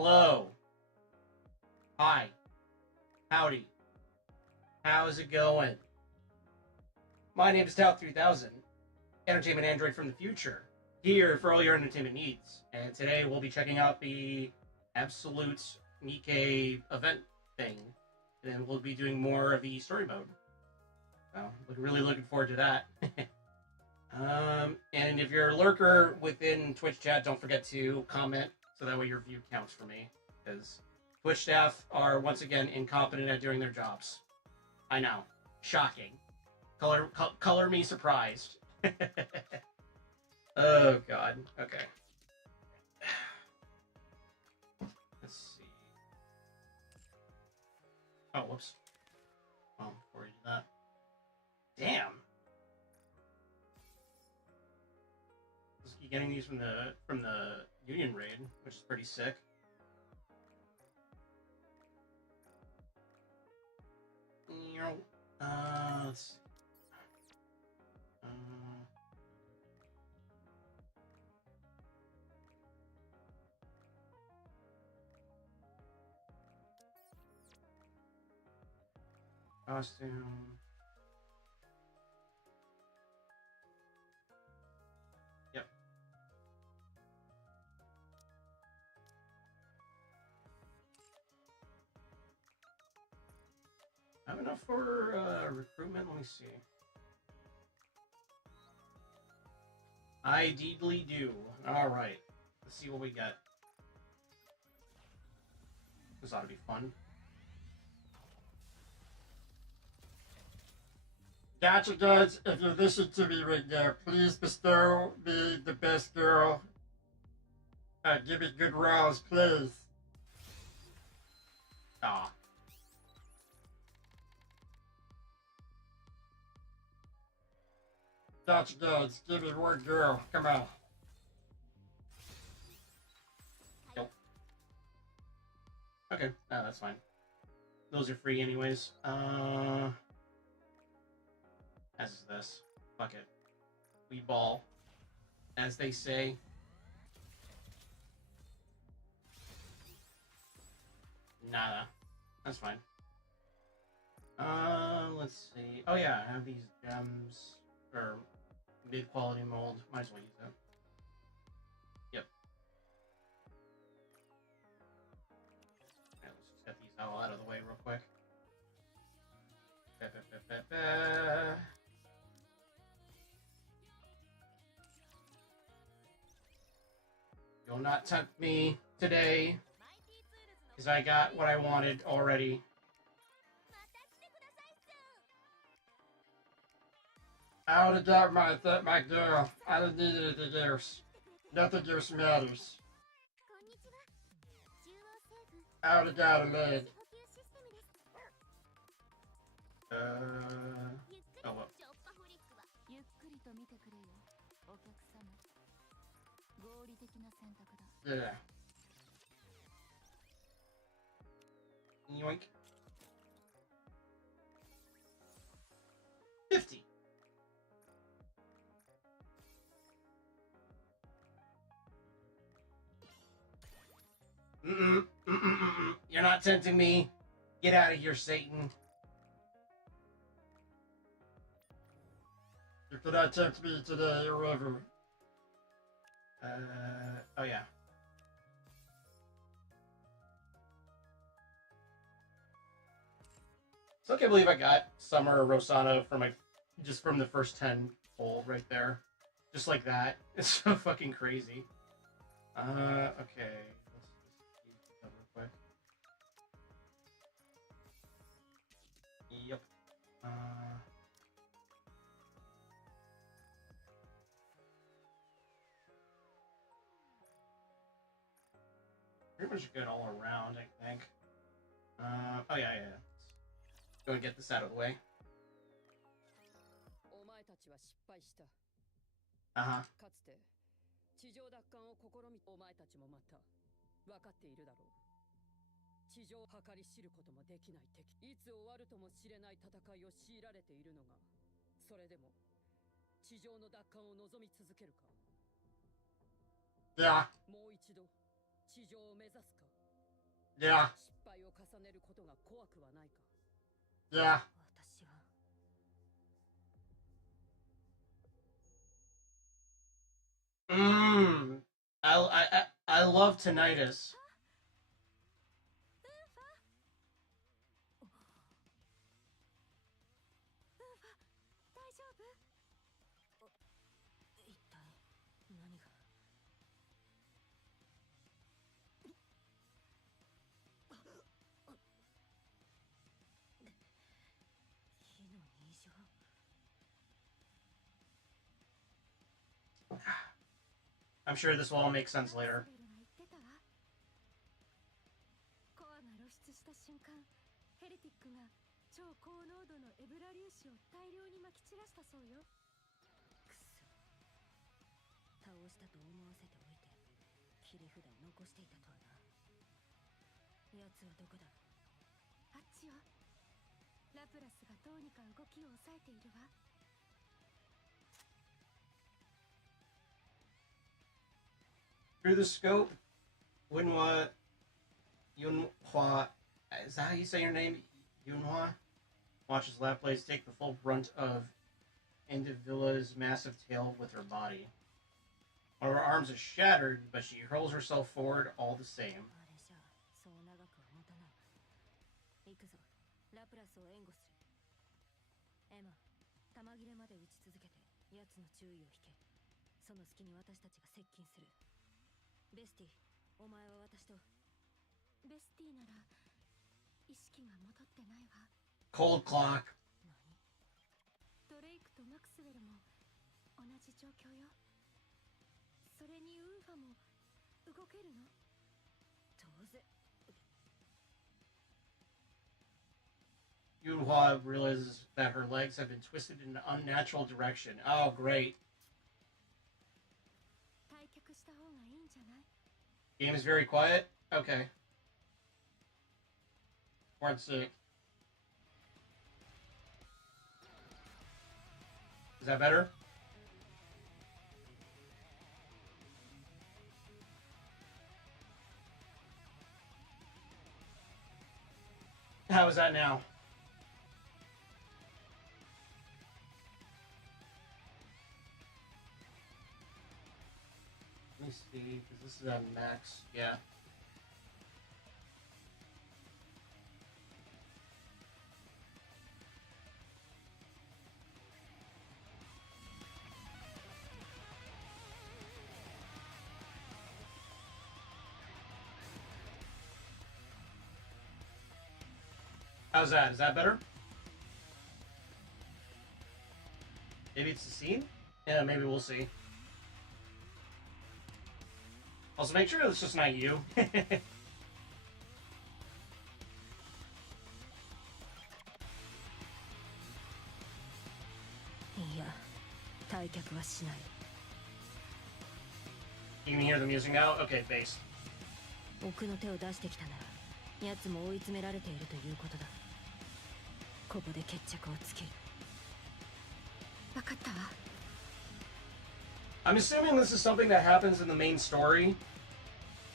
Hello. Hi. Howdy. How's it going? My name is Tout3000, entertainment android from the future, here for all your entertainment needs. And today we'll be checking out the Absolute Nikke event thing. And then we'll be doing more of the story mode. So, really looking forward to that. And if you're a lurker within Twitch chat, don't forget to comment so that way your view counts for me. Because Twitch staff are once again incompetent at doing their jobs. I know. Shocking. Color me surprised. Oh god. Okay. Let's see. Oh, whoops. Well, before you do that. Damn. You're getting these from the Union raid, which is pretty sick. Let's see. Costume. Yep. I have enough for recruitment. Let me see. I deeply do. All right. Let's see what we get. This ought to be fun. Gotcha, guys. If you're listening to me right now, please bestow me the best girl. Give me good rolls, please. Aw. Gotcha, guys. Give me one girl. Come on. Nope. Okay, no, that's fine. Those are free anyways. As is this. Fuck it. We ball. As they say. Nada. That's fine. Let's see. Oh yeah, I have these gems. Or mid-quality mold. Might as well use them. Yep. Okay, let's just get these all out of the way real quick. You'll not tempt me today, because I got what I wanted already. Out of doubt, my girl. I don't need anything else. Nothing else matters. Out of doubt, man. Oh well. Yeah. Yoink. 50. You're not tempting me. Get out of here, Satan. You cannot tempt me today or ever. Oh yeah. So I can't believe I got Summer Rosana from just from the first 10 pull right there. Just like that. It's so fucking crazy. Okay. Let's use that real quick. Yep. Pretty much good all around, I think. Oh yeah. Let's go and get this out of the way. Uh-huh. 地上奪還を試み、お前たちもまた分かっているだろう。地上計り知ることもできない敵、いつ終わるとも知れない戦いを強いられているのが、それでも地上の奪還を望み続けるか。もう一度地上を目指すか。Yeah. Yeah. Mmm. I love tinnitus. I'm sure this will all make sense later. Through the scope, Yunhua, is that how you say your name? Yunhua? Watches Laplace take the full brunt of Indivila's massive tail with her body. One of her arms is shattered, but she hurls herself forward all the same. Cold clock. Yunhua realizes that her legs have been twisted in an unnatural direction. Oh, great. Game is very quiet? Okay. Part 6. Is that better? How is that now? Let me see, because this is on max. Yeah. How's that? Is that better? Maybe it's the scene? Yeah, maybe we'll see. Also, make sure it's just not you. You can hear the music now? Okay, bass. 奥の手を出してきたなら、奴も追い詰められているということだ。ここで決着をつける。分かったわ。I'm assuming this is something that happens in the main story.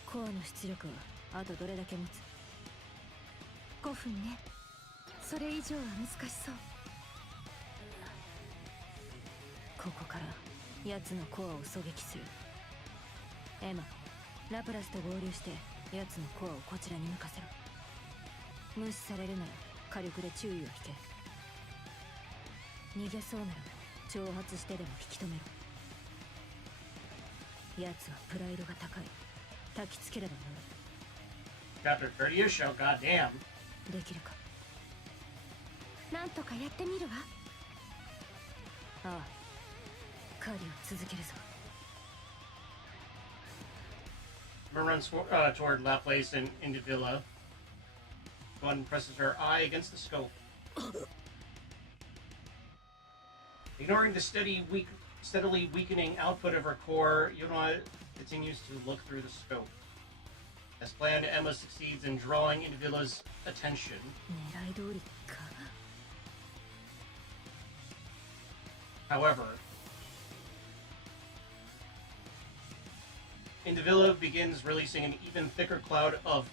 コアの出力はあとどれだけ持つ ?5 分ね。それ以上は難しそう。ここから奴のコアを狙撃する。エマ、ラプラスと合流して奴のコアをこちらに向かせろ。無視されるなら火力で注意を引け。逃げそうなら挑発してでも引き止めろ。奴はプライドが高い。焚きつければなる。 Chapter 30 show, goddamn. できるか。なんとかやってみるわ。ああ、狩りを続けるぞ。Emma runs toward Laplace and Indivilla. One presses her eye against the scope. Ignoring the steadily weakening output of her core, Yunhua continues to look through the scope. As planned, Emma succeeds in drawing Indivilla's attention. However, Indivilla begins releasing an even thicker cloud of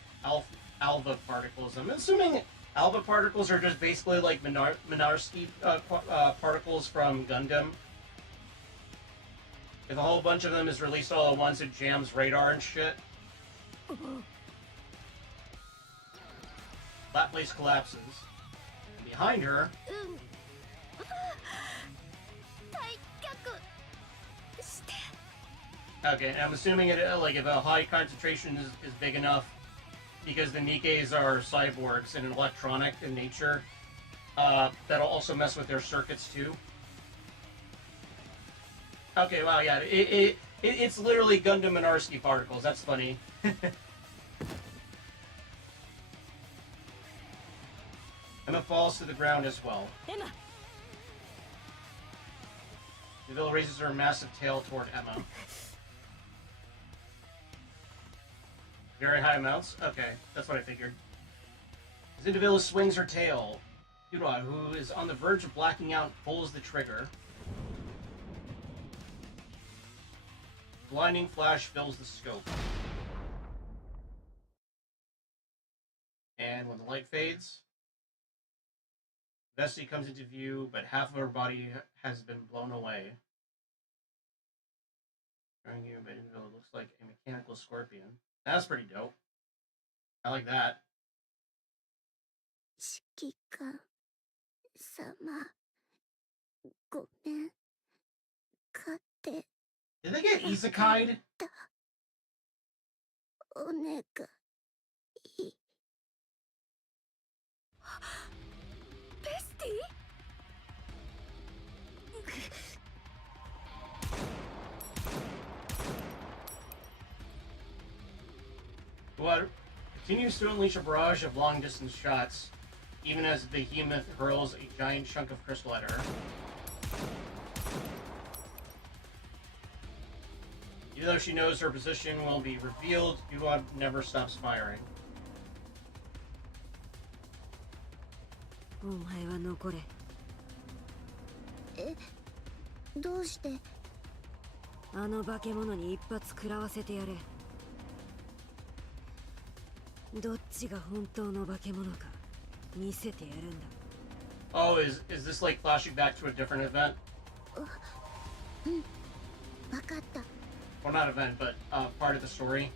alpha particles. I'm assuming alpha particles are just basically like Minarsky particles from Gundam. If a whole bunch of them is released all at once, it jams radar and shit. That place collapses. And behind her... Okay, and I'm assuming it, like, if a high concentration is big enough, because the Nikkes are cyborgs and electronic in nature, that'll also mess with their circuits too. Okay, wow, yeah, it's literally Gundam Minarsky particles. That's funny. Emma falls to the ground as well. Emma. Deville raises her massive tail toward Emma. Very high amounts? Okay, that's what I figured. As Deville swings her tail, Doot, who is on the verge of blacking out, pulls the trigger. Blinding flash fills the scope. And when the light fades, Vesty comes into view, but half of her body has been blown away. Showing you, but it looks like a mechanical scorpion. That's pretty dope. I like that. Did they get isekai'd? Bestie? What continues to unleash a barrage of long-distance shots, even as the behemoth hurls a giant chunk of crystal at her. Even though she knows her position will be revealed, Doot never stops firing. Oh, is this like flashing back to a different event? Well, not event, but part of the story.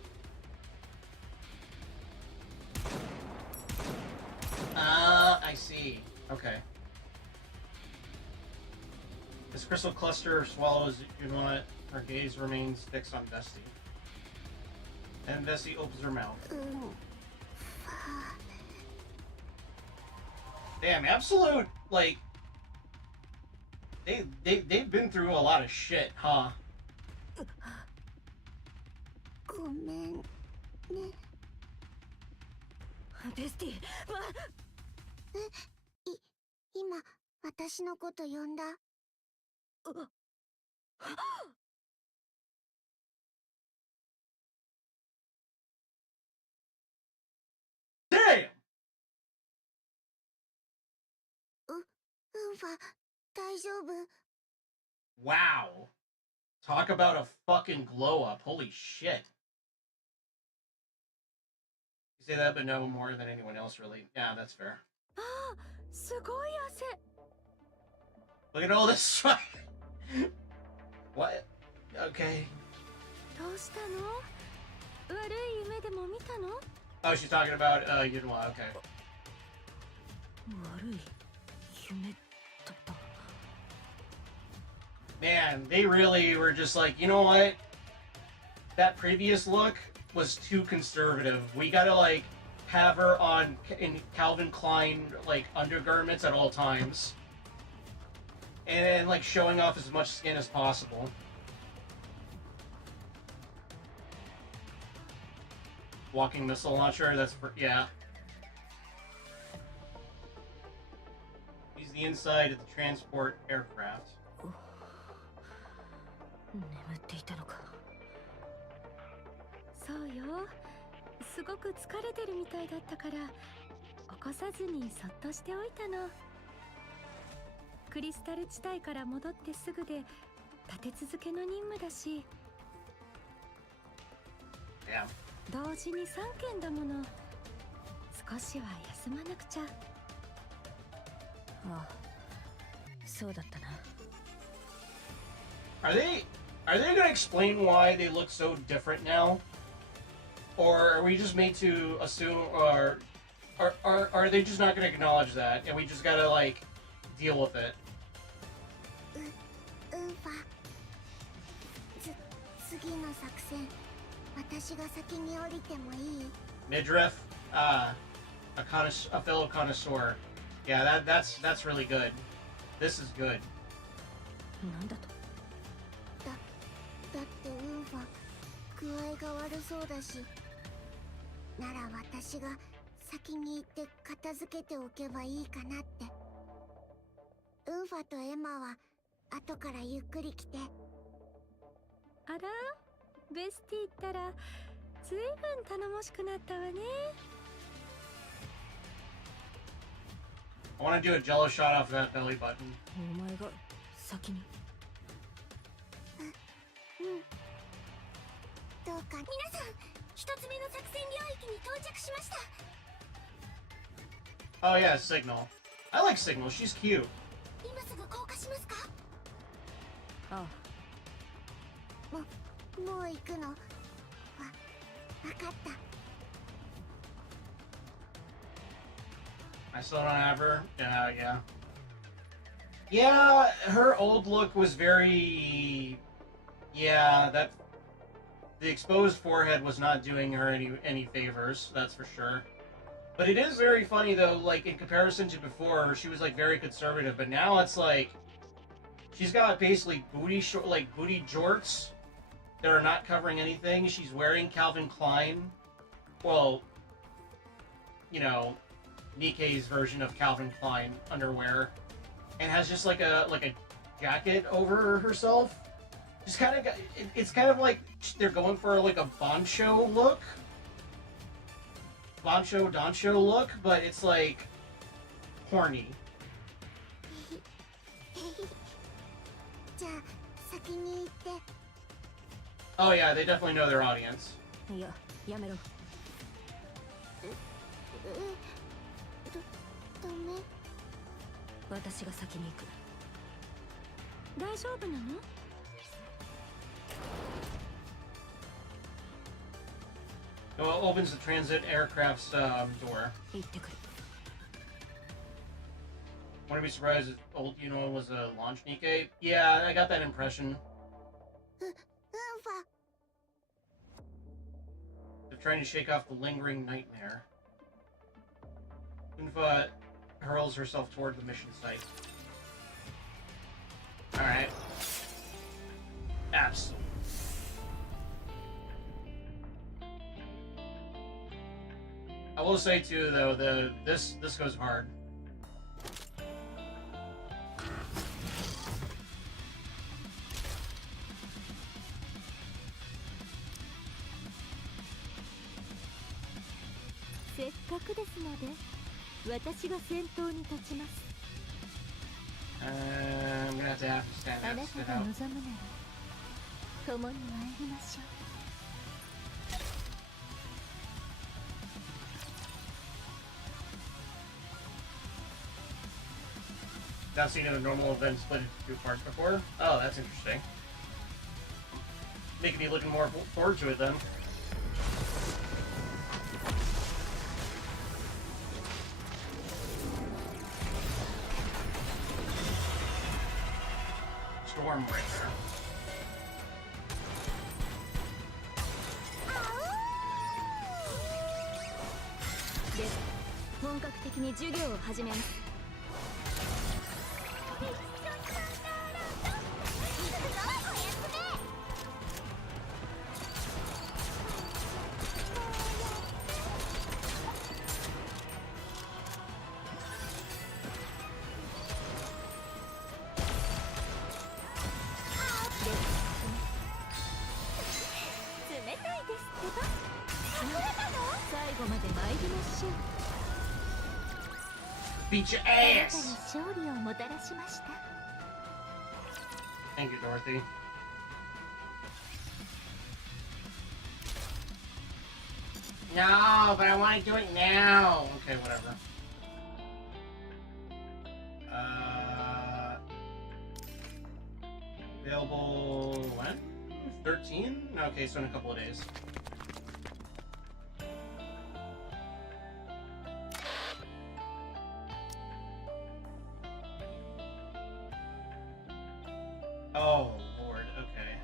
I see. Okay. This crystal cluster swallows Doot. Her gaze remains fixed on Vesty. And Vesty opens her mouth. Damn, absolute, like, they've been through a lot of shit, huh? Bestie, Damn! Wow. Talk about a fucking glow up. Holy shit. You say that, but no more than anyone else, really. Yeah, that's fair. Look at all this sweat. What? Okay. Oh, she's talking about, Yunhua, okay. Man, they really were just like, you know what? That previous look was too conservative. We gotta, like, have her on in Calvin Klein, like, undergarments at all times. And, like, showing off as much skin as possible. Walking missile launcher, that's for, yeah. Use the inside of the transport aircraft. Yeah. 少しは休まなくちゃ。ああ、そうだったな。Are they gonna explain why they look so different now? Or are we just made to assume, or are they just not gonna acknowledge that, and we just gotta, like, deal with it? ウーファ、次の作戦、私が先に降りてもいい？ Midriff, a fellow connoisseur. Yeah, that's really good. This is good. なんだと？だってウーファ、具合が悪そうだし、なら私が先に行って片付けておけばいいかなって。ウーファとエマは後からゆっくり来て。あら、ベスティったらずいぶん頼もしくなったわね。I want to do a jello shot off that belly button. お前が先に。どうか。皆さん、一つ目の作戦領域に到着しました。 Oh yeah, Signal. I like Signal. She's cute. 今すぐ降下しますか？ああ。もう行くの？わかった。I still don't have her. Yeah. Yeah, her old look was very... Yeah, that... The exposed forehead was not doing her any favors, that's for sure. But it is very funny, though, like, in comparison to before, she was, like, very conservative, but now it's, like... She's got basically booty jorts that are not covering anything. She's wearing Calvin Klein. Well, you know... Nikke's version of Calvin Klein underwear, and has just like a jacket over herself. Just kind of, it's kind of like they're going for like a Bancho look, Doncho look, but it's like horny. じゃあ先に行って。 Oh yeah, they definitely know their audience. いや、やめろ。ダメ。私が先に行く。大丈夫なのWell, it opens the transit aircraft's door. 行ってくる。Wouldn't be surprised if old Yuno was a launch Nikke. Yeah, I got that impression. ウーファ。 They're trying to shake off the lingering nightmare. Unfa hurls herself toward the mission site. Alright. Absolutely. I will say too though, this goes hard. I'm gonna have to stand あ up, な sit たが out. 望むなら共に参りましょう。 Not seen a normal event split into two parts before. Oh, that's interesting. Making me looking more forward to it then. Stormbreaker. では本格的に授業を始めます。 Beat your ass! 勝利をもたらしました。 Thank you, Dorothy. No, but I want to do it now. Okay, whatever. Available when? 13? Okay, so in a couple of days. Oh, Lord, okay.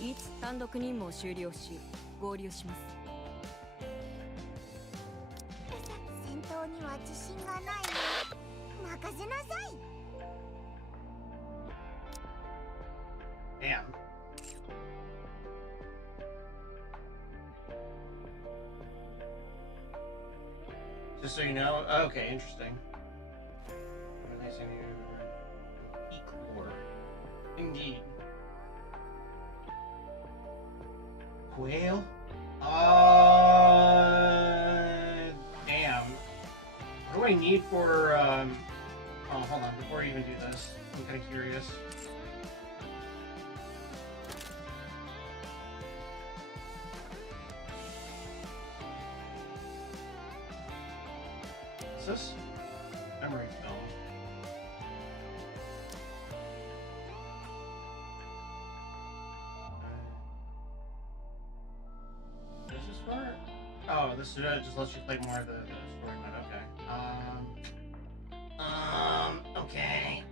いつ単独任務を終了し合流します。戦闘には自信がないね。任せなさい。Damn. Just so you know, okay, interesting. Releasing peak lore. Indeed. Quail? Damn. What do I need for, oh, hold on, before you even do this, I'm kind of curious. Is this? Memory film. Is this for? Oh, this just lets you play more of the story mode. Okay. Okay.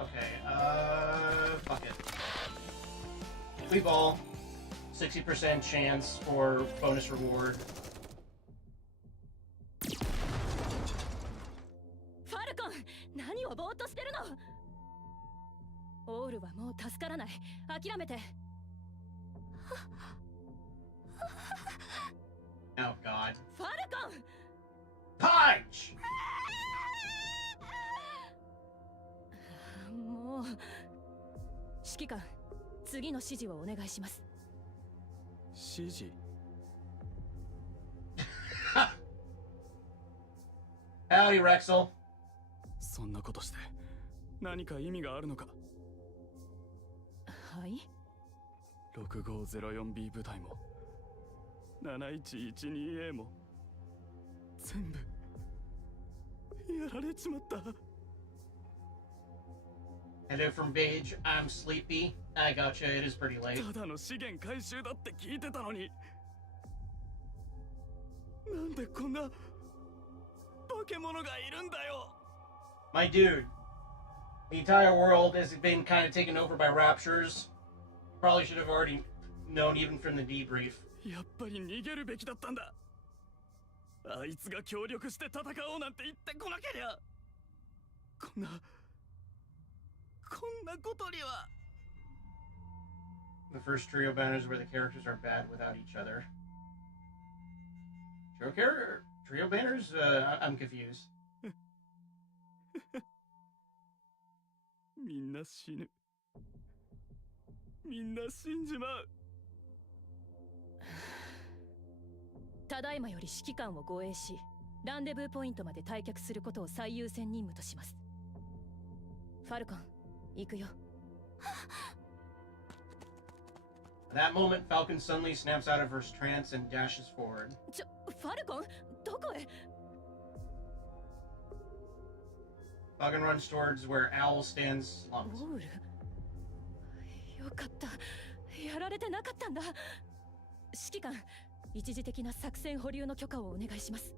Okay, fuck it. We ball. 60% chance for bonus reward. ファルコン、何をぼーっとしてるの？オールはもう助からない。諦めて。Oh God. ファルコン。Punch! もう指揮官、次の指示をお願いします。指示Howdy, Rexel. そんなことして何か意味があるのか？はい。 6504B 部隊も 7112A も全部やられちまった。Hello from Beige. I'm sleepy. I gotcha. It is pretty late. ただの資源回収だって聞いてたのに、なんでこんな化け物がいるんだよ。 My dude, the entire world has been kind of taken over by raptures. Probably should have already known even from the debrief. やっぱり逃げるべきだったんだ。あいつが協力して戦おうなんて言ってこなけりゃ、こんなことには。 The first trio banners where the characters are bad without each other. Trio banners? I'm confused. みんな死ぬ。みんな死んじまう。ただいまより指揮官を護衛し、ランデブーポイントまで退却することを最優先任務とします。ファルコン、行くよ。At that moment, Falcon suddenly snaps out of her trance and dashes forward. ファルコン、どこへ？ Falcon runs towards where Owl stands slumped. オール？よかった。やられてなかったんだ。指揮官、一時的な作戦保留の許可をお願いします。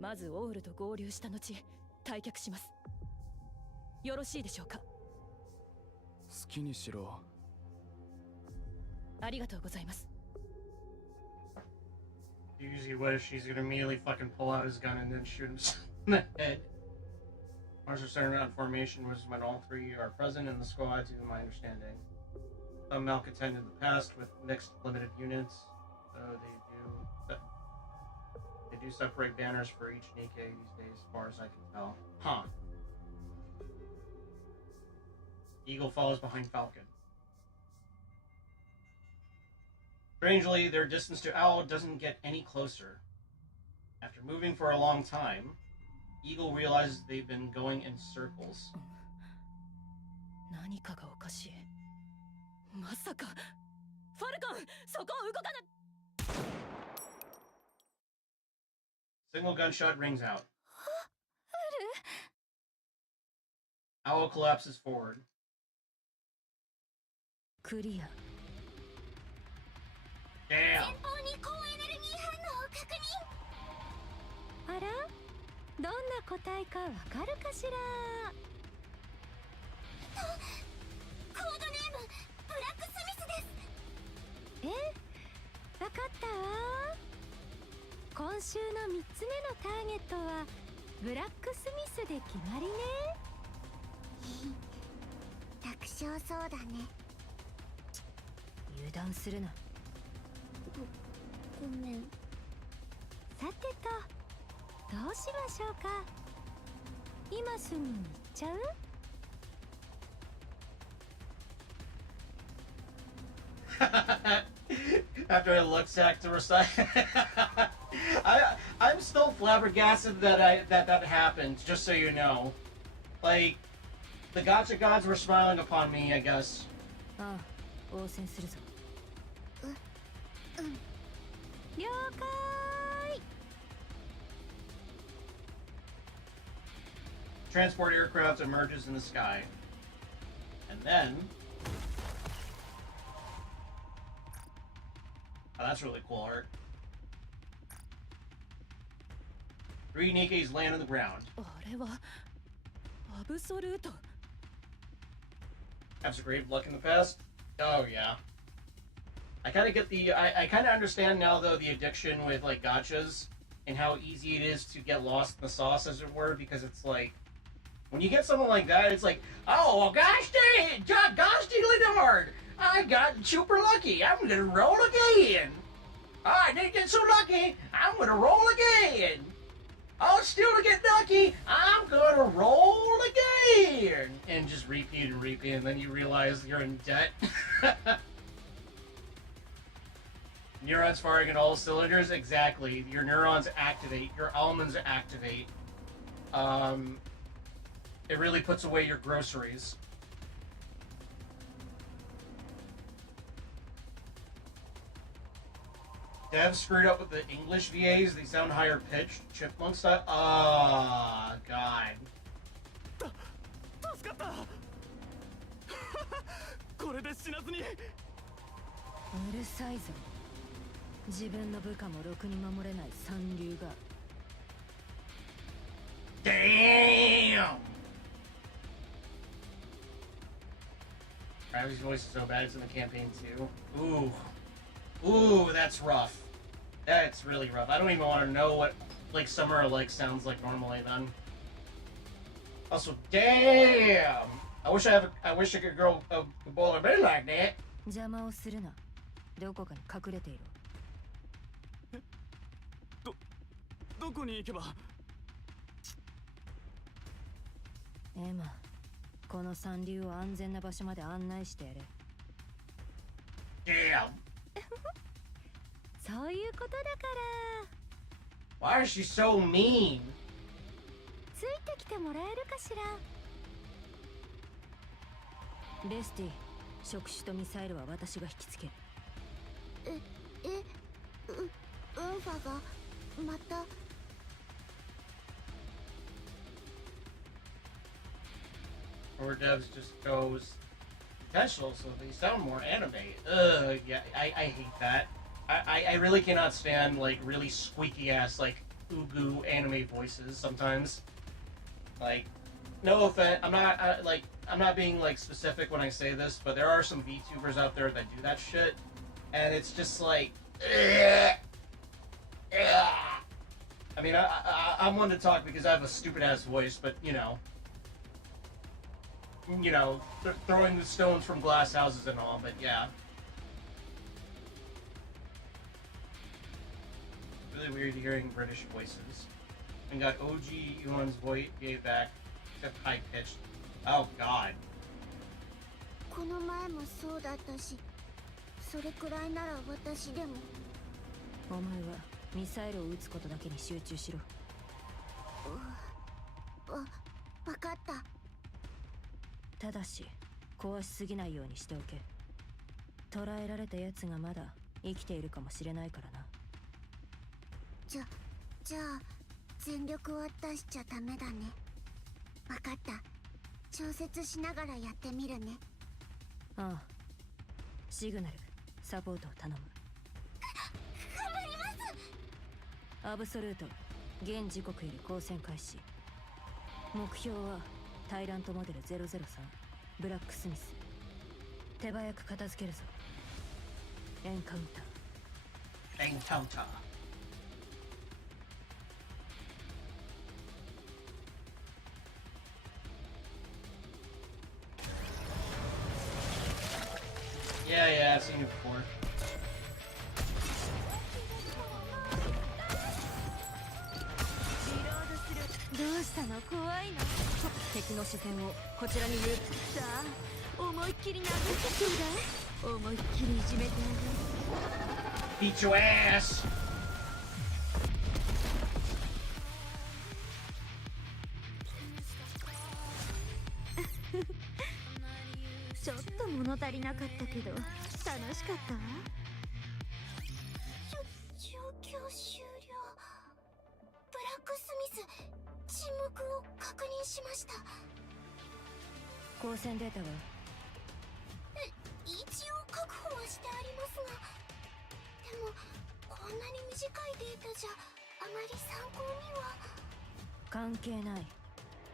まずオールと合流した後、退却します。よろしいでしょうか？好きにしろ。ありがとうございます。 Usually what if she's gonna immediately fucking pull out his gun and then shoot himself in the head. Monster Center on formation was when all three are present in the squad, to my understanding. Some malcontent in the past with mixed limited units, so they do separate banners for each Nikke these days, as far as I can tell. Huh. Eagle follows behind Falcon. Strangely, their distance to Owl doesn't get any closer. After moving for a long time, Eagle realizes they've been going in circles. 何かがおかしい。まさかファルコン、そこを動かな。Single gunshot rings out. Owl collapses forward. クリア。Damn. 前方に高エネルギー反応を確認。あら、どんな答えかわかるかしら。コードネームブラックスミスです。え、わかったわ。今週の3つ目のターゲットはブラックスミスで決まりね。楽勝そうだね。油断するな。ごめん。さてと、どうしましょうか。今すぐに行っちゃう？ After I look back to recite, I'm still flabbergasted that happened. Just so you know, like the gotcha gods were smiling upon me, I guess. ああ、応戦するぞ。了解。 Transport aircraft emerges in the sky, and then. Oh, that's really cool art. 3 Nikkes land on the ground. あれはアブソルート。 Have some great luck in the past? Oh, yeah. I kind of get the... I kind of understand now, though, the addiction with, like, gachas and how easy it is to get lost in the sauce, as it were, because it's like... When you get something like that, it's like, oh, well, gosh diggly darn! I got super lucky. I'm gonna roll again. I didn't get so lucky. I'm gonna roll again. Oh, still to get lucky. I'm gonna roll again. And just repeat and repeat, and then you realize you're in debt. Neurons firing in all cylinders. Exactly. Your neurons activate. Your almonds activate. It really puts away your groceries. Dev screwed up with the English VAs. They sound higher pitched, chipmunk style. Ah, God. 助かったこれで死なずに。うるさいぞ。自分の部下もろくに守れない三流が。 Damn! Riley's voice is so bad it's in the campaign too. Ooh. Ooh, that's rough. That's really rough. I don't even want to know what like Summer like sounds like normally then. Also, damn! I wish I could grow a bowler better like that. 邪魔をするな。どこかに隠れていろ。どこに行けば。エマ、この三流を安全な場所まで案内してやれ。 Damn! そういうことだから。 Why is she so mean? ついてきてもらえるかしら。ベスティ、触手とミサイルは私が引きつける。ウンファがまた。 Or devs just goes potential, so they sound more anime. Ugh, yeah, I hate that. I really cannot stand like really squeaky ass like ugu anime voices sometimes. Like, no offense, I'm not being like specific when I say this, but there are some VTubers out there that do that shit, and it's just like, I mean, I'm one to talk because I have a stupid ass voice, but you know. you know, throwing the stones from glass houses and all, but yeah. Really weird hearing British voices. And got OG Ewan's voice gave back, except high pitched. Oh god. この前もそうだったし、それくらいなら私でも。お前はミサイルを撃つことだけに集中しろ。わかった。ただし壊しすぎないようにしておけ。捕らえられたやつがまだ生きているかもしれないからな。じゃあ全力は出しちゃダメだね。わかった。調節しながらやってみるね。ああ、シグナルサポートを頼む。頑張ります。アブソルート、現時刻より交戦開始。目標はタイラントモデル003ブラックスミス。手早く片付けるぞ。エンカウンター。エンカウンター。Yeah, I've seen it before. どうしたの？怖いの？敵の視線をこちらに言う。さあ、思いっきり殴ってちょうだい。思いっきりいじめてあげる。 Beat your ass! ちょっと物足りなかったけど楽しかったわ。状況終了。ブラックスミス、沈黙を確認しました。光線データは一応確保はしてありますが、でもこんなに短いデータじゃあまり参考には。関係ない。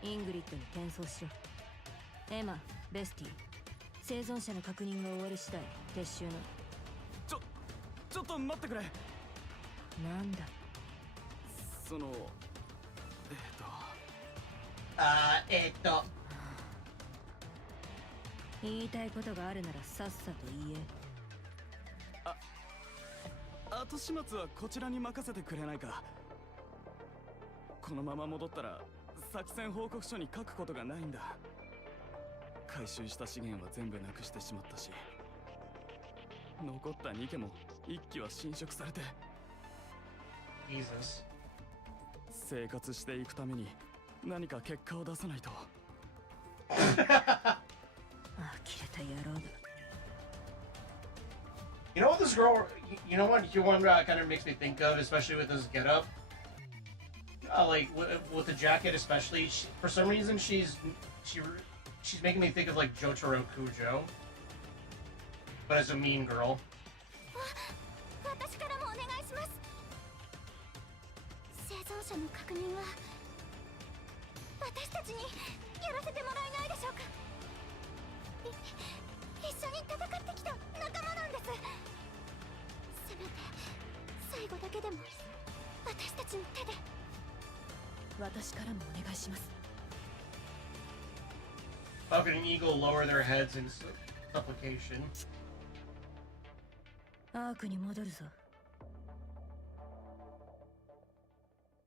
イングリッドに転送しろ。エマ、ベスティ、生存者の確認が終わり次第撤収の。ちょっと待ってくれ。なんだ。その言いたいことがあるならさっさと言え。後始末はこちらに任せてくれないか。このまま戻ったら作戦報告書に書くことがないんだ。回収した資源は全部なくしてしまったし、残ったニケも一機は侵食されて。 Jesus. 生活していくために何か結果を出さないと。呆れた野郎だ。You know what this girl, you know what Huan kind of makes me think of, especially with this getup? Like, with the jacket especially, for some reason she's making me think of like Jotaro Kujo. But as a mean girl. 私からもお願いします。生存者の確認は私たちにやらせてもらえないでしょうか。一緒に戦ってきた仲間なんです。せめて最後だけでも私たちの手で。私からもお願いします。 Falcon and Eagle lower their heads in supplication. アークに戻るぞ。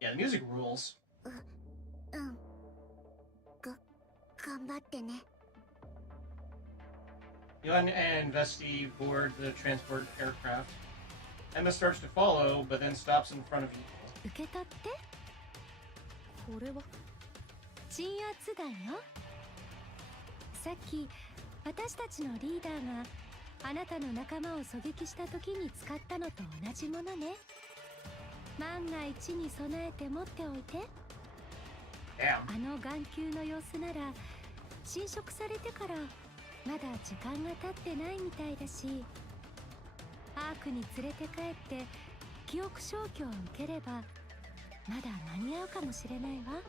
Yeah, the music rules. 頑張ってね。Yuan and Vesti board the transport aircraft. Emma starts to follow, but then stops in front of Eagle. 受け取って。これは鎮圧弾よ。さっき私たちのリーダーがあなたの仲間を狙撃した時に使ったのと同じものね。万が一に備えて持っておいて。Damn. あの眼球の様子なら侵食されてからまだ時間が経ってないみたいだし、アークに連れて帰って記憶消去を受ければまだ間に合うかもしれないわ。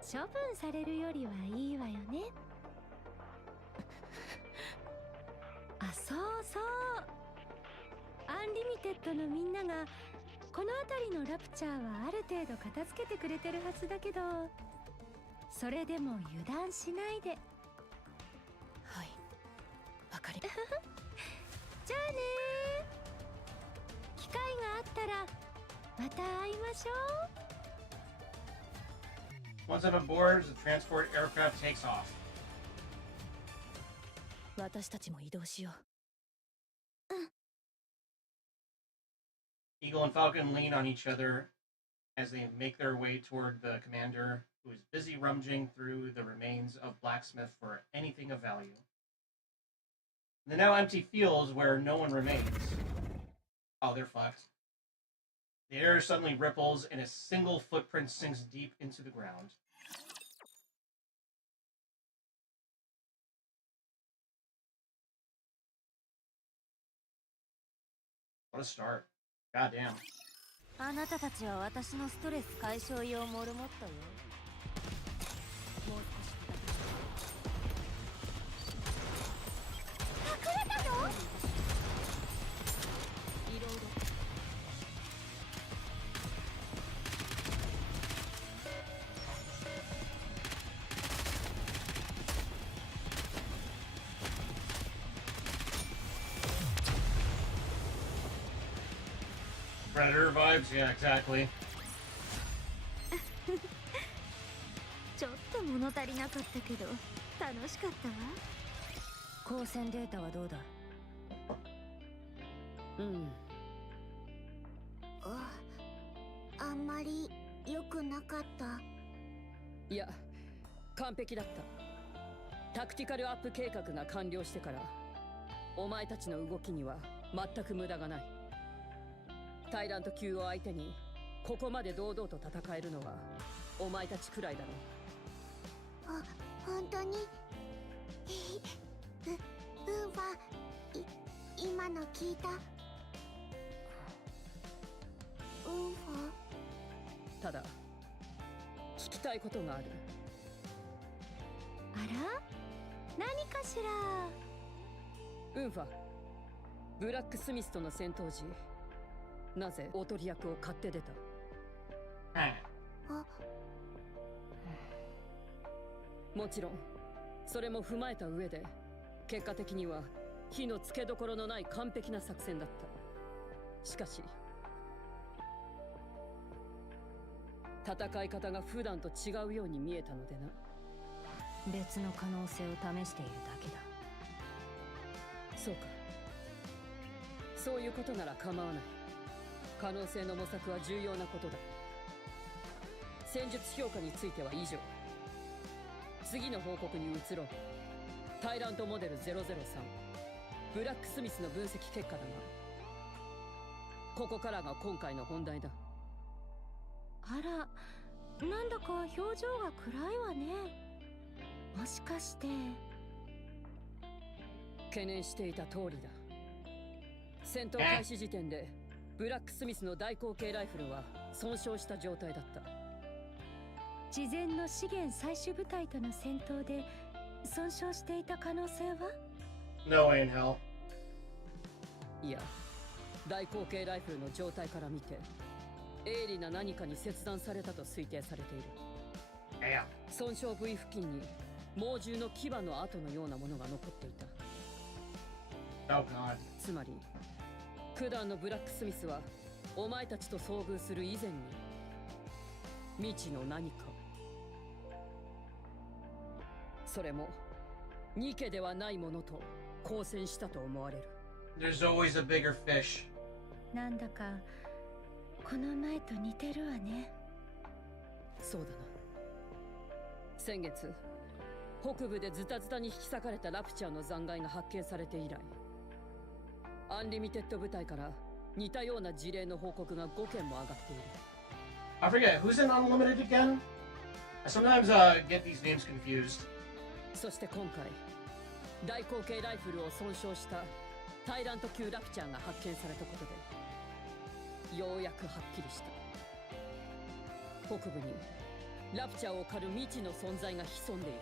処分されるよりはいいわよね。あ、そうそう。アンリミテッドのみんながこの辺りのラプチャーはある程度片付けてくれてるはずだけど、それでも油断しないで。はい、わかり。じゃあねー。機会があったらまた会いましょう。 Once I'm aboard, the transport aircraft takes off. 私たちも移動しよう。Eagle and Falcon lean on each other as they make their way toward the commander, who is busy rummaging through the remains of Blacksmith for anything of value. In the now empty fields where no one remains. Oh, they're fucked. The air suddenly ripples and a single footprint sinks deep into the ground. What a start. Goddamn. あなたたちは私のストレス解消用モルモットよ。もう少し隠れたの？いろいろ。Predator vibes? Yeah, exactly. ちょっと物足りなかったけど楽しかったわ。光線データはどうだ？あんまり良くなかった。いや、完璧だった。タクティカルアップ計画が完了してからお前たちの動きには全く無駄がない。タイラント級を相手にここまで堂々と戦えるのはお前たちくらいだろう。本当にウーバー、今の聞いた？ウーバー？ただ聞きたいことがある。あら？何かしら？ウンファ、ブラックスミスとの戦闘時なぜおとり役を買って出た？もちろんそれも踏まえた上で結果的には火のつけどころのない完璧な作戦だった。しかし戦い方が普段と違うように見えたのでな。別の可能性を試しているだけだ。そうか、そういうことなら構わない。可能性の模索は重要なことだ。戦術評価については以上。次の報告に移ろう。タイラントモデル003ブラックスミスの分析結果だが、ここからが今回の本題だ。あら、なんだか表情が暗いわね。もしかして。懸念していた通りだ。戦闘開始時点でブラックスミスの大口径ライフルは損傷した状態だった。事前の資源採取部隊との戦闘で損傷していた可能性は？ No way in hell. いや、大口径ライフルの状態から見て鋭利な何かに切断されたと推定されている。損傷部位付近に猛獣の牙の跡のようなものが残っていた。Oh God. つまり九段のブラックスミスはお前たちと遭遇する以前に未知の何か、それもニケではないものと交戦したと思われる。 There's always a bigger fish. なんだかこの前と似てるわね。そうだな。先月北部でズタズタに引き裂かれたラプチャーの残骸が発見されて以来、アンリミテッド部隊から似たような事例の報告が5件も上がっている。 I forget who's in Unlimited again. I sometimes get these names confused. そして今回大口径ライフルを損傷したタイラント級ラプチャーが発見されたことでようやくはっきりした。北部にラプチャーを狩る未知の存在が潜んでいる。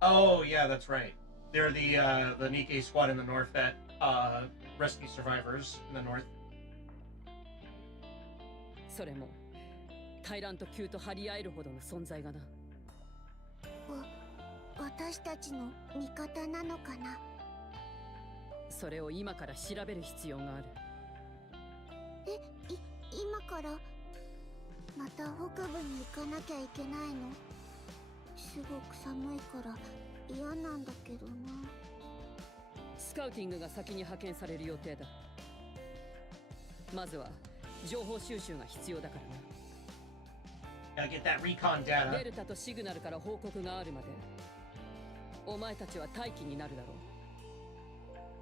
Oh yeah, that's right. They're the Nikke squad in the north that rescue survivors in the north. それもタイラント級と張り合えるほどの存在がな。私たちの味方なのかな。それを今から調べる必要がある。今からまた北部に行かなきゃいけないの？すごく寒いから嫌なんだけどな。スカウティングが先に派遣される予定だ。まずは情報収集が必要だからな。 Gotta get that recon data. デルタとシグナルから報告があるまでお前たちは待機になるだろう。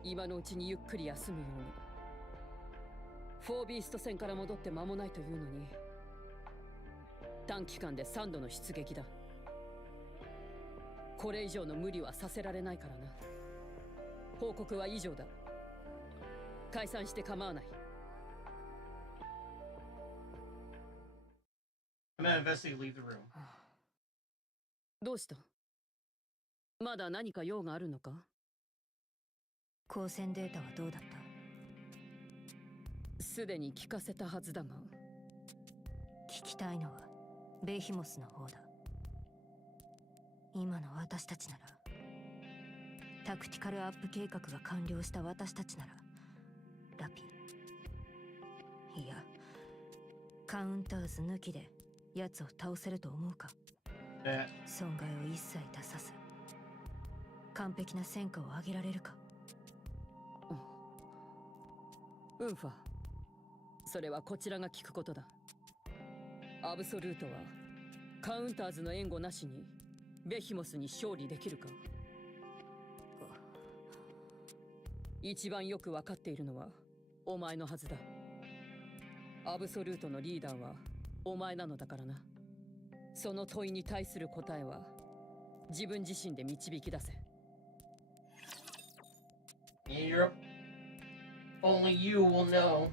今のうちにゆっくり休むように。フォービースト戦から戻って間もないというのに短期間で3度の出撃だ。これ以上の無理はさせられないからな。報告は以上だ。解散して構わない。I'm gonna investigate, leave the room. どうした？まだ何か用があるのか？光線データはどうだった？すでに聞かせたはずだが。聞きたいのはベヒモスの方だ。今の私たちなら、タクティカルアップ計画が完了した私たちなら、ラピ、いやカウンターズ抜きで奴を倒せると思うか？損害を一切出さず完璧な戦果を上げられるか？ウンファ、それはこちらが聞くことだ。アブソルートはカウンターズの援護なしにベヒモスに勝利できるか？一番よく分かっているのはお前のはずだ。アブソルートのリーダーはお前なのだからな。その問いに対する答えは自分自身で導き出せ。Yep. Only you will know.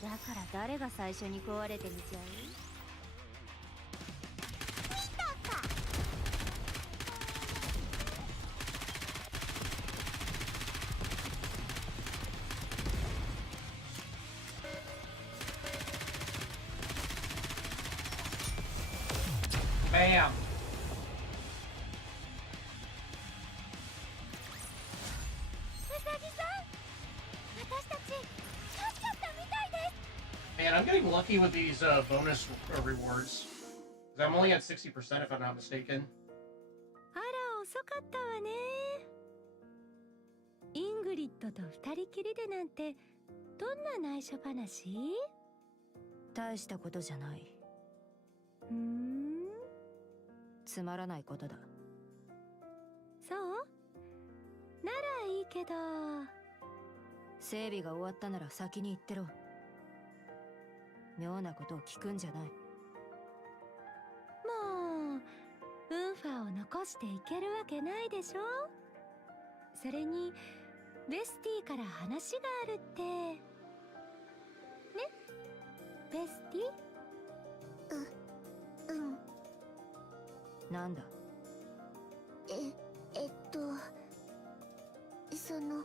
だから誰が最初に壊れてみちゃう？Bam. ウサギさん、私たち勝っちゃったみたいです。 Man, I'm getting lucky with these bonus rewards. 'Cause I'm only at 60% if I'm not mistaken. あら遅かったわね。イングリッドと二人きりでなんてどんな内緒話？大したことじゃない。つまらないことだ。そう？ならいいけど。整備が終わったなら先に行ってろ。妙なことを聞くんじゃない。もうウンファを残していけるわけないでしょ。それにベスティから話があるってね。ベスティ？なんだ？その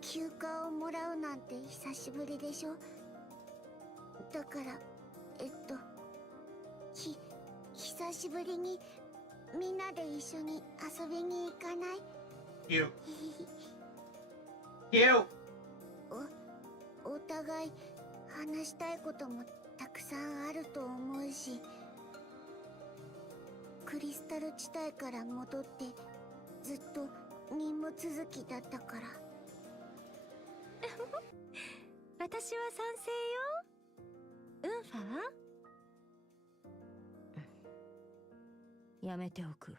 休暇をもらうなんて久しぶりでしょ。だから久しぶりにみんなで一緒に遊びに行かない？ You. You. お互い話したいこともたくさんあると思うし、クリスタル地帯から戻ってずっと任務続きだったから。私は賛成よ。ウンファは？やめておく。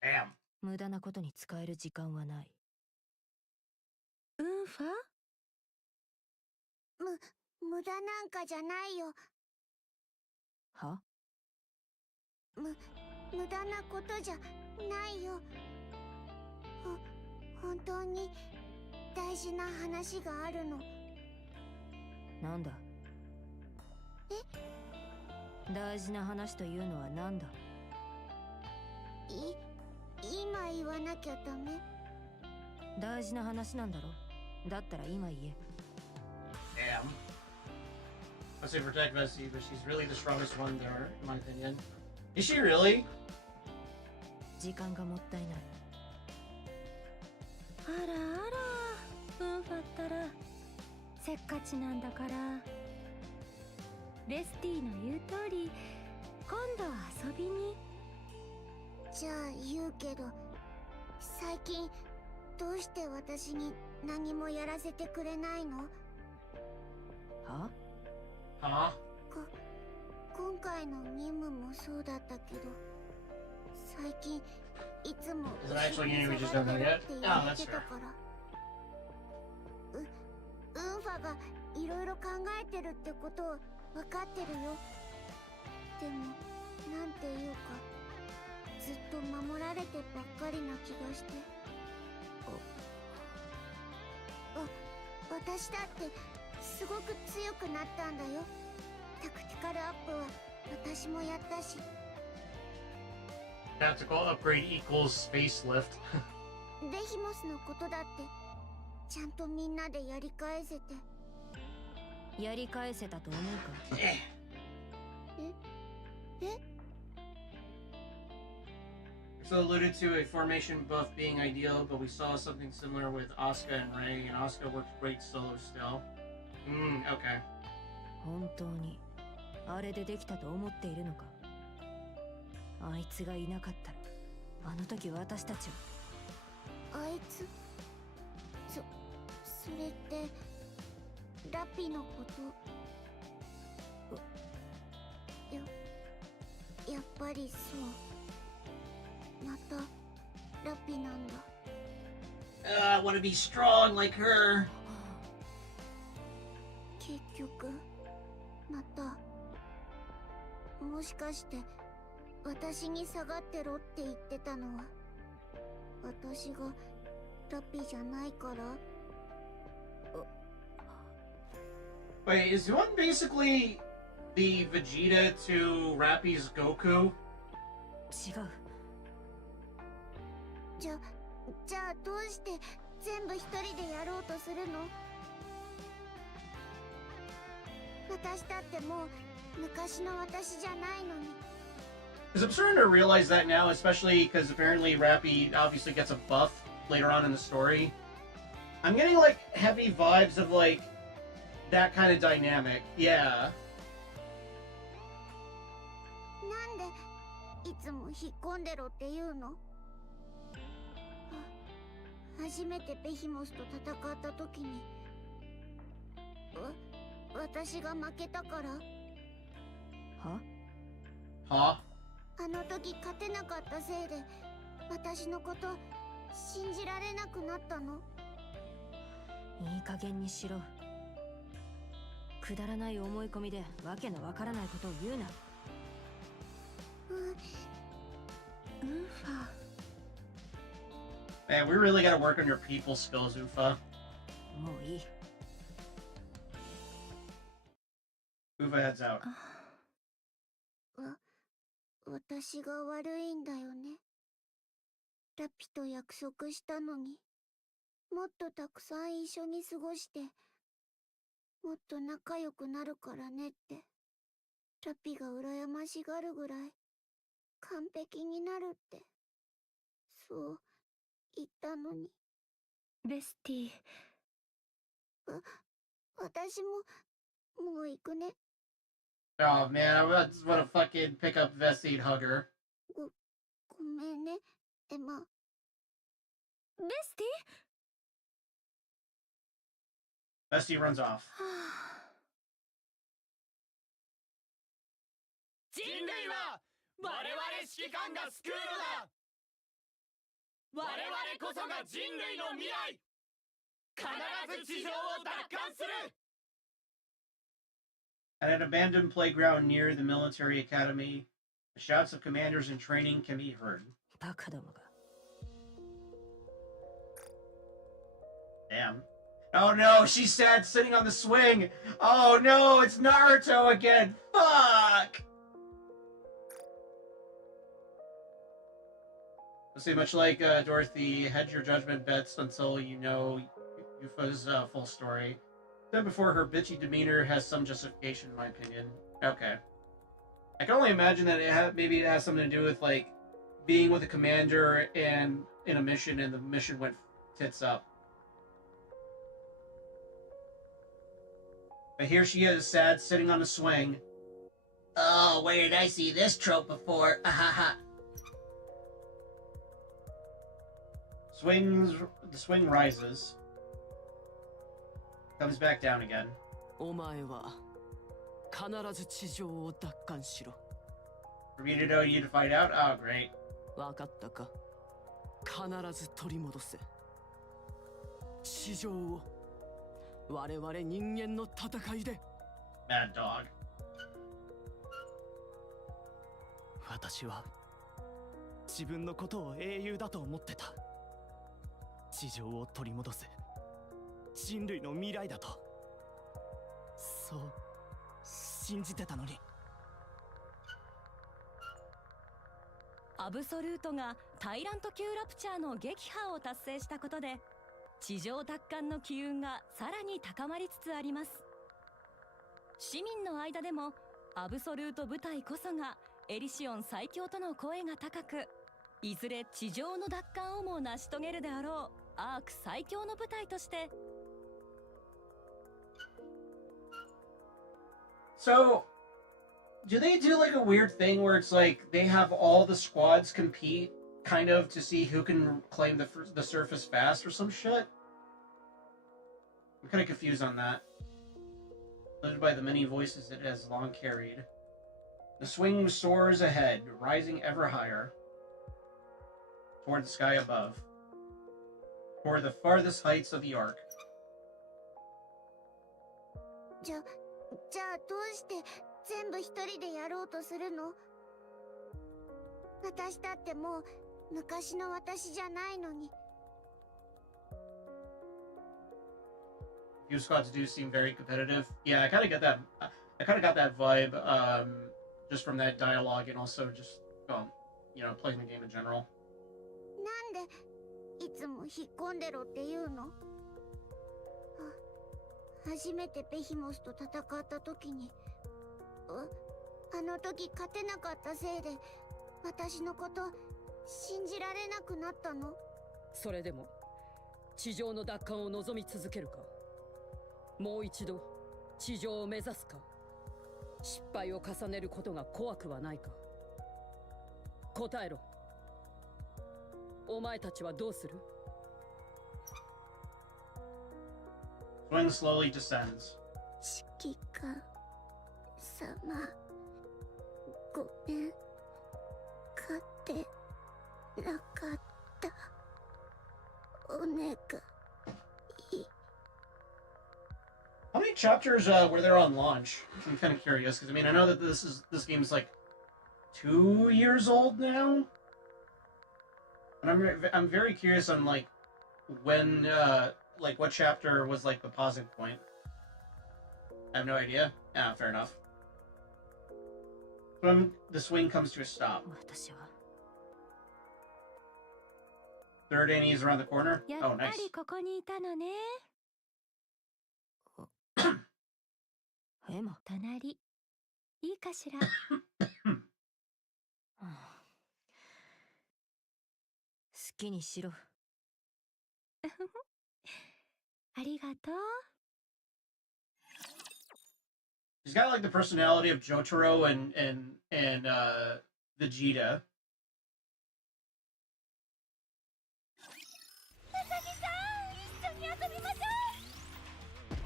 Bam. 無駄なことに使える時間はない。ウンファ？無駄なんかじゃないよ。は？無駄なことじゃないよ。本当に大事な話があるの。なんだ？大事な話というのはなんだ？今言わなきゃダメ？大事な話なんだろ？だったら今言え。 Damn. I say protect Vessi, but she's really the strongest one there, in my opinion. Is she really? 時間がもったいない。あらあら、ウンファったらせっかちなんだから。ベスティの言う通り、今度は遊びに。じゃあ言うけど、最近どうして私に何もやらせてくれないの？は？ Huh? 今回の任務もそうだったけど、最近いつも Is it actually getting we just done that yet? って言 Oh, っ that's てた fair. から。ウンファがいろいろ考えてるってことは分かってるよ。でもなんていうか、ずっと守られてばっかりな気がして。私だってすごく強くなったんだよ。タクティカルアップは私もやったし。 Tactical upgrade equals space lift. ベヒモスのことだってちゃんとみんなでやり返せて。やり返せたと思うか？え So alluded to a formation buff being ideal, but we saw something similar with Asuka and Rey, and Asuka works great solo still. Okay. 本当にあれでできたと思っているのか？あいつがいなかったら、あの時私たちは。あいつ、それってラピのこと。やっぱりそう。またラピなんだ。I want to be strong like her. 結局また。もしかして私に下がってろって言ってたのは私がラピじゃないから？ Wait, is one basically the Vegeta to Rappy's Goku? 違う。じゃあどうして全部一人でやろうとするの？私だってもう昔の私じゃないのに。 Because I'm starting to realize that now, especially because apparently Rappy obviously gets a buff later on in the story. I'm getting like heavy vibes of like that kind of dynamic. Yeah. なんでいつも引っ込んでろって言うの？初めてベヒモスと戦った時に私が負けたから？は？ Huh? あの時勝てなかったせいで私のこと信じられなくなったの？いい加減にしろ。くだらない思い込みでわけのわからないことを言うな。ウンファ。 Man, we really gotta work on your people skills, Ufa. もういい。Ufa heads out. 私が悪いんだよね。ラピと約束したのに、もっとたくさん一緒に過ごして、もっと仲良くなるからねって。ラピが羨ましがるぐらい完璧になるって、そう言ったのに。ベスティ。私もう行くね。Oh man, I just wanna fucking pick up Vessi and hug her. ごめんね、エマ。ベスティ。 Vessi runs off. 人類は我々指揮官が救うのだ。我々こそが人類の未来。必ず地上を奪還する。 At an abandoned playground near the military academy, the shouts of commanders in training can be heard. バカどもが。 Damn. Oh no, she's sad sitting on the swing. Oh no, it's Naruto again. Fuck. Let's see, much like Dorothy, hedge your judgment bets until you know Yufa's full story. Then before, her bitchy demeanor has some justification, in my opinion. Okay. I can only imagine that maybe it has something to do with, like, being with a commander and in a mission, and the mission went tits up. But here she is, sad, sitting on a swing. Oh, where did I see this trope before? Ahaha. The swing rises. Comes back down again. お前は必ず地上を奪還しろ。 For me to know, you to find out? Oh, great. わかったか。必ず取り戻せ。地上を我々人間の戦いで。 Mad dog. 私は自分のことを英雄だと思ってた。地上を取り戻せ。人類の未来だと。そう信じてたのに。アブソルートがタイラント級ラプチャーの撃破を達成したことで、地上奪還の機運がさらに高まりつつあります。市民の間でもアブソルート部隊こそがエリシオン最強との声が高く、いずれ地上の奪還をも成し遂げるであろうアーク最強の部隊として。 So, do they do like a weird thing where it's like they have all the squads compete, kind of, to see who can claim the surface fast or some shit? I'm kind of confused on that. Led by the many voices it has long carried. The swing soars ahead, rising ever higher toward the sky above, toward the farthest heights of the arc. じゃあどうして全部一人でやろうとするの？私だってもう昔の私じゃないのに。Few squads do seem very competitive. Yeah, I kind of get that. I kind of got that vibe, just from that dialogue, and also just, playing the game in general. なんでいつも引っ込んでろって言うの？初めてベヒモスと戦った時に、あの時勝てなかったせいで私のこと信じられなくなったの？それでも地上の奪還を望み続けるか？もう一度地上を目指すか？失敗を重ねることが怖くはないか？答えろ。お前たちはどうする？Swing slowly descends. 指揮官様、ごめん、勝てなかった。お願い。 How many chapters were there on launch? I'm kind of curious because I know that this game's like 2 years old now, and I'm very curious on like when like what chapter was like the pausing point. I have no idea. Ah, fair enough. The swing comes to a stop. Third Annie is around the corner. Oh, nice. エマ、隣いいかしら。好きにしろ。ありがとう。She's got like the personality of Jotaro and Vegeta. うさぎさん、一緒に遊びましょう。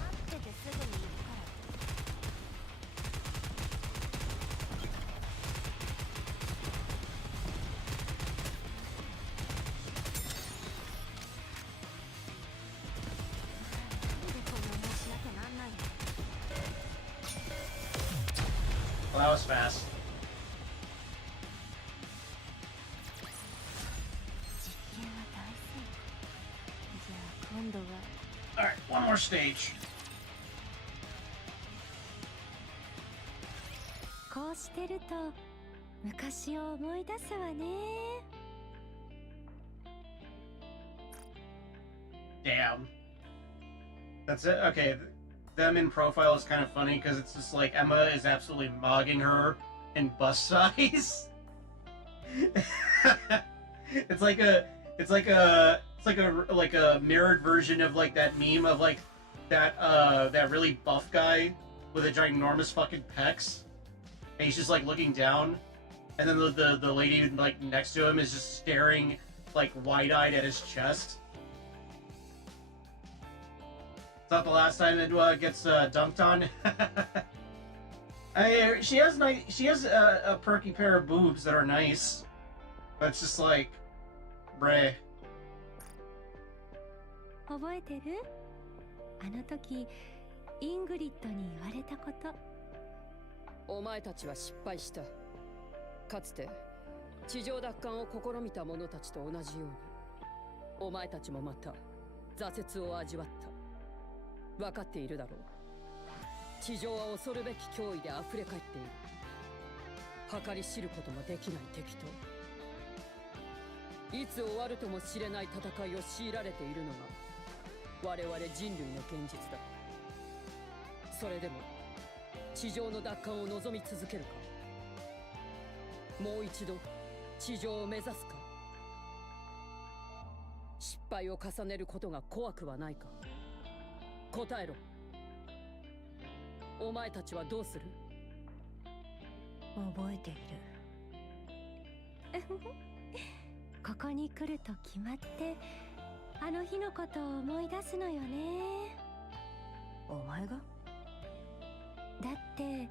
待っててすぐに行くから。 Well, that was fast. Alright, one more stage. こうしてると昔を思い出すわね。Damn. That's it? Okay. Them in profile is kind of funny because it's just like Emma is absolutely mogging her in bust size. It's like a mirrored version of like that meme of like that really buff guy with a ginormous fucking pecs. And he's just like looking down, and then the lady like next to him is just staring like wide-eyed at his chest. It's not the last time it gets dunked on. I mean, she has a perky pair of boobs that are nice, but it's just like, bruh. 覚えてる？あの時イングリッドに言われたこと。お前たちは失敗した。かつて地上奪還を試みた者たちと同じように、お前たちもまた挫折を味わった。分かっているだろう。地上は恐るべき脅威で溢れ返っている。計り知ることもできない敵と、いつ終わるとも知れない戦いを強いられているのが我々人類の現実だ。それでも地上の奪還を望み続けるか、もう一度地上を目指すか、失敗を重ねることが怖くはないか。答えろ。お前たちはどうする？覚えている。ここに来ると決まってあの日のことを思い出すのよね。お前が？だって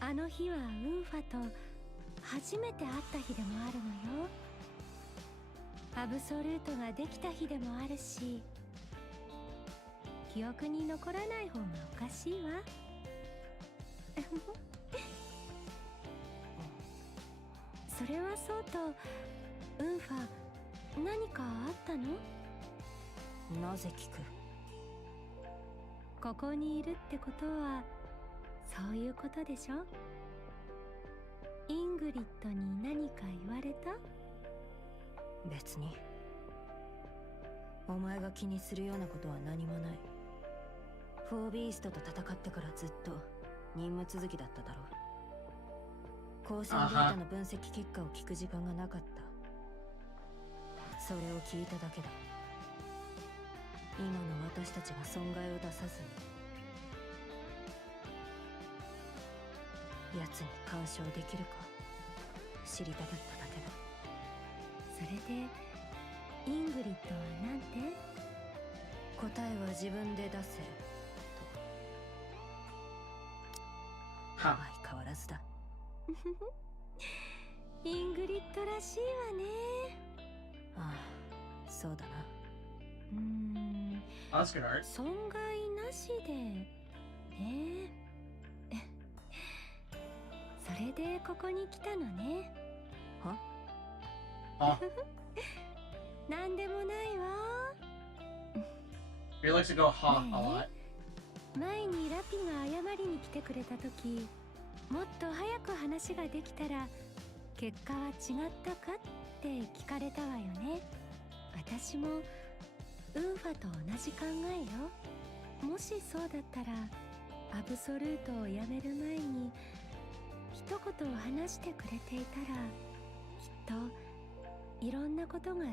あの日はウンファと初めて会った日でもあるのよ。アブソルートができた日でもあるし、記憶に残らない方がおかしいわ。それはそうと、ウンファ何かあったの？なぜ聞く？ここにいるってことはそういうことでしょ？イングリッドに何か言われた？別に。お前が気にするようなことは何もない。フォービーストと戦ってからずっと任務続きだっただろう。光線データの分析結果を聞く時間がなかった。それを聞いただけだ。今の私たちが損害を出さずに奴に干渉できるか知りたかっただけだ。それでイングリッドはなんて？答えは自分で出せと。相変わらずだ。イングリッドらしいわね。ああ、そうだな。損害なしでね。それでここに来たのね。は？なんでもないわ。He likes to go ha a lot. 前にラピが謝りに来てくれた時、もっと早く話ができたら結果は違ったかって聞かれたわよね。私もウンファと同じ考えよ。もしそうだったらアブソルートをやめる前に一言話してくれていたら、きっといろんなことが違っ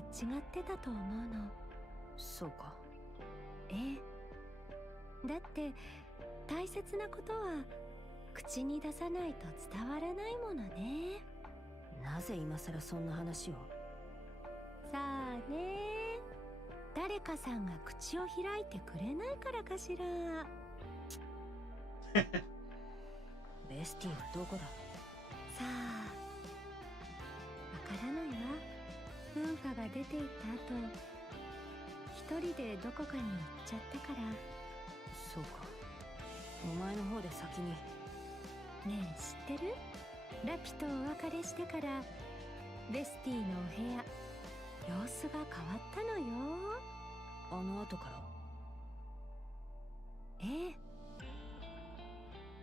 てたと思うの。そうか。ええ。だって大切なことは口に出さないと伝わらないものね。なぜ今さらそんな話を？さあね。誰かさんが口を開いてくれないからかしら。ベスティはどこだ？さあ、わからないわ。ウンファが出て行った後、一人でどこかに行っちゃったから。そうか。お前の方で先に。ねえ、知ってる？ラピとお別れしてからベスティのお部屋、様子が変わったのよ。あの後から？ええ。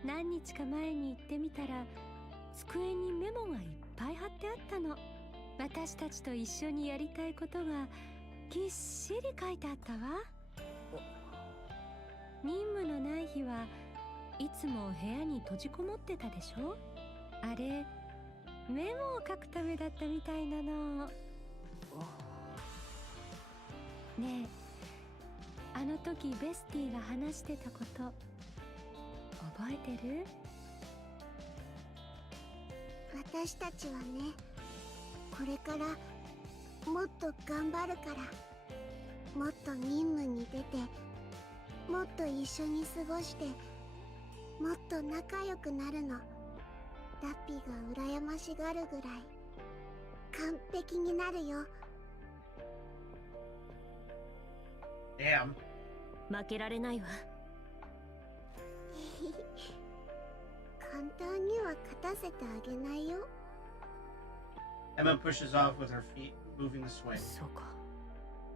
何日か前に行ってみたら机にメモがいっぱい貼ってあったの。私たちと一緒にやりたいことがぎっしり書いてあったわ。任務のない日はいつも部屋に閉じこもってたでしょ。あれメモを書くためだったみたいなの。ねえ、あの時ベスティが話してたこと覚えてる？私たちはね、これからもっと頑張るから、もっと任務に出て、もっと一緒に過ごして、もっと仲良くなるの。ラッピーが羨ましがるぐらい完璧になるよ。Damn. 負けられないわ。簡単には勝たせてあげないよ。Emma pushes off with her feet, moving the swing. そうか。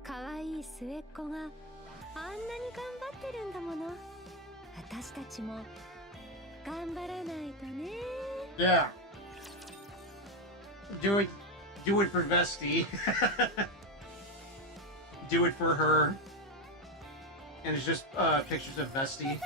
可愛い末っ子があんなに頑張ってるんだもの。私たちも頑張らないとね。Yeah. Do it for Vesti. Do it for her. And it's just pictures of Vesti.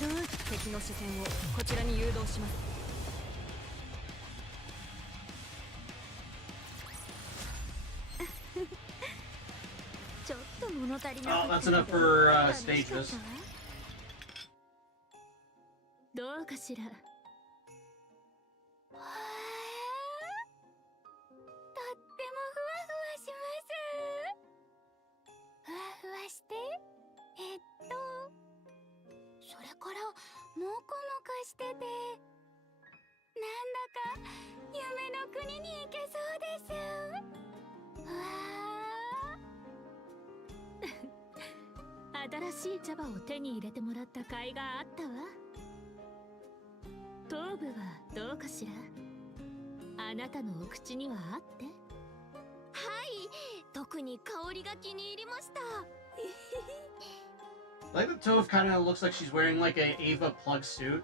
Doot 敵の視線をこちらに誘導します。ちょっと物足りなかったけど。Oh, that's enough for stages. どうかしら。とってもふわふわします。ふわふわして、それからもこもこしてて、なんだか夢の国に行けそうです。わあ。新しい茶葉を手に入れてもらった甲斐があったわ。頭部はどうかしら。あなたのお口にはあって。はい、特に香りが気に入りました。Like the Toph kind of looks like she's wearing like a Ava plug suit.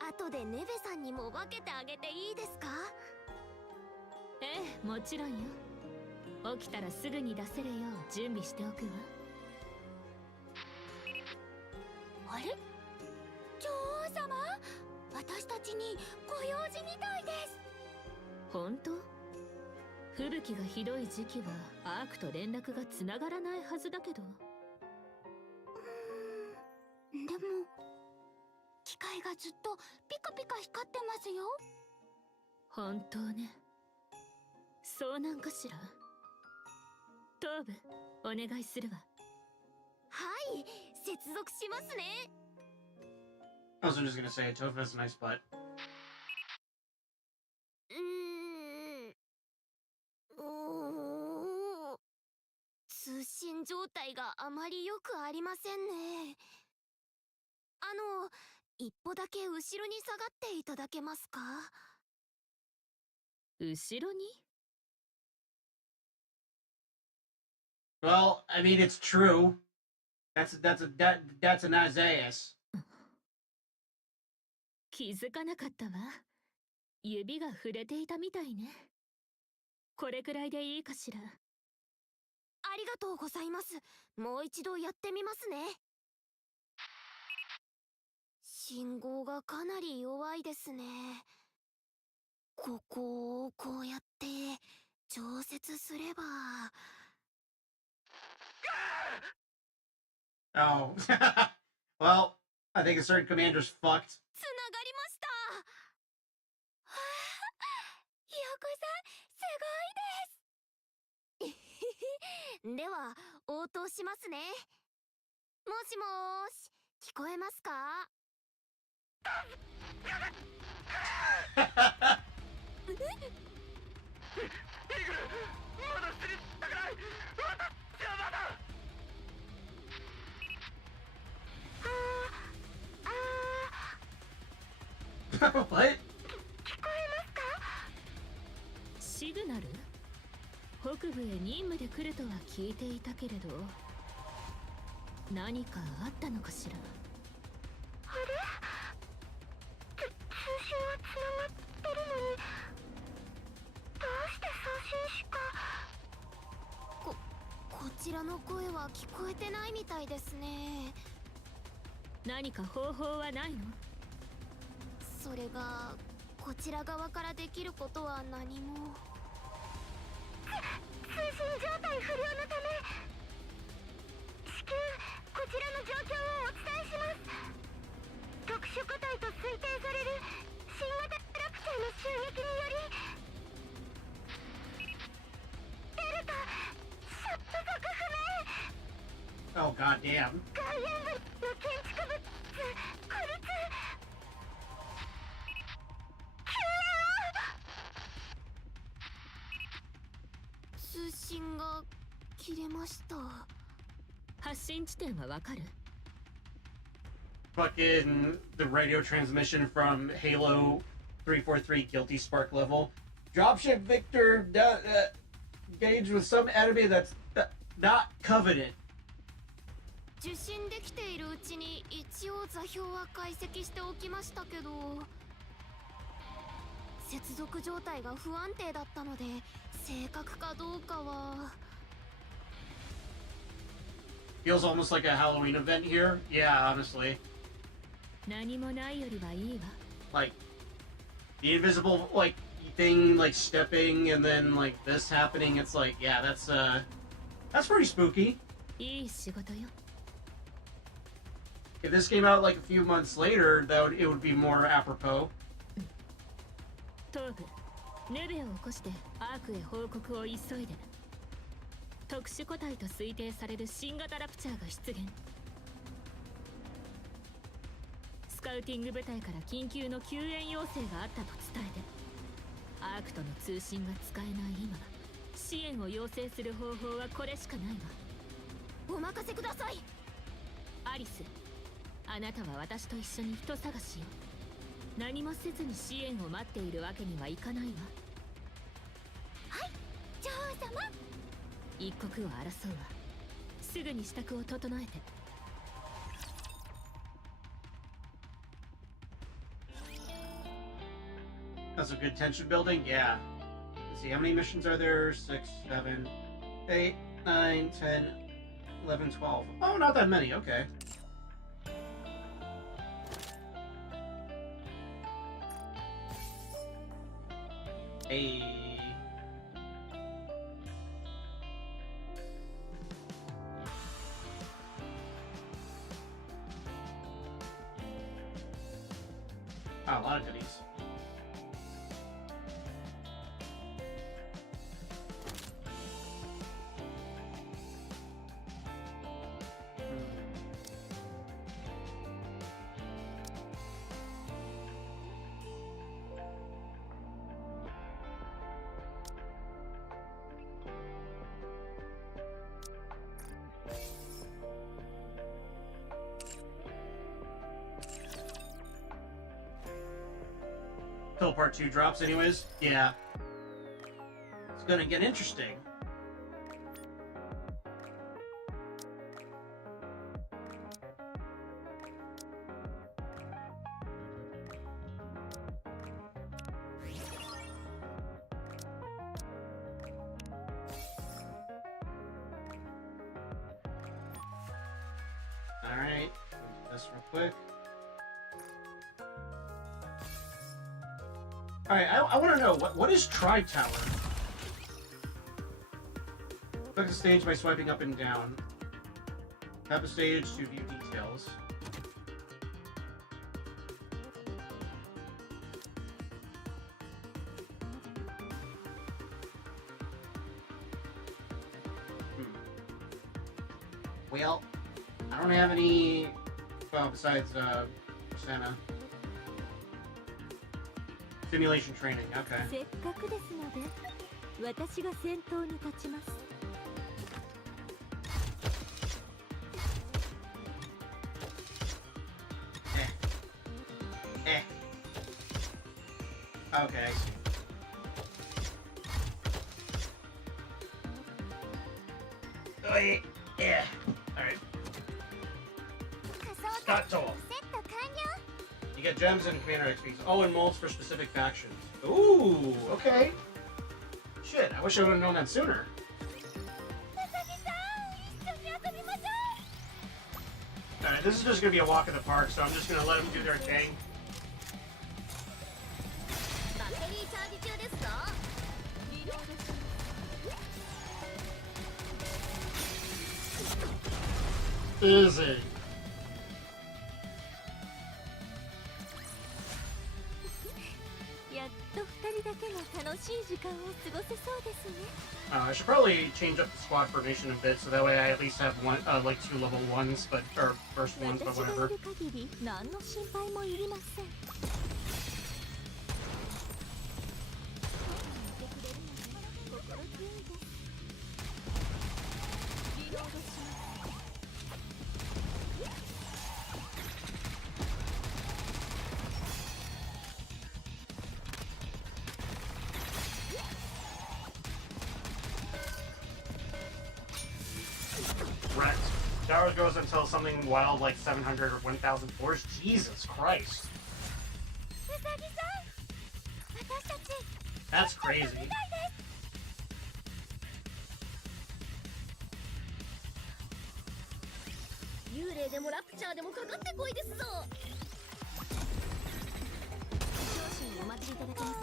後でネベさんにも分けてあげていいですか？ええ、もちろんよ。起きたらすぐに出せるよう準備しておくわ。あれ？女王様？私たちにご用事みたいです。本当？吹雪がひどい時期はアークと連絡がつながらないはずだけど。でも機械がずっとピカピカ光ってますよ。本当ね。そうなんかしら。頭部お願いするわ。はい、接続しますね。I was just gonna say, Toph has a nice butt. 通信状態があまり良くありませんね。一歩だけ後ろに下がっていただけますか？後ろに？ Well, I mean, it's true. That's an Isaiah. 気づかなかったわ。指が触れていたみたいね。これくらいでいいかしら。ありがとうございます。もう一度やってみますね。信号がかなり弱いですね。ここをこうやって調節すれば。Oh. Well, I think a certain commander's fucked. つながりました。はあ、ひよこさん、すごいです。では、応答しますね。もしもーし、聞こえますか？What? シグナル？北部へ任務で来るとは聞いていたけれど。何かあったのかしら。あれ？通信はつながってるのに、どうして送信しか。こちらの声は聞こえてないみたいですね。何か方法はないの？それがこちら側からできることは何も。通信状態不良のため、至急こちらの状況をお伝えします。特殊個体と推定される新型ラプチャーの襲撃によりデルタ所属不明。 Oh goddamn. 外縁部の建築物孤立。通信が切れました。発信地点はわかる？ Fucking the radio transmission from Halo 343 Guilty Spark level. Dropship Victor engaged with some enemy that's not coveted. 受信できているうちに一応座標は解析しておきましたけど、接続状態が不安定だったので正確かどうかは。 Feels almost like a Halloween event here. Yeah, honestly. 何もないよりはいいわ。 Like the invisible like thing like stepping and then like this happening. It's like, yeah, that's pretty spooky. いい仕事よ。If this came out like a few months later, it would be more apropos. 頭部、ヌベを起こしてアークへ報告を急いで。特殊個体と推定される新型ラプチャーが出現。スカウティング部隊から緊急の救援要請があったと伝えて、アークとの通信が使えない今、支援を要請する方法はこれしかないわ。お任せください。アリス、あなたは私と一緒に人探しよ。何もせずに支援を待っているわけにはいかないわ。はい、女王様。一刻を争うわ。すぐに支度を整えて。That's a good tension building. Yeah. Let's see, how many missions are there? 6, 7, 8, 9, 10, 11, 12. Oh, not that many. Okay. Hey. Wow, a lot of goodies. Till part 2 drops anyways. Yeah. It's gonna get interesting. Alright, this real quick. Alright, I want to know, what is Tribe Tower? Select the stage by swiping up and down. Tap the stage to view details. Well, I don't have any, well, besides, Santa. Simulation training, okay. せっかくですので、私が先頭に立ちます。Okay, I see. Oh, yeah. Alright. Gato. セット完了。 You get gems and commander XP. Oh, and molds for specific factions. Ooh, okay. Shit, I wish I would have known that sooner. うさぎさん、一緒に遊びましょ Alright, this is just gonna be a walk in the park, so I'm just gonna let them do their thing. う。バッテリーチャージ中ですか。リロードします。 Easy. やっと二人だけの楽しい時間を過ごせそうですね。 I should probably change up the squad formation a bit, so that way I at least have one, like 2 level 1s, but or first ones, but 私がい whatever. る限り何の心配もいりません。 Wrecked. Tower goes until something wild like 700 or 1,000 floors. Jesus Christ. うさぎさん、私たち That's crazy. みたいです。幽霊でもラプチャーでもかかってこいですぞ。少々お待ちいただけますか。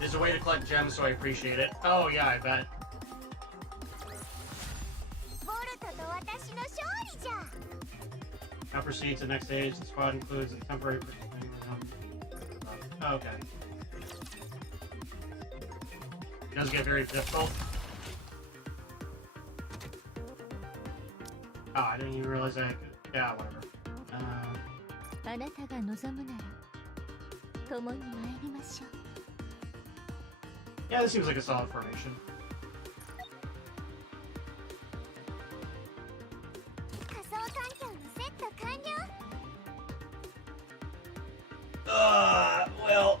There's a way to collect gems, so I appreciate it. Oh yeah, I bet. ボルトと私の勝利じゃ。 Now proceed to the next stage. The squad includes a temporary. Oh, okay. It does get very difficult. Oh, I didn't even realize I could. Yeah, whatever. あなたが望むなら共に参りましょう。 Yeah, this seems like a solid formation. 仮想環境のセット完了。 Well,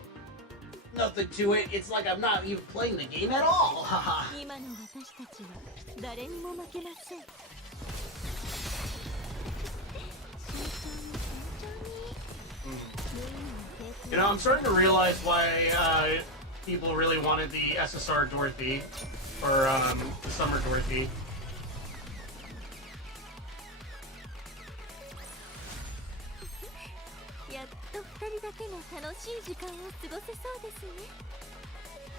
nothing to it. It's like I'm not even playing the game at all. Haha. 今の私たちは誰にも負けません。 You know, I'm starting to realize why people really wanted the SSR Dorothy, or the Summer Dorothy. やっと二人だけの楽しい時間を過ごせそうですね。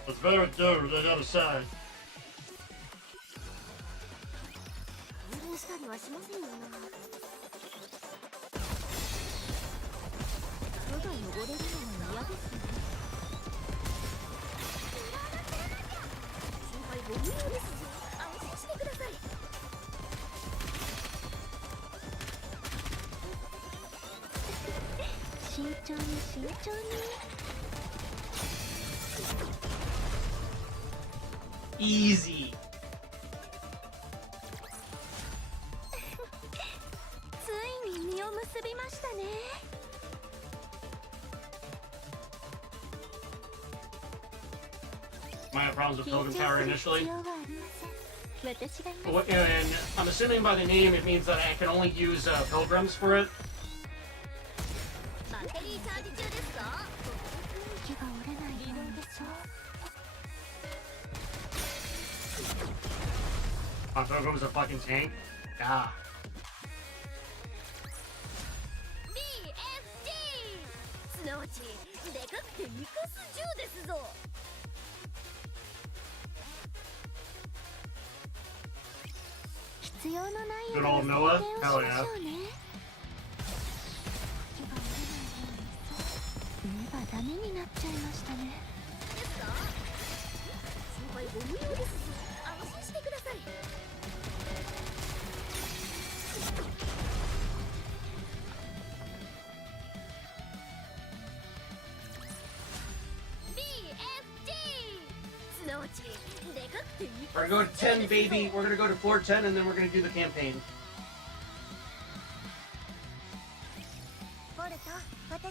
It's better with Doot than the other side. 失礼したりはしませんよな。服が汚れるのは嫌ですね。心配ご無用ですぞ。安心してください。 慎重に慎重に。 Easy. ついに実を結びましたね。 Might have problems with Pilgrim Tower initially. 緊張する必要はありません。私がいます。 And I'm assuming by the name it means that I can only use pilgrims for it. バッテリーチャージ中ですか。気が折れない理論でしょう。 Pilgrim's a fucking tank. Yeah. BFG すなわちでかくて生かす銃ですぞ。 必要のない Good old Noah. Hell yeah. 目がダメになっちゃいましたね。ですか？心配ご無用ですぞ。安心してください。 We're gonna go to 10, baby. We're gonna go to floor 10, and then we're gonna do the campaign.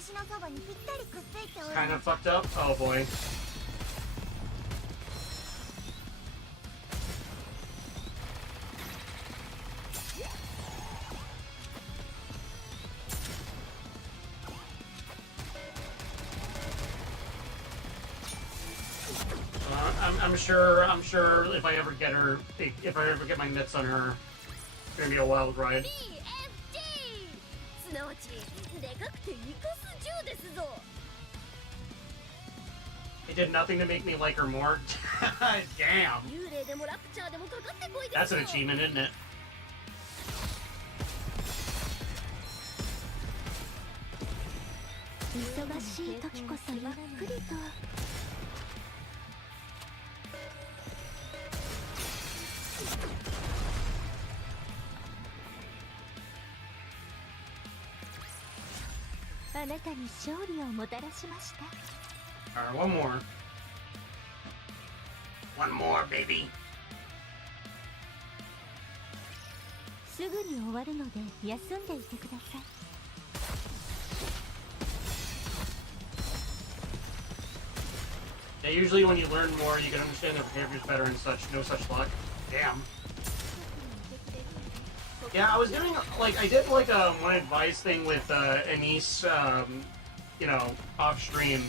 私のそばにぴったりくっついておる。 Kind of fucked up. Oh boy. I'm sure if I ever get her, if I ever get my mitts on her, it's gonna be a wild ride. It did nothing to make me like her more. Damn. That's an achievement, isn't it? 忙しい時こそゆっくりと。あなたに勝利をもたらしました。 Alright, one more. One more, baby. すぐに終わるので休んでいてください。 Yeah, usually when you learn more, you can understand their behaviors better and such. No such luck. Damn. Yeah, I was doing, like, I did, like, one advice thing with, Anise, you know, off-stream.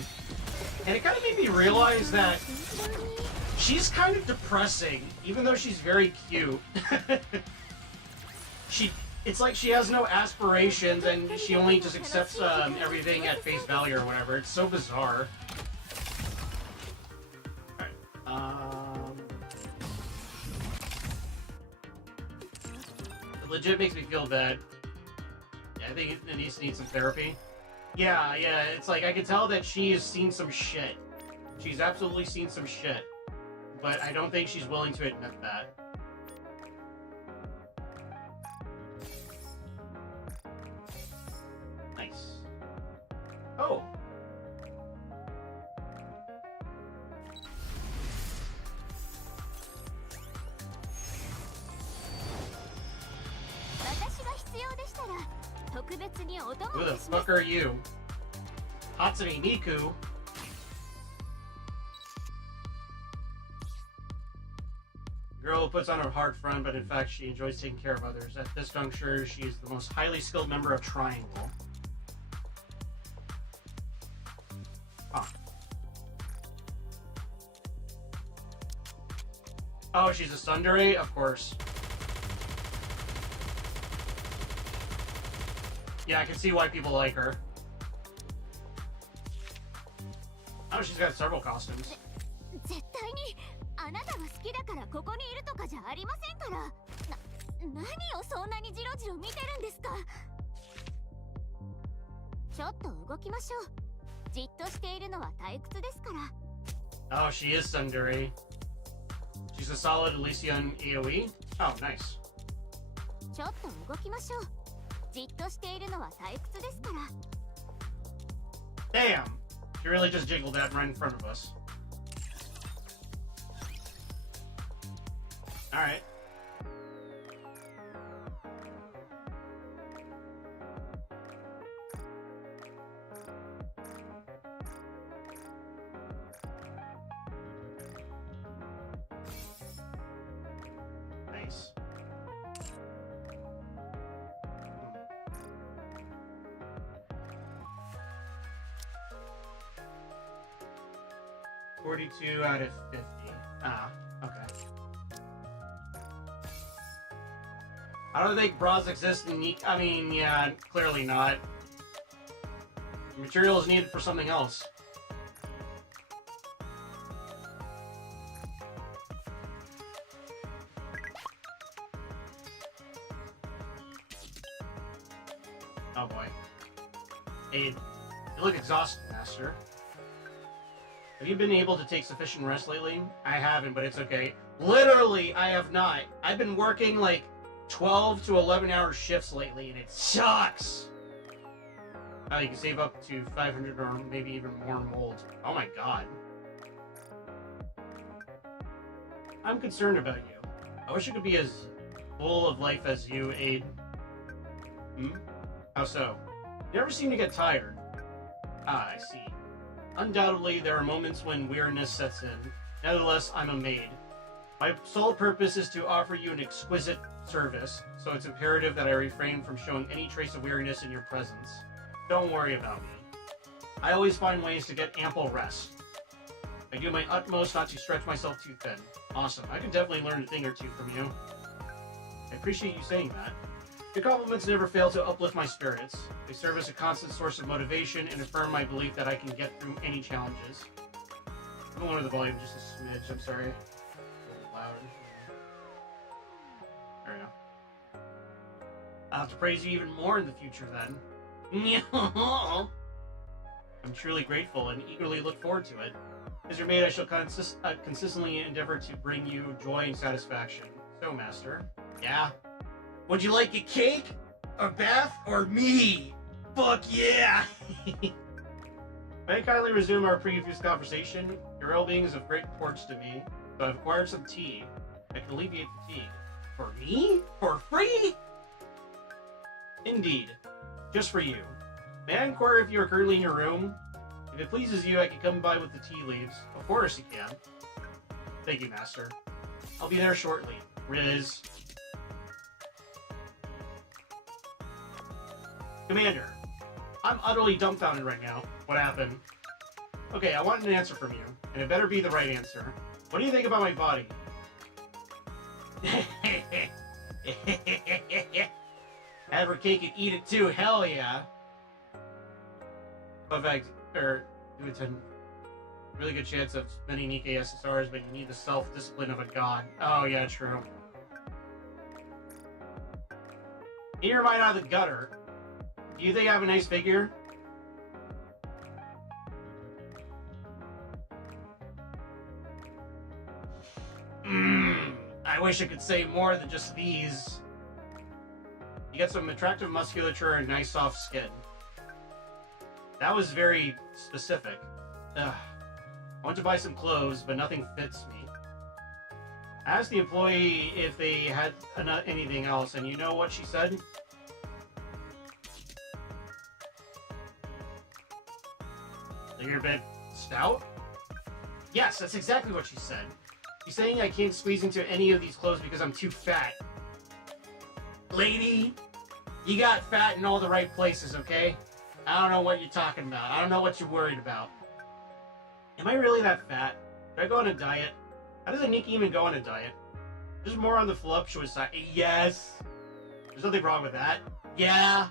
And it kind of made me realize that she's kind of depressing, even though she's very cute. It's like she has no aspirations, and she only just accepts, everything at face value or whatever. It's so bizarre. It legit makes me feel bad. Yeah, I think it needs some therapy. Yeah, it's like I can tell that she has seen some shit. She's absolutely seen some shit. But I don't think she's willing to admit that. Nice. Oh! Who the fuck are you? Hatsune Miku? Girl who puts on a hard front, but in fact she enjoys taking care of others. At this juncture, she is the most highly skilled member of Triangle. Huh. Oh, she's a tsundere? Of course. Yeah, I can see why people like her. Oh, she's got several costumes. 絶対にあなたが好きだからここにいるとかじゃありませんから。何をそんなにジロジロ見てるんですか。ちょっと動きましょう。じっとしているのは退屈ですから。 Oh, she is tsundere. She's a solid Elysian AoE? Oh, nice. ちょっと動きましょう。じっとしているのは退屈ですから。 Damn! She really just jiggled that right in front of us. Alright. Nice. $42 out of 50. Ah, okay. I don't think bras exist in Nikke. I mean, yeah, clearly not. The material is needed for something else. Oh boy. Hey, you look exhausted, Master. Have you been able to take sufficient rest lately? I haven't, but it's okay. Literally, I have not. I've been working like 12 to 11 hour shifts lately, and it sucks. Oh, you can save up to 500 or maybe even more mold. Oh my god. I'm concerned about you. I wish I could be as full of life as you, Aid. Hmm? How so? You never seem to get tired. Ah, I see. Undoubtedly, there are moments when weariness sets in. Nevertheless, I'm a maid. My sole purpose is to offer you an exquisite service, so it's imperative that I refrain from showing any trace of weariness in your presence. Don't worry about me. I always find ways to get ample rest. I do my utmost not to stretch myself too thin. Awesome. I can definitely learn a thing or two from you. I appreciate you saying that. Your compliments never fail to uplift my spirits. They serve as a constant source of motivation and affirm my belief that I can get through any challenges. I'm gonna lower the volume just a smidge, I'm sorry. A little loud. There we go. I'll have to praise you even more in the future then. I'm truly grateful and eagerly look forward to it. As your maid, I shall consistently endeavor to bring you joy and satisfaction. So, Master. Yeah? Would you like a cake? A bath? Or me? Fuck yeah! May I kindly resume our previous conversation? Your well-being is of great importance to me, so I've acquired some tea. I can alleviate fatigue. For me? For free? Indeed. Just for you. May I inquire if you are currently in your room? If it pleases you, I can come by with the tea leaves. Of course you can. Thank you, Master. I'll be there shortly. Riz. Commander, I'm utterly dumbfounded right now. What happened? Okay, I want an answer from you, and it better be the right answer. What do you think about my body? Have her cake and eat it too, hell yeah! Perfect, Dootening. Really good chance of many Nikke SSRs, but you need the self-discipline of a god. Oh yeah, true. In your mind out of the gutter. Do you think I have a nice figure? I wish I could say more than just these. You got some attractive musculature and nice soft skin. That was very specific. Ugh. I want to buy some clothes, but nothing fits me. I asked the employee if they had anything else, and you know what she said? You're a bit stout? Yes, that's exactly what she said. She's saying I can't squeeze into any of these clothes because I'm too fat. Lady, you got fat in all the right places, okay? I don't know what you're talking about. I don't know what you're worried about. Am I really that fat? Should I go on a diet? How does a Nikke even go on a diet? Just more on the voluptuous side. Yes. There's nothing wrong with that. Yeah.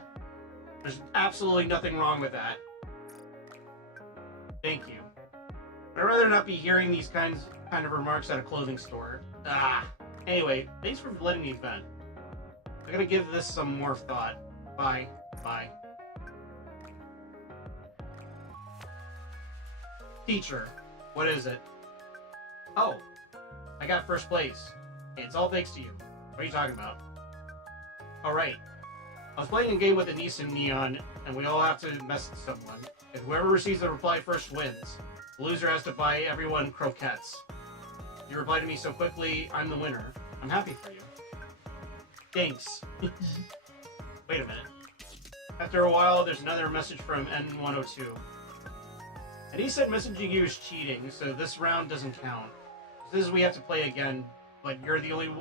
There's absolutely nothing wrong with that. Thank you. I'd rather not be hearing these kind of remarks at a clothing store. Anyway, thanks for letting me vent. I'm gonna give this some more thought. Bye. Bye. Teacher, what is it? Oh, I got first place. Hey, it's all thanks to you. What are you talking about? Alright. I was playing a game with Anise and Neon, and we all have to message someone. If whoever receives the reply first wins. The loser has to buy everyone croquettes. You reply to me so quickly, I'm the winner. I'm happy for you. Thanks. Wait a minute. After a while, there's another message from N102. And he said messaging you is cheating, so this round doesn't count. This is we have to play again, but you're the only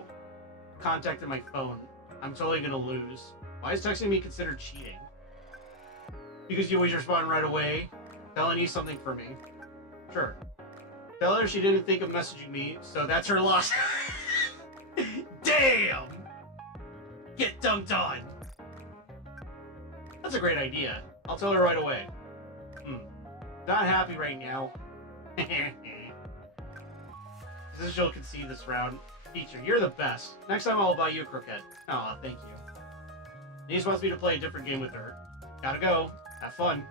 contact in my phone. I'm totally gonna lose. Why is texting me considered cheating? Because you always respond right away. Tell Annie something for me. Sure. Tell her she didn't think of messaging me, so that's her loss. Damn! Get dunked on! That's a great idea. I'll tell her right away. Not happy right now. Since she'll concede this round. Teacher, you're the best. Next time I'll buy you a croquette. Aw, thank you. Denise wants me to play a different game with her. Gotta go. Have fun.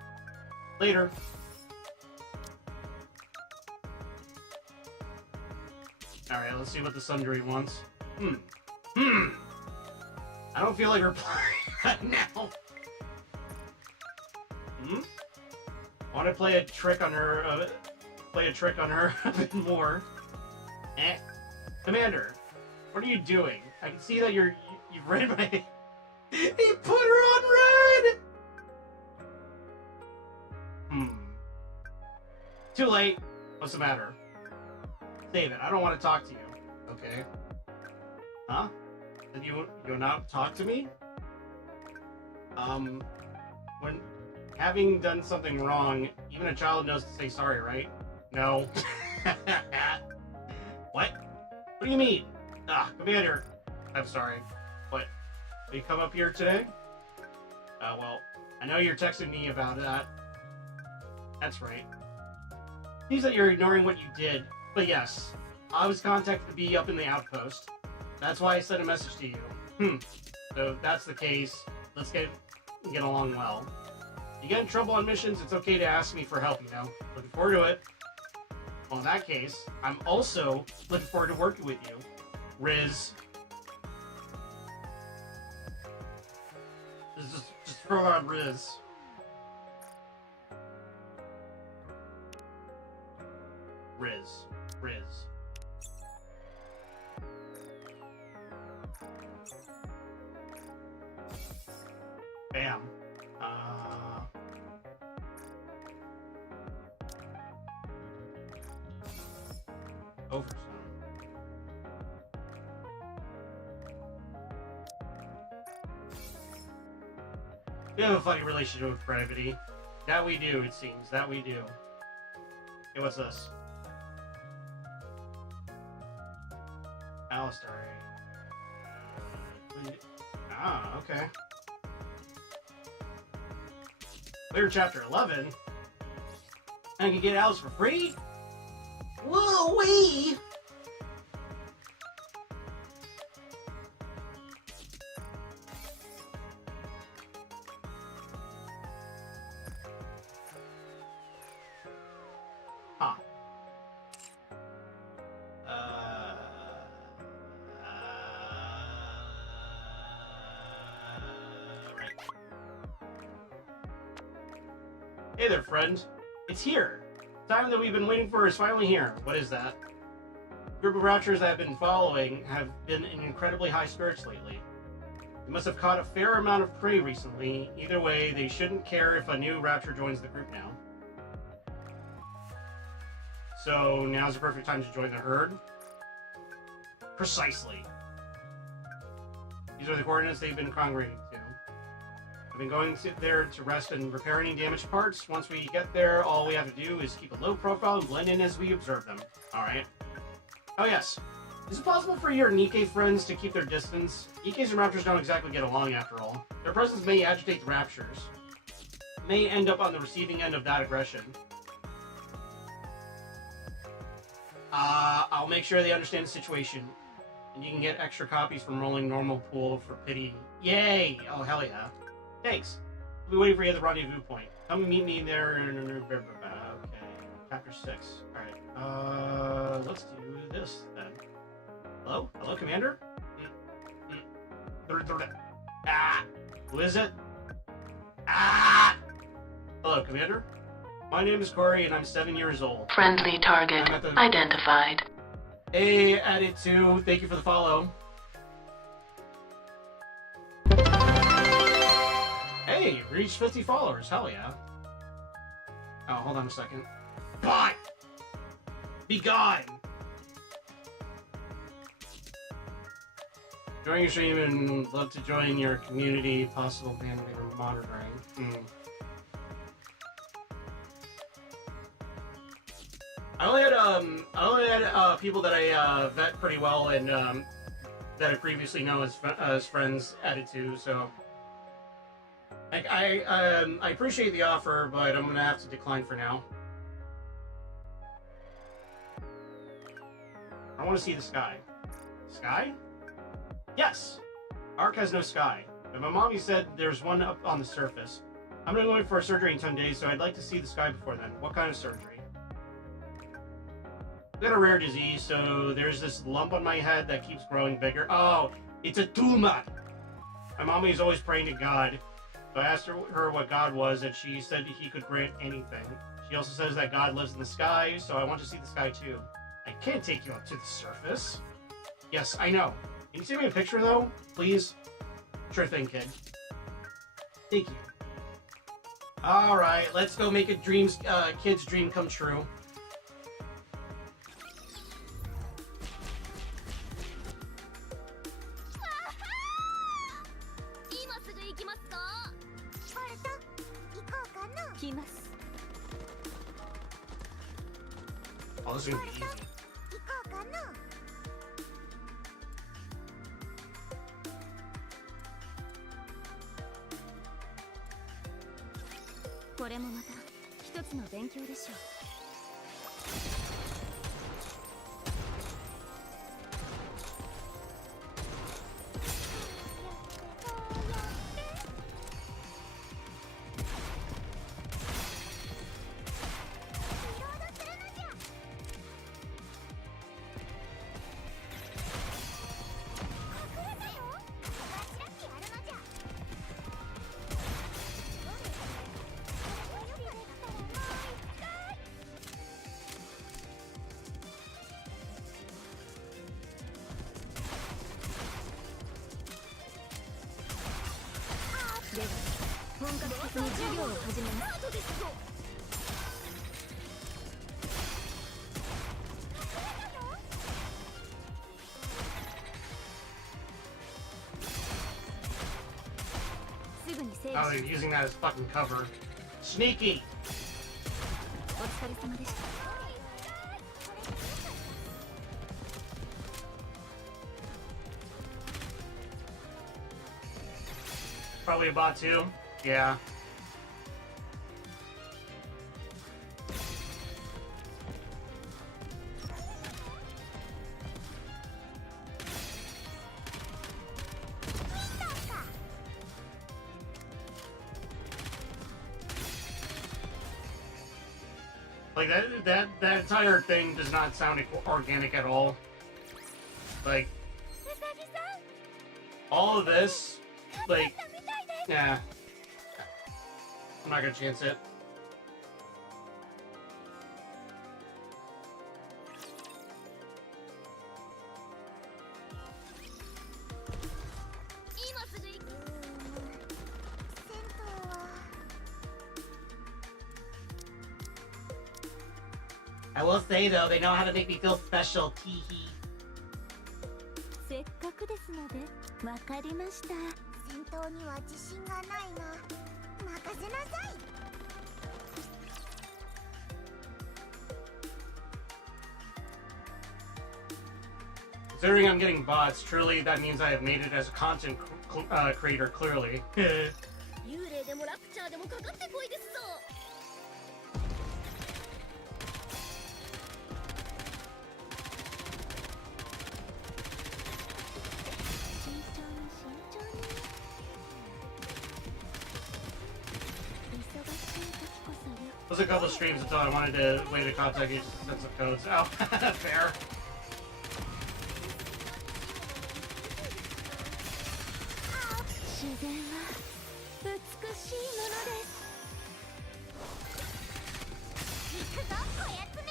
Later. Alright, let's see what the sundry wants. I don't feel like replying right now. I want to play a trick on her, a bit more. Commander, what are you doing? I can see that you've read my... He put her on red! Too late. What's the matter? Save it. I don't want to talk to you. Okay. Huh? Did you not talk to me? When having done something wrong, even a child knows to say sorry, right? No. What? What do you mean? Commander. I'm sorry. What? Did you come up here today? Well, I know you're texting me about that. That's right. Seems that you're ignoring what you did, but yes, I was contacted to be up in the outpost. That's why I sent a message to you. So if that's the case, let's get along well. You get in trouble on missions, it's okay to ask me for help, you know? Looking forward to it. Well, in that case, I'm also looking forward to working with you. Riz. Just throw on Riz. Riz. Bam. Over some. We have a funny relationship with brevity. That we do, it seems. That we do. Hey, what's this? Alistair. Okay. Clear chapter 11. I can get Alice for free? Woo-wee! Huh. Right. Hey there, friend. It's here. The time that we've been waiting for is finally here. What is that? The group of Raptors I have been following have been in incredibly high spirits lately. They must have caught a fair amount of prey recently. Either way, they shouldn't care if a new Raptor joins the group now. So now's the perfect time to join the herd? Precisely. These are the coordinates they've been congregating to. I've been going there to rest and repair any damaged parts. Once we get there, all we have to do is keep a low profile and blend in as we observe them. Alright. Oh yes. Is it possible for your Nikke friends to keep their distance? Nikkes and Raptors don't exactly get along after all. Their presence may agitate the Raptors. May end up on the receiving end of that aggression. I'll make sure they understand the situation. And you can get extra copies from Rolling Normal Pool for pity. Yay! Oh, hell yeah. Thanks. I'll be waiting for you at the rendezvous point. Come and meet me there. Okay. Chapter 6. Alright. Let's do this then. Hello? Hello, Commander? Who is it? Hello, Commander? My name is Corey, and I'm 7 years old. Friendly target identified. Hey, added 2. Thank you for the follow. Hey, reached 50 followers. Hell yeah. Oh, hold on a second. Bye! Be gone! Join your stream and love to join your community. Possible family monitoring. I only had people that I vet pretty well and that I previously know as friends added to. So I appreciate the offer, but I'm gonna have to decline for now. I want to see the sky. Sky? Yes. Ark has no sky, but my mommy said there's one up on the surface. I'm gonna go in for a surgery in 10 days, so I'd like to see the sky before then. What kind of surgery? I've got a rare disease, so there's this lump on my head that keeps growing bigger. Oh, it's a tumor. My mommy is always praying to God. So I asked her what God was, and she said he could grant anything. She also says that God lives in the sky, so I want to see the sky too. I can't take you up to the surface. Yes, I know. Can you send me a picture, though? Please? Sure thing, kid. Thank you. Alright, let's go make a kid's dream come true. this is gonna be easy. 行こうかの。これもまた一つの勉強でしょう。では本格的に授業を始めます。すぐに整理 Oh, し they're using that as fucking cover. Sneaky! お疲れ様でした。 Probably a bot too. Yeah. Like that entire thing does not sound organic at all. Like all of this, like, yeah, I'm not gonna chance it. 今すぐ行く。銭湯は。 I will say though, they know how to make me feel special. Tee hee. せっかくですので、わかりました。 戦闘には自信がないな。任せなさい。 Considering I'm getting bots, truly that means I have made it as a content creator. Clearly. 幽霊でもラプチャーでもかかってこいですぞ。 There's a couple streams until I wanted to wait to contact you to send some codes. Oh, fair. 自然は美しいものです。 行くぞ、こやつめ。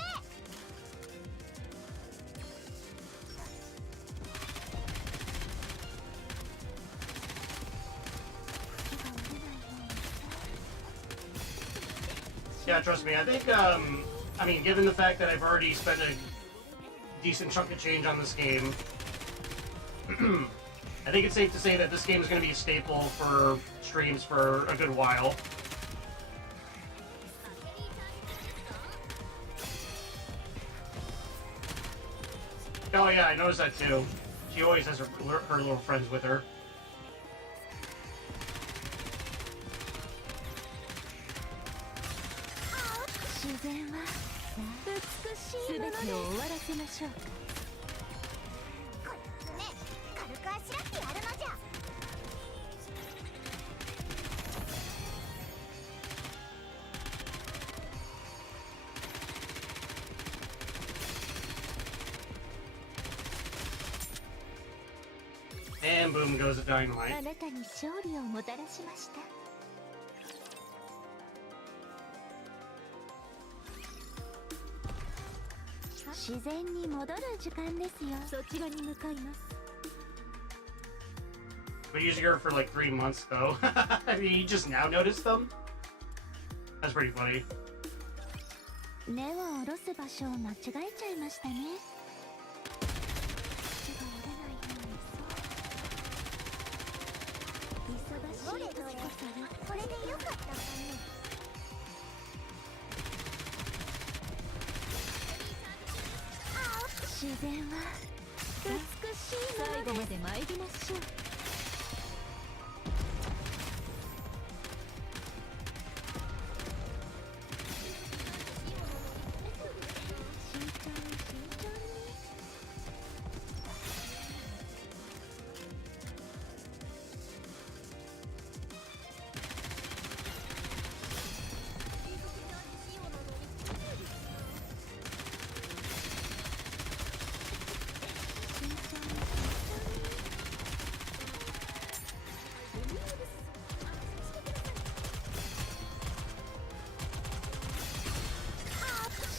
Yeah, trust me. I think, I mean, given the fact that I've already spent a decent chunk of change on this game, I think it's safe to say that this game is going to be a staple for streams for a good while. Oh yeah, I noticed that too. She always has her little friends with her. 自然は美しいものです。全てを終わらせましょうか。 こやつめ、軽くあしらってやるのじゃ。 And boom goes the dynamite. あなたに勝利をもたらしました。 自然に戻る時間ですよ。そちらに向かいます。 Been using her for like 3 months though. I mean, you just now noticed them? That's pretty funny. 根を下ろす場所を間違えちゃいましたね。忙しい時こそよ。これでよかったかね。然は美しいものです。最後まで参りましょう。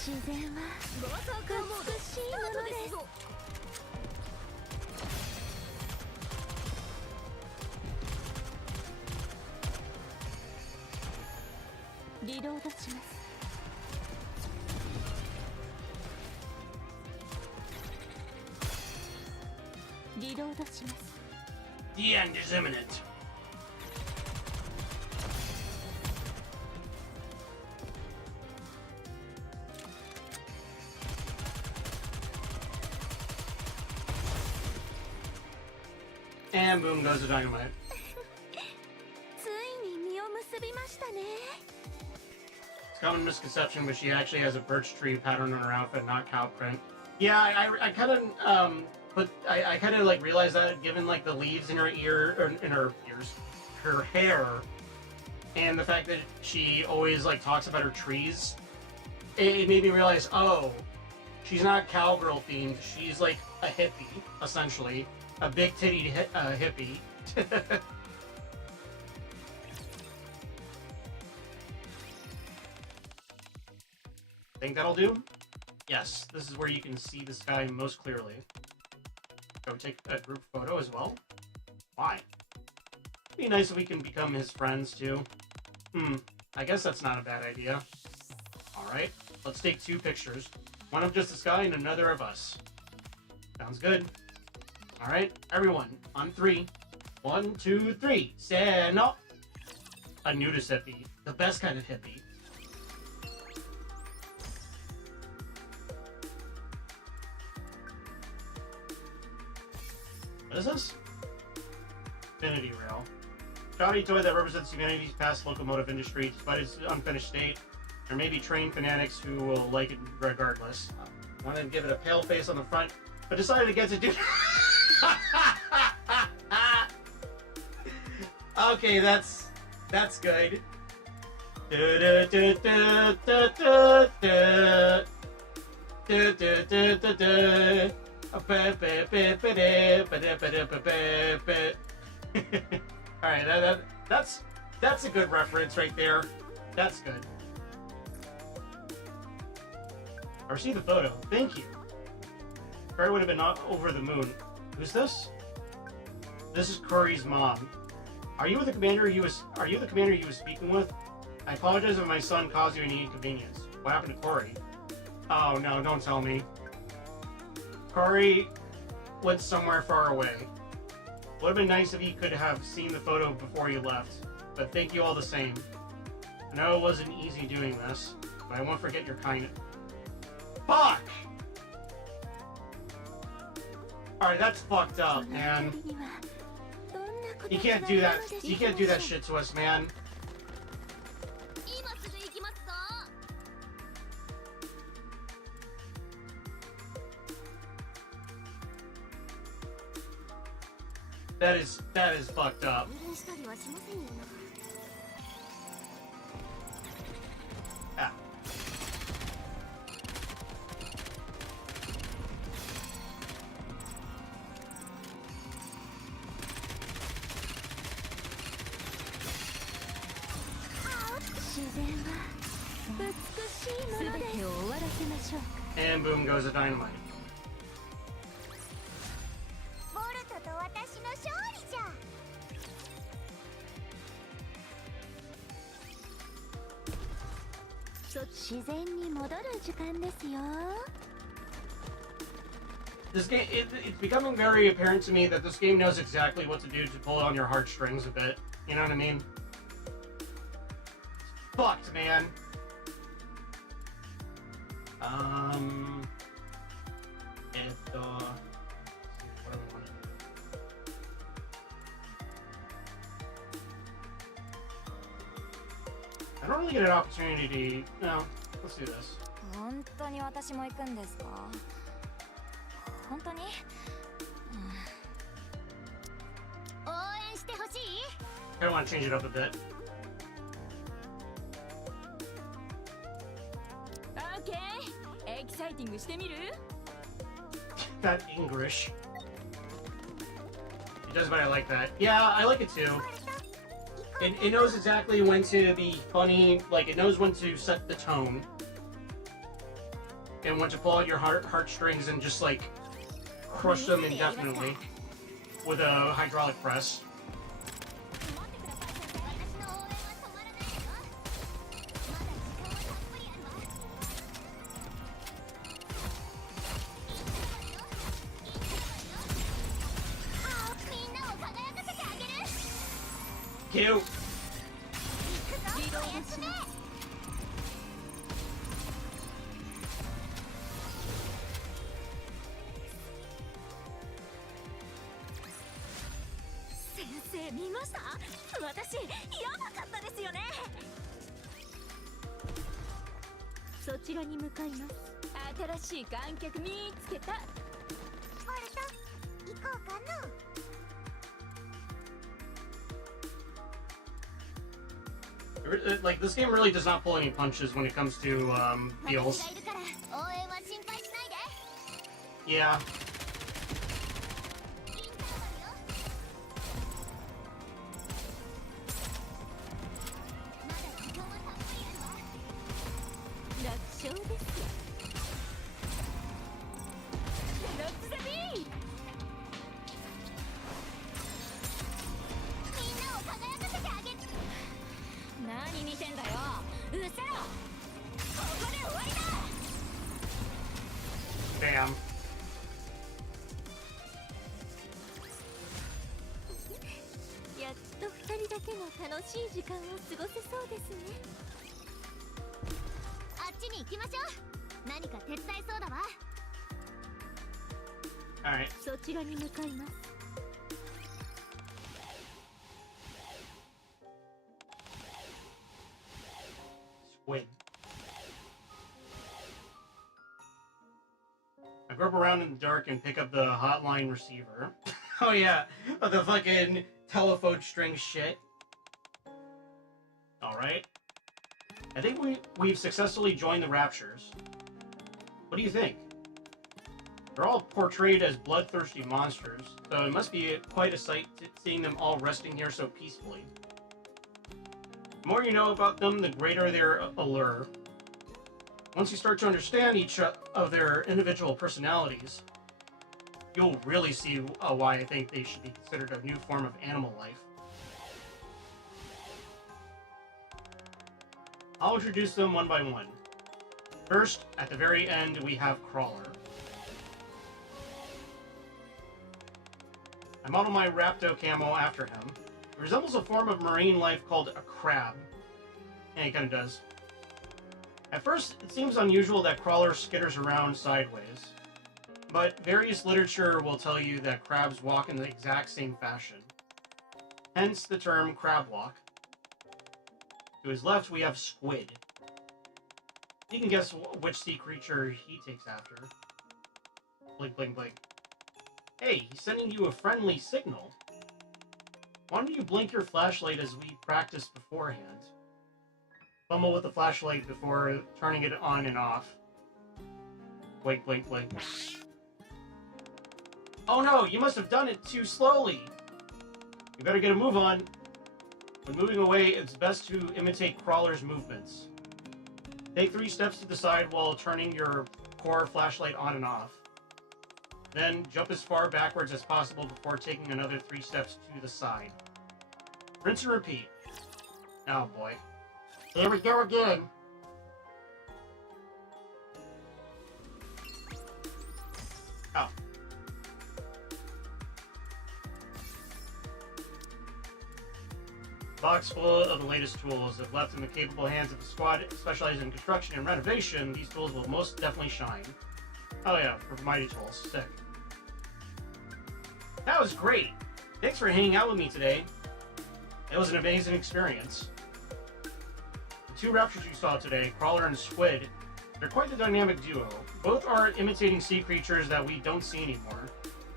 自然は美しいものです。リロードします。リロードします。 The end is imminent. And boom goes the dynamite. ついに実を結びましたね。 It's a common misconception, but she actually has a birch tree pattern on her outfit, not cow print. Yeah, I kind of I kind of like realized that given like the leaves in her ear or in her ears, her hair, and the fact that she always like talks about her trees, it made me realize, oh, she's not cowgirl themed. She's like a hippie, essentially, a big titty hippie. Think that'll do? Yes, this is where you can see the sky most clearly. Go take a group photo as well? Why? It'd be nice if we can become his friends too. I guess that's not a bad idea. Alright, let's take 2 pictures. One of just the sky and another of us. Sounds good. Alright, everyone, on 3. 1, 2, 3. Stand up! A nudist hippie. The best kind of hippie. What is this? Infinity Rail. Shoddy toy that represents humanity's past locomotive industry. Despite its unfinished state, there may be trained fanatics who will like it regardless. I wanted to give it a pale face on the front, but decided against it due. Okay, that's good. Alright, that's a good reference right there. That's good. Or see the photo. Thank you. Curry would have been over the moon. Who's this? This is Curry's mom. Are you the commander he was speaking with? I apologize if my son caused you any inconvenience. What happened to Corey? Oh no, don't tell me. Corey went somewhere far away. Would have been nice if he could have seen the photo before he left, but thank you all the same. I know it wasn't easy doing this, but I won't forget your kindness. Fuck! Alright, that's fucked up, man. You can't do that. You can't do that shit to us, man. That is fucked up. Ah. And boom goes the dynamite. This game, it's becoming very apparent to me that this game knows exactly what to do to pull on your heartstrings a bit. You know what I mean? Fucked, man. If What do we want? I don't really get an opportunity to... No, let's do this. 本当に私も行くんですか？本当に？応援してほしい？ I want to change it up a bit. Okay, exciting してみる？ That English. It does, but I like that. Yeah, I like it too. It knows exactly when to be funny, like it knows when to set the tone. And when to pull out your heartstrings and just like crush them indefinitely with a hydraulic press. Cute. Sensei, 見ました？私、やばかったですよね。そちらに向かいます。新しい観客見つけた。ボルト、行こうかの。Like, this game really does not pull any punches when it comes to heals. Yeah. Damn. やっと二人だけの楽しい時間を過ごせそうですね。あっちに行きましょう。何か手伝いそうだわ。Alright. そちらに向かいます。Squid. I grope around in the dark and pick up the hotline receiver. Oh yeah, the fucking telephone string shit. Alright. I think we've successfully joined the Raptures. What do you think? They're all portrayed as bloodthirsty monsters, so it must be quite a sight seeing them all resting here so peacefully. The more you know about them, the greater their allure. Once you start to understand each of their individual personalities, you'll really see why I think they should be considered a new form of animal life. I'll introduce them one by one. First, at the very end, we have Crawler. I model my Rapto camo after him. It resembles a form of marine life called a crab. And it kind of does. At first, it seems unusual that Crawler skitters around sideways, but various literature will tell you that crabs walk in the exact same fashion. Hence the term crab walk. To his left, we have Squid. You can guess which sea creature he takes after. Blink, blink, blink. Hey, he's sending you a friendly signal. Why don't you blink your flashlight as we practiced beforehand? Fumble with the flashlight before turning it on and off. Blink, blink, blink. Oh no, you must have done it too slowly! You better get a move on. When moving away, it's best to imitate Crawler's movements. Take 3 steps to the side while turning your core flashlight on and off. Then jump as far backwards as possible before taking another 3 steps to the side. Rinse and repeat. Oh boy. Here we go again. Oh. Box full of the latest tools. If left in the capable hands of a squad specialized in construction and renovation, these tools will most definitely shine. Oh yeah, for Mighty Trolls. Sick. That was great. Thanks for hanging out with me today. It was an amazing experience. The two raptors you saw today, Crawler and Squid, they're quite the dynamic duo. Both are imitating sea creatures that we don't see anymore.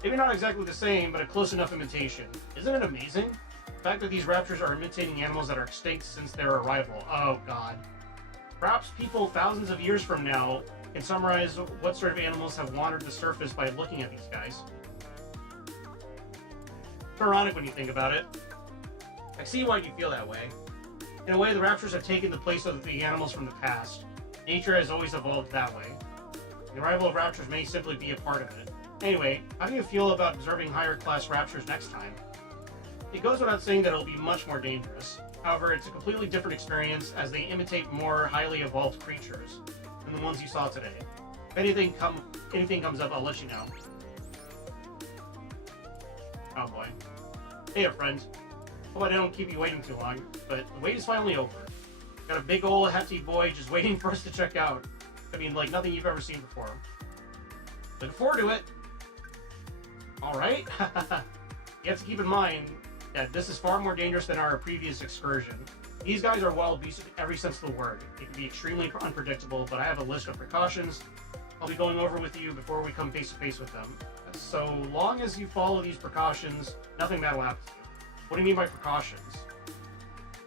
Maybe not exactly the same, but a close enough imitation. Isn't it amazing? The fact that these raptors are imitating animals that are extinct since their arrival. Oh god. Perhaps people thousands of years from now can summarize what sort of animals have wandered the surface by looking at these guys. It's ironic when you think about it. I see why you feel that way. In a way, the raptors have taken the place of the animals from the past. Nature has always evolved that way. The arrival of raptors may simply be a part of it. Anyway, how do you feel about observing higher class raptors next time? It goes without saying that it'll be much more dangerous. However, it's a completely different experience as they imitate more highly evolved creatures than the ones you saw today. If anything comes up, I'll let you know. Oh boy. Hey friend. Hope I don't keep you waiting too long, but the wait is finally over. Got a big old hefty boy just waiting for us to check out. I mean, like nothing you've ever seen before. Looking forward to it. Alright. You have to keep in mind that this is far more dangerous than our previous excursion. These guys are wild beasts in every sense of the word. They can be extremely unpredictable, but I have a list of precautions I'll be going over with you before we come face to face with them. So long as you follow these precautions, nothing bad will happen to you. What do you mean by precautions?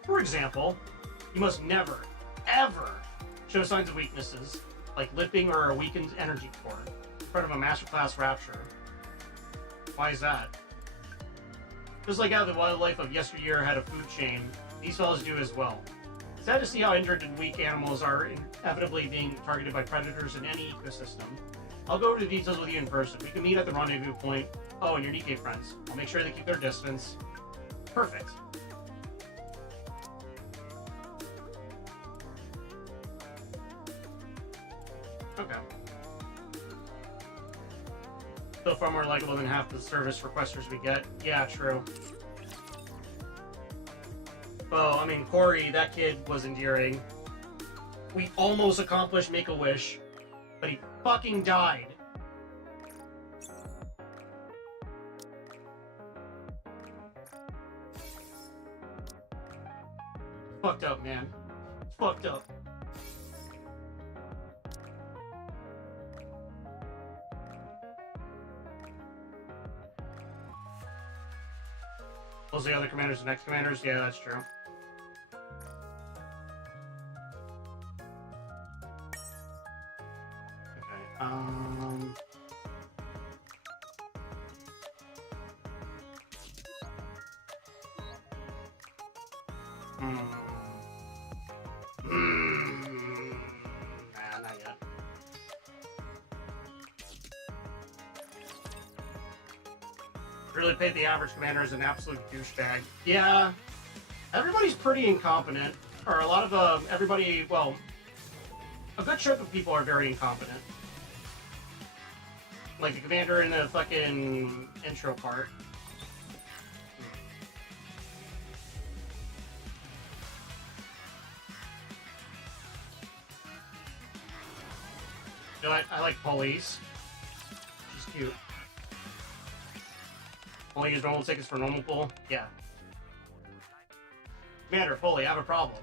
For example, you must never, ever show signs of weaknesses, like lipping or a weakened energy core, in front of a masterclass rapture. Why is that? Just like how the wildlife of yesteryear had a food chain, these fellows do as well. It's sad to see how injured and weak animals are inevitably being targeted by predators in any ecosystem. I'll go over the details with you in person. We can meet at the rendezvous point. Oh, and your Nikke friends. I'll make sure they keep their distance. Perfect. Okay. Still far more likable than half the service requesters we get. Yeah, true. Well, I mean, Corey, that kid was endearing. We almost accomplished Make-A-Wish, but he fucking died. Fucked up, man. Fucked up. Those are the other commanders and next commanders? Yeah, that's true. Okay, Nah, not yet. Really paid the average commander as an absolute douchebag. Yeah, everybody's pretty incompetent. Or a lot of, everybody, well, a good chunk of people are very incompetent. Like the commander in the fucking intro part. You know, I like Police. She's cute. Only use normal tickets for normal pool? Yeah. Commander, Foley, I have a problem.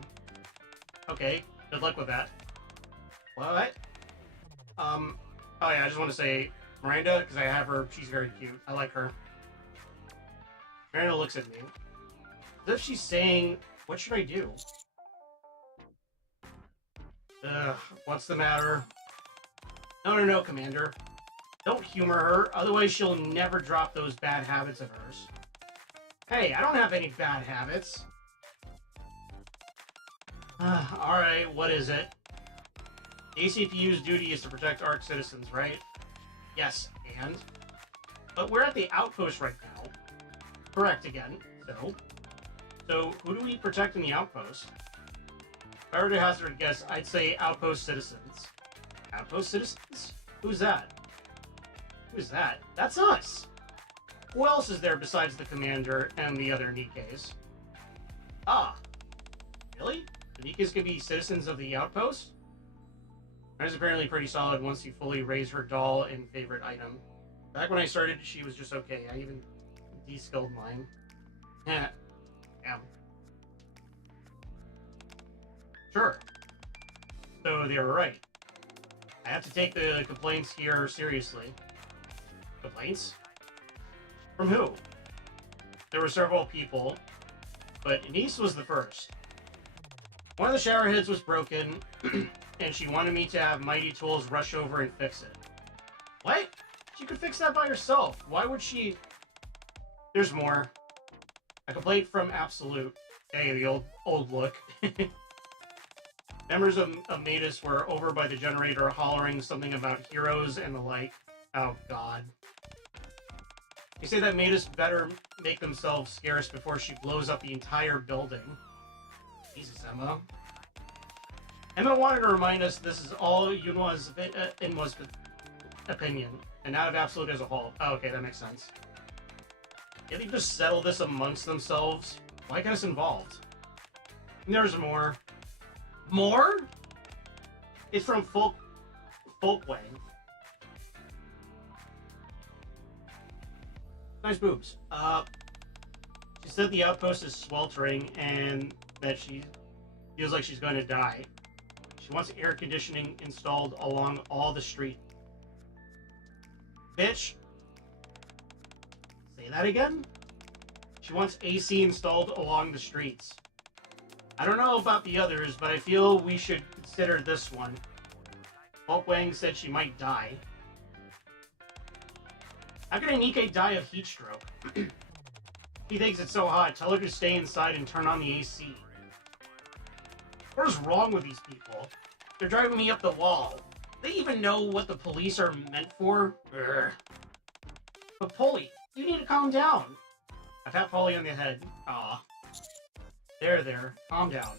Okay, good luck with that. What? Oh yeah, I just want to say Miranda, because I have her, she's very cute. I like her. Miranda looks at me. As if she's saying, what should I do? Ugh, what's the matter? No, Commander. Don't humor her, otherwise she'll never drop those bad habits of hers. Hey, I don't have any bad habits. Alright, what is it? The ACPU's duty is to protect ARC citizens, right? Yes, and? But we're at the outpost right now. Correct again, So, who do we protect in the outpost? If I were to hazard a guess, I'd say outpost citizens. Outpost citizens? Who's that? Who's that? That's us! Who else is there besides the commander and the other Nikkes? Ah. Really? The Nikkes can be citizens of the outpost? It's apparently pretty solid once you fully raise her doll and favorite item. Back when I started, she was just okay. I even de-skilled mine. Yeah. Sure. So they were right. I have to take the complaints here seriously. Complaints? From who? There were several people, but Niece was the first. One of the shower heads was broken, and she wanted me to have Mighty Tools rush over and fix it. What? She could fix that by herself. Why would she... There's more. A complaint from Absolute. Hey, the old look. Members of Matus were over by the generator hollering something about heroes and the like. Oh, God. You say that Matus better make themselves scarce before she blows up the entire building. Jesus, Emma. Emma wanted to remind us this is all Yunwa's opinion, and not of Absolute as a whole. Oh, okay, that makes sense. Can't they just settle this amongst themselves? Why get us involved? And there's more. More? It's from Folkwang. Nice boobs. She said the outpost is sweltering and that she feels like she's going to die. She wants air conditioning installed along all the street. Bitch. Say that again? She wants AC installed along the streets. I don't know about the others, but I feel we should consider this one. Folkwang said she might die. How can a Nikke die of heat stroke? He thinks it's so hot. Tell her to stay inside and turn on the AC. What is wrong with these people? They're driving me up the wall. They even know what the police are meant for? Urgh. But Polly, you need to calm down. I pat Polly on the head. Aw. There. Calm down.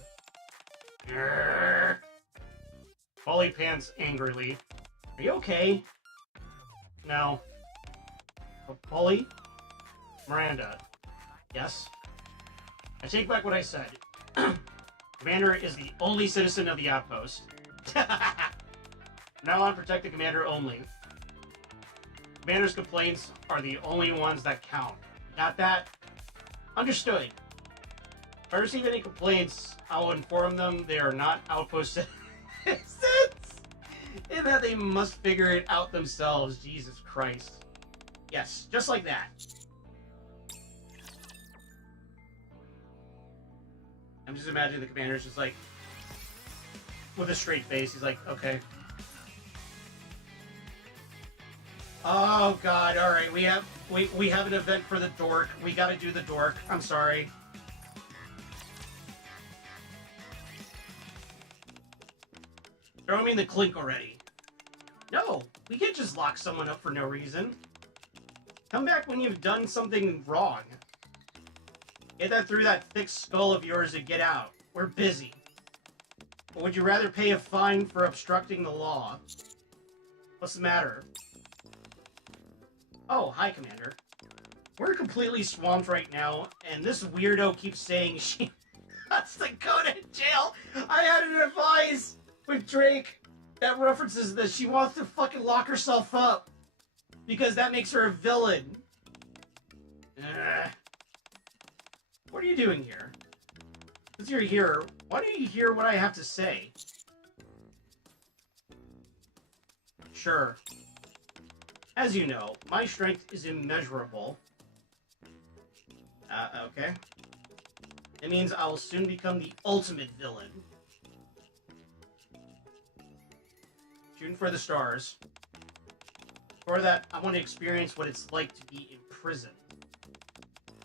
Urgh. Polly pants angrily. Are you okay? No. Polly? Miranda. Yes? I take back what I said. Commander is the only citizen of the outpost. Now on, protect the commander only. Commander's complaints are the only ones that count. Got that? Understood. If I receive any complaints, I will inform them they are not outpost citizens, and that they must figure it out themselves. Jesus Christ. Yes, just like that. I'm just imagining the commander's just like, with a straight face, he's like, okay. Oh God, alright, we have an event for the dork. We gotta do the dork. I'm sorry. Throw me in the clink already. No, we can't just lock someone up for no reason. Come back when you've done something wrong. Get that through that thick skull of yours and get out. We're busy. Or would you rather pay a fine for obstructing the law? What's the matter? Oh, hi, Commander. We're completely swamped right now, and this weirdo keeps saying she wants to go to jail. I had an advice with Drake that references that she wants to fucking lock herself up because that makes her a villain. What are you doing here? Since you're here, why don't you hear what I have to say? Sure. As you know, my strength is immeasurable. Okay. It means I will soon become the ultimate villain. Shooting for the stars. For that, I want to experience what it's like to be in prison.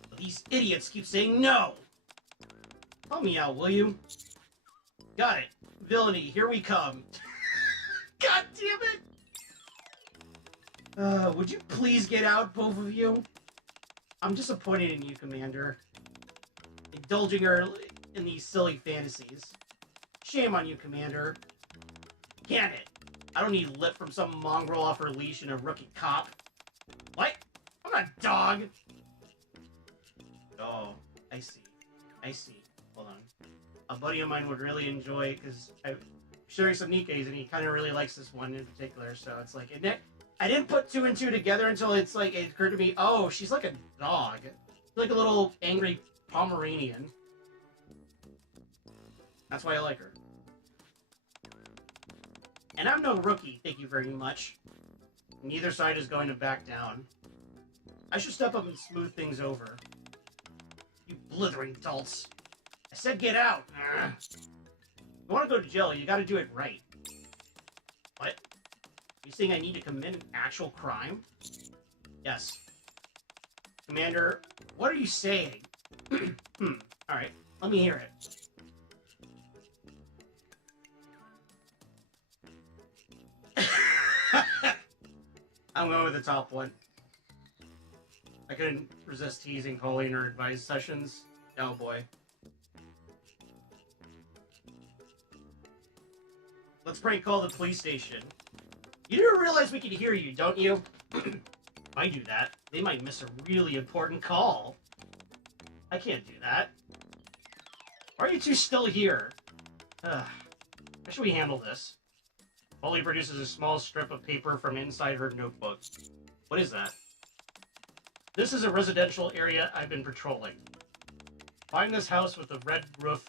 But these idiots keep saying no! Help me out, will you? Got it. Villainy, here we come. God damn it! Would you please get out, both of you? I'm disappointed in you, Commander. Indulging her in these silly fantasies. Shame on you, Commander. Can it? I don't need lip from some mongrel off her leash and a rookie cop. What? I'm not a dog! Oh, I see. Hold on. A buddy of mine would really enjoy it, because sharing some Nikke's, and he kind of really likes this one in particular. So it's like, I didn't put two and two together until it's like it occurred to me. Oh, she's like a dog, like a little angry Pomeranian. That's why I like her. And I'm no rookie, thank you very much. Neither side is going to back down. I should step up and smooth things over. You blithering dolts. I said get out! Ugh. If you want to go to jail, you gotta do it right. What? You saying I need to commit an actual crime? Yes. Commander, what are you saying? Alright, let me hear it. I'm going with the top one. I couldn't resist teasing Holly in her advice sessions. Oh boy. Let's prank call the police station. You do realize we can hear you, don't you? If I do that, they might miss a really important call. I can't do that. Why are you two still here? How should we handle this? Holly produces a small strip of paper from inside her notebook. What is that? This is a residential area I've been patrolling. Find this house with a red roof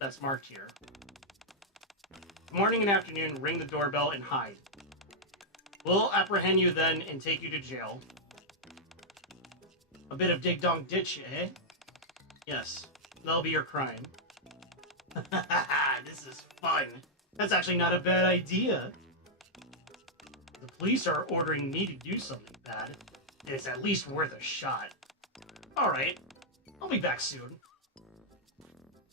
that's marked here. Morning and afternoon, ring the doorbell and hide. We'll apprehend you then and take you to jail. A bit of dig-dong-ditch, eh? Yes, that'll be your crime. This is fun. That's actually not a bad idea. The police are ordering me to do something bad, and it's at least worth a shot. Alright, I'll be back soon.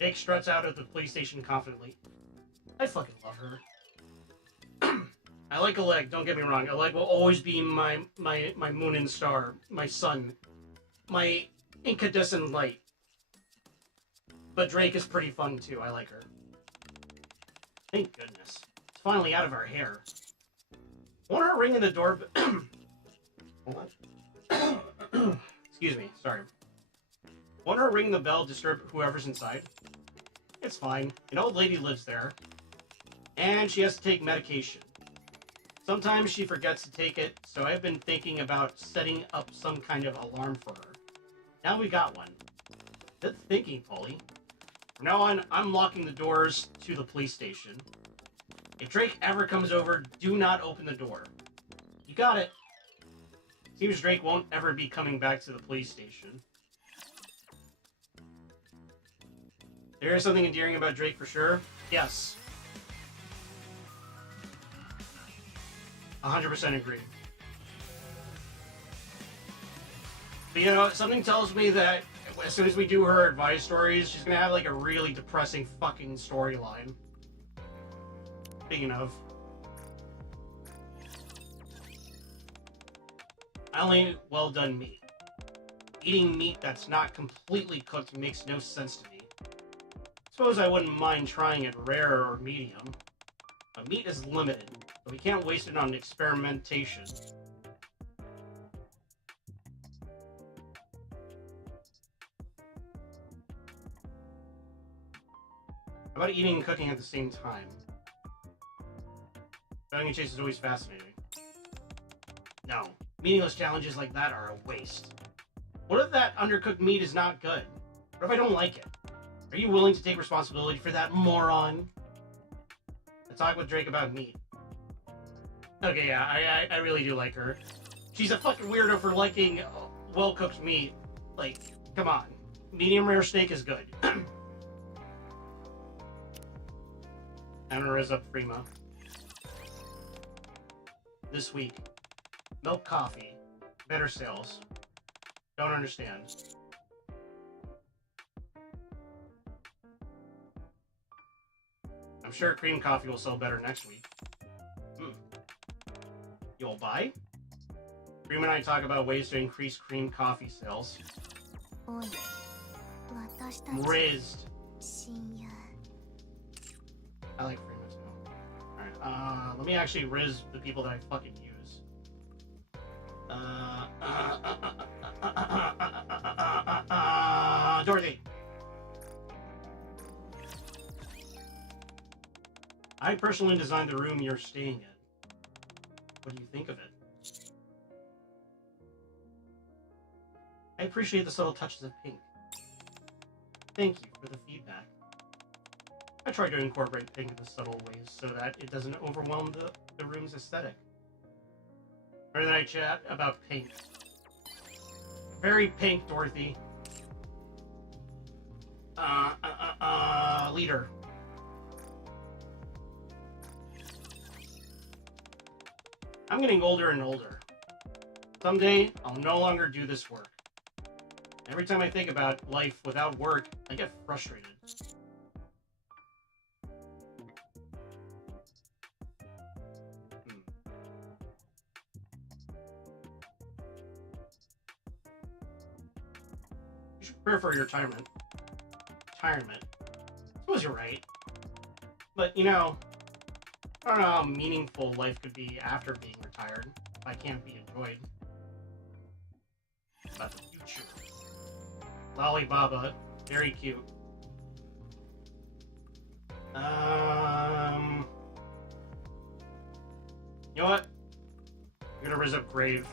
Jake struts out of the police station confidently. I fucking love her. I like Oleg, don't get me wrong. Oleg will always be my moon and star, my sun, my incandescent light. But Drake is pretty fun too, I like her. Thank goodness. It's finally out of our hair. Want her ringing the door... Hold on. Excuse me, sorry. Want her ring the bell, disturb whoever's inside? It's fine. An old lady lives there. And she has to take medication. Sometimes she forgets to take it, so I've been thinking about setting up some kind of alarm for her. Now we got one. Good thinking, Polly. From now on, I'm locking the doors to the police station. If Drake ever comes over, do not open the door. You got it. Seems Drake won't ever be coming back to the police station. There is something endearing about Drake for sure. Yes. 100% agree. But you know, something tells me that as soon as we do her advice stories, she's gonna have like a really depressing fucking storyline. Speaking of, I only eat well done meat. Eating meat that's not completely cooked makes no sense to me. Suppose I wouldn't mind trying it rare or medium. But meat is limited, so we can't waste it on experimentation. How about eating and cooking at the same time? Going chase is always fascinating. No, meaningless challenges like that are a waste. What if that undercooked meat is not good? What if I don't like it? Are you willing to take responsibility for that, moron? Let's talk with Drake about meat. Okay, yeah, I really do like her. She's a fucking weirdo for liking well-cooked meat. Like, come on. Medium rare steak is good. I'm gonna raise up Prima. This week. Milk coffee. Better sales. Don't understand. I'm sure cream coffee will sell better next week. You'll buy? Prima and I talk about ways to increase cream coffee sales. Raised. I like Prima too. Alright, let me actually riz the people that I fucking use. Dorothy! I personally designed the room you're staying in. What do you think of it? I appreciate the subtle touches of pink. Thank you for the feedback. I tried to incorporate pink in subtle ways so that it doesn't overwhelm the room's aesthetic. Where did I chat about pink? Very pink, Dorothy. Leader. I'm getting older and older. Someday, I'll no longer do this work. Every time I think about life without work, I get frustrated. You should prepare for your retirement. Retirement. I suppose you're right. But, you know, I don't know how meaningful life could be after being retired if I can't be enjoyed. About the future. Lolly Baba, very cute. You know what? I'm gonna raise up Grave.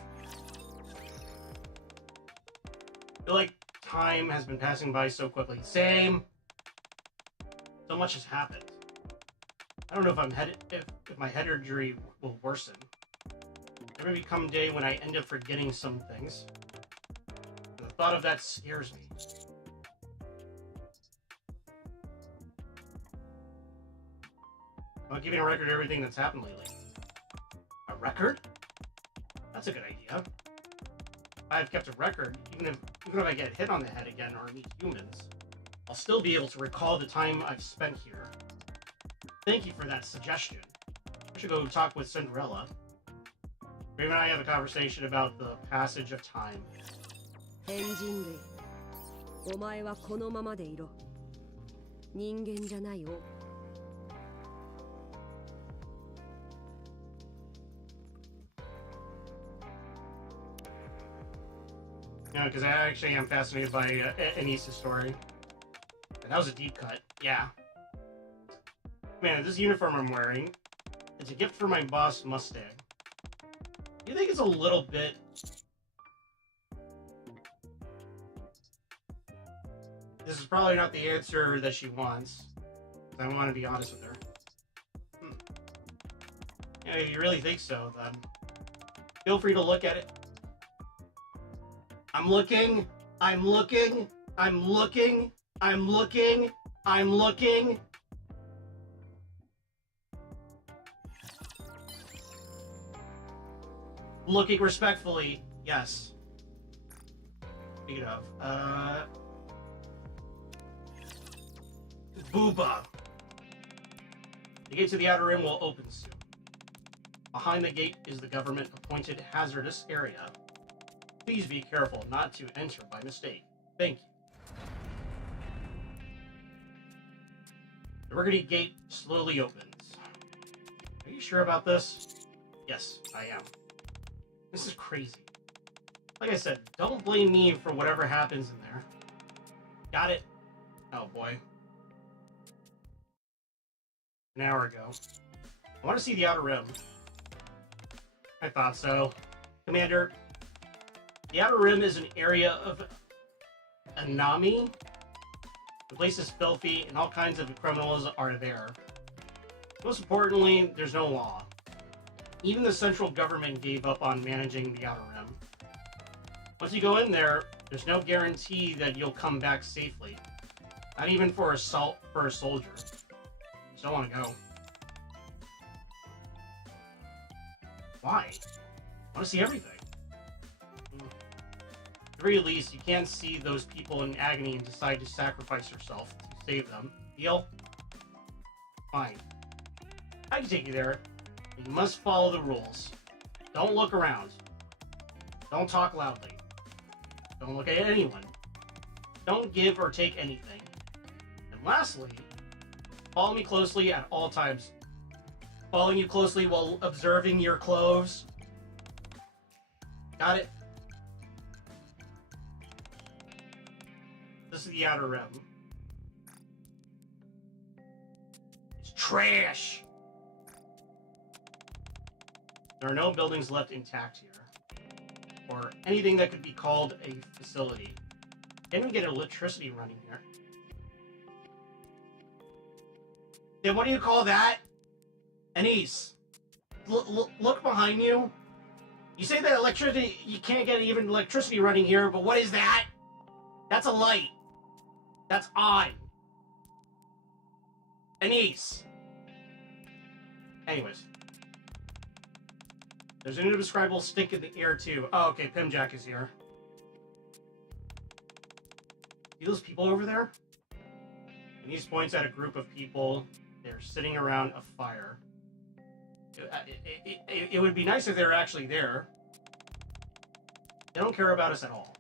I feel like time has been passing by so quickly. Same. So much has happened. I don't know if if my head injury will worsen. There may become a day when I end up forgetting some things. The thought of that scares me. About keeping a record of everything that's happened lately. A record? That's a good idea. If I've kept a record, even if I get hit on the head again or meet humans, I'll still be able to recall the time I've spent here. Thank you for that suggestion. I should go talk with Cinderella. Raven and I have a conversation about the passage of time. 変人類、お前はこのままでいろ。人間じゃないよ。Yeah, because I actually am fascinated by Anissa's story. And that was a deep cut. Yeah. Man, this uniform I'm wearing, it's a gift for my boss, Mustang. You think it's a little bit... This is probably not the answer that she wants. I want to be honest with her. Yeah, if you really think so, then feel free to look at it. I'm looking. I'm looking. I'm looking. I'm looking. I'm looking. Looking respectfully, yes. Speaking of, Booba. The gate to the outer rim will open soon. Behind the gate is the government-appointed hazardous area. Please be careful not to enter by mistake. Thank you. The rickety gate slowly opens. Are you sure about this? Yes, I am. This is crazy. Like I said, don't blame me for whatever happens in there. Got it? Oh boy. An hour ago. I want to see the outer rim. I thought so. Commander, the outer rim is an area of Anami. The place is filthy and all kinds of criminals are there. Most importantly, there's no law. Even the central government gave up on managing the outer rim. Once you go in there, there's no guarantee that you'll come back safely. Not even for assault for a soldier. Just don't want to go. Why? I want to see everything. At the very least, you can't see those people in agony and decide to sacrifice yourself to save them. Deal? Fine. I can take you there. But you must follow the rules. Don't look around. Don't talk loudly. Don't look at anyone. Don't give or take anything. And lastly, follow me closely at all times. Following you closely while observing your clothes. Got it? This is the outer rim. It's trash. There are no buildings left intact here, or anything that could be called a facility. Can't even get electricity running here. Then what do you call that? Anise, look behind you. You say that electricity, you can't get even electricity running here, but what is that? That's a light. That's on. Anise. Anyways. There's an indescribable stink in the air, too. Oh, okay, Pimjack is here. See those people over there? And he points at a group of people. They're sitting around a fire. It would be nice if they were actually there. They don't care about us at all.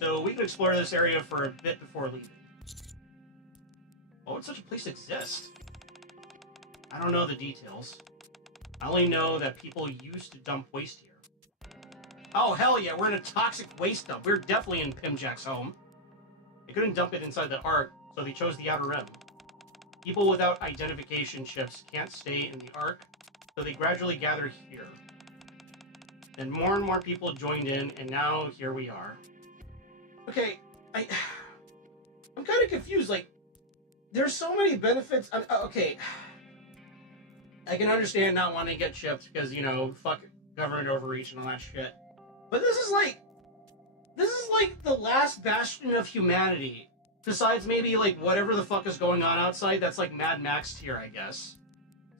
So we can explore this area for a bit before leaving. Why would such a place exist? I don't know the details. I only know that people used to dump waste here. Oh, hell yeah, we're in a toxic waste dump. We're definitely in Pimjack's home. They couldn't dump it inside the Ark, so they chose the Outer Rim. People without identification chips can't stay in the Ark, so they gradually gathered here. Then more and more people joined in, and now here we are. Okay, I'm kind of confused. Like, there's so many benefits. Okay, I can understand not wanting to get chips because, you know, fuck government overreach and all that shit. But this is like the last bastion of humanity. Besides maybe, like, whatever the fuck is going on outside, that's, like, Mad Max tier, I guess.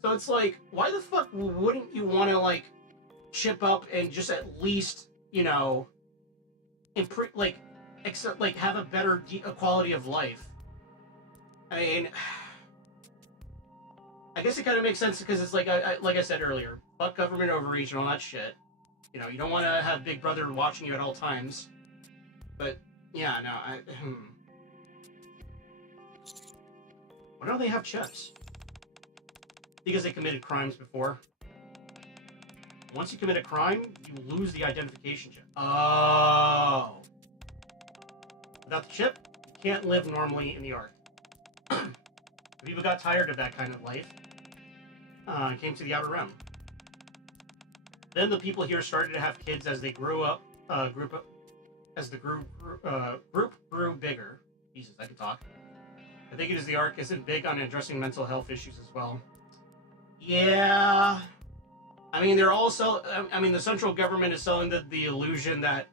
So it's like, why the fuck wouldn't you want to, like, chip up and just at least, you know, improve, like, except, like, have a better quality of life? I mean, I guess it kind of makes sense because it's like, like I said earlier, fuck government overreach and all that shit. You know, you don't want to have Big Brother watching you at all times. But, yeah, no, Why don't they have chips? Because they committed crimes before. Once you commit a crime, you lose the identification chip. Oh. Without the chip, you can't live normally in the Ark. People got tired of that kind of life. Came to the Outer Rim. Then the people here started to have kids as they grew up. As the group grew bigger. Jesus, I can talk. I think it is the Ark isn't big on addressing mental health issues as well. Yeah. I mean, they're also. I mean, the central government is selling the illusion that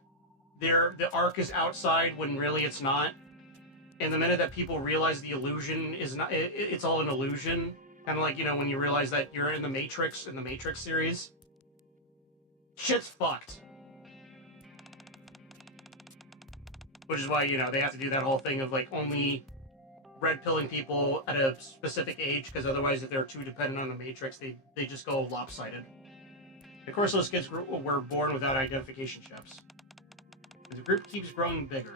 the Ark is outside when really it's not. And the minute that people realize the illusion is not, it's all an illusion. Kind of like, you know, when you realize that you're in the Matrix series. Shit's fucked. Which is why, you know, they have to do that whole thing of, like, only red-pilling people at a specific age, because otherwise if they're too dependent on the Matrix, they just go lopsided. Of course, those kids were born without identification chips. And the group keeps growing bigger.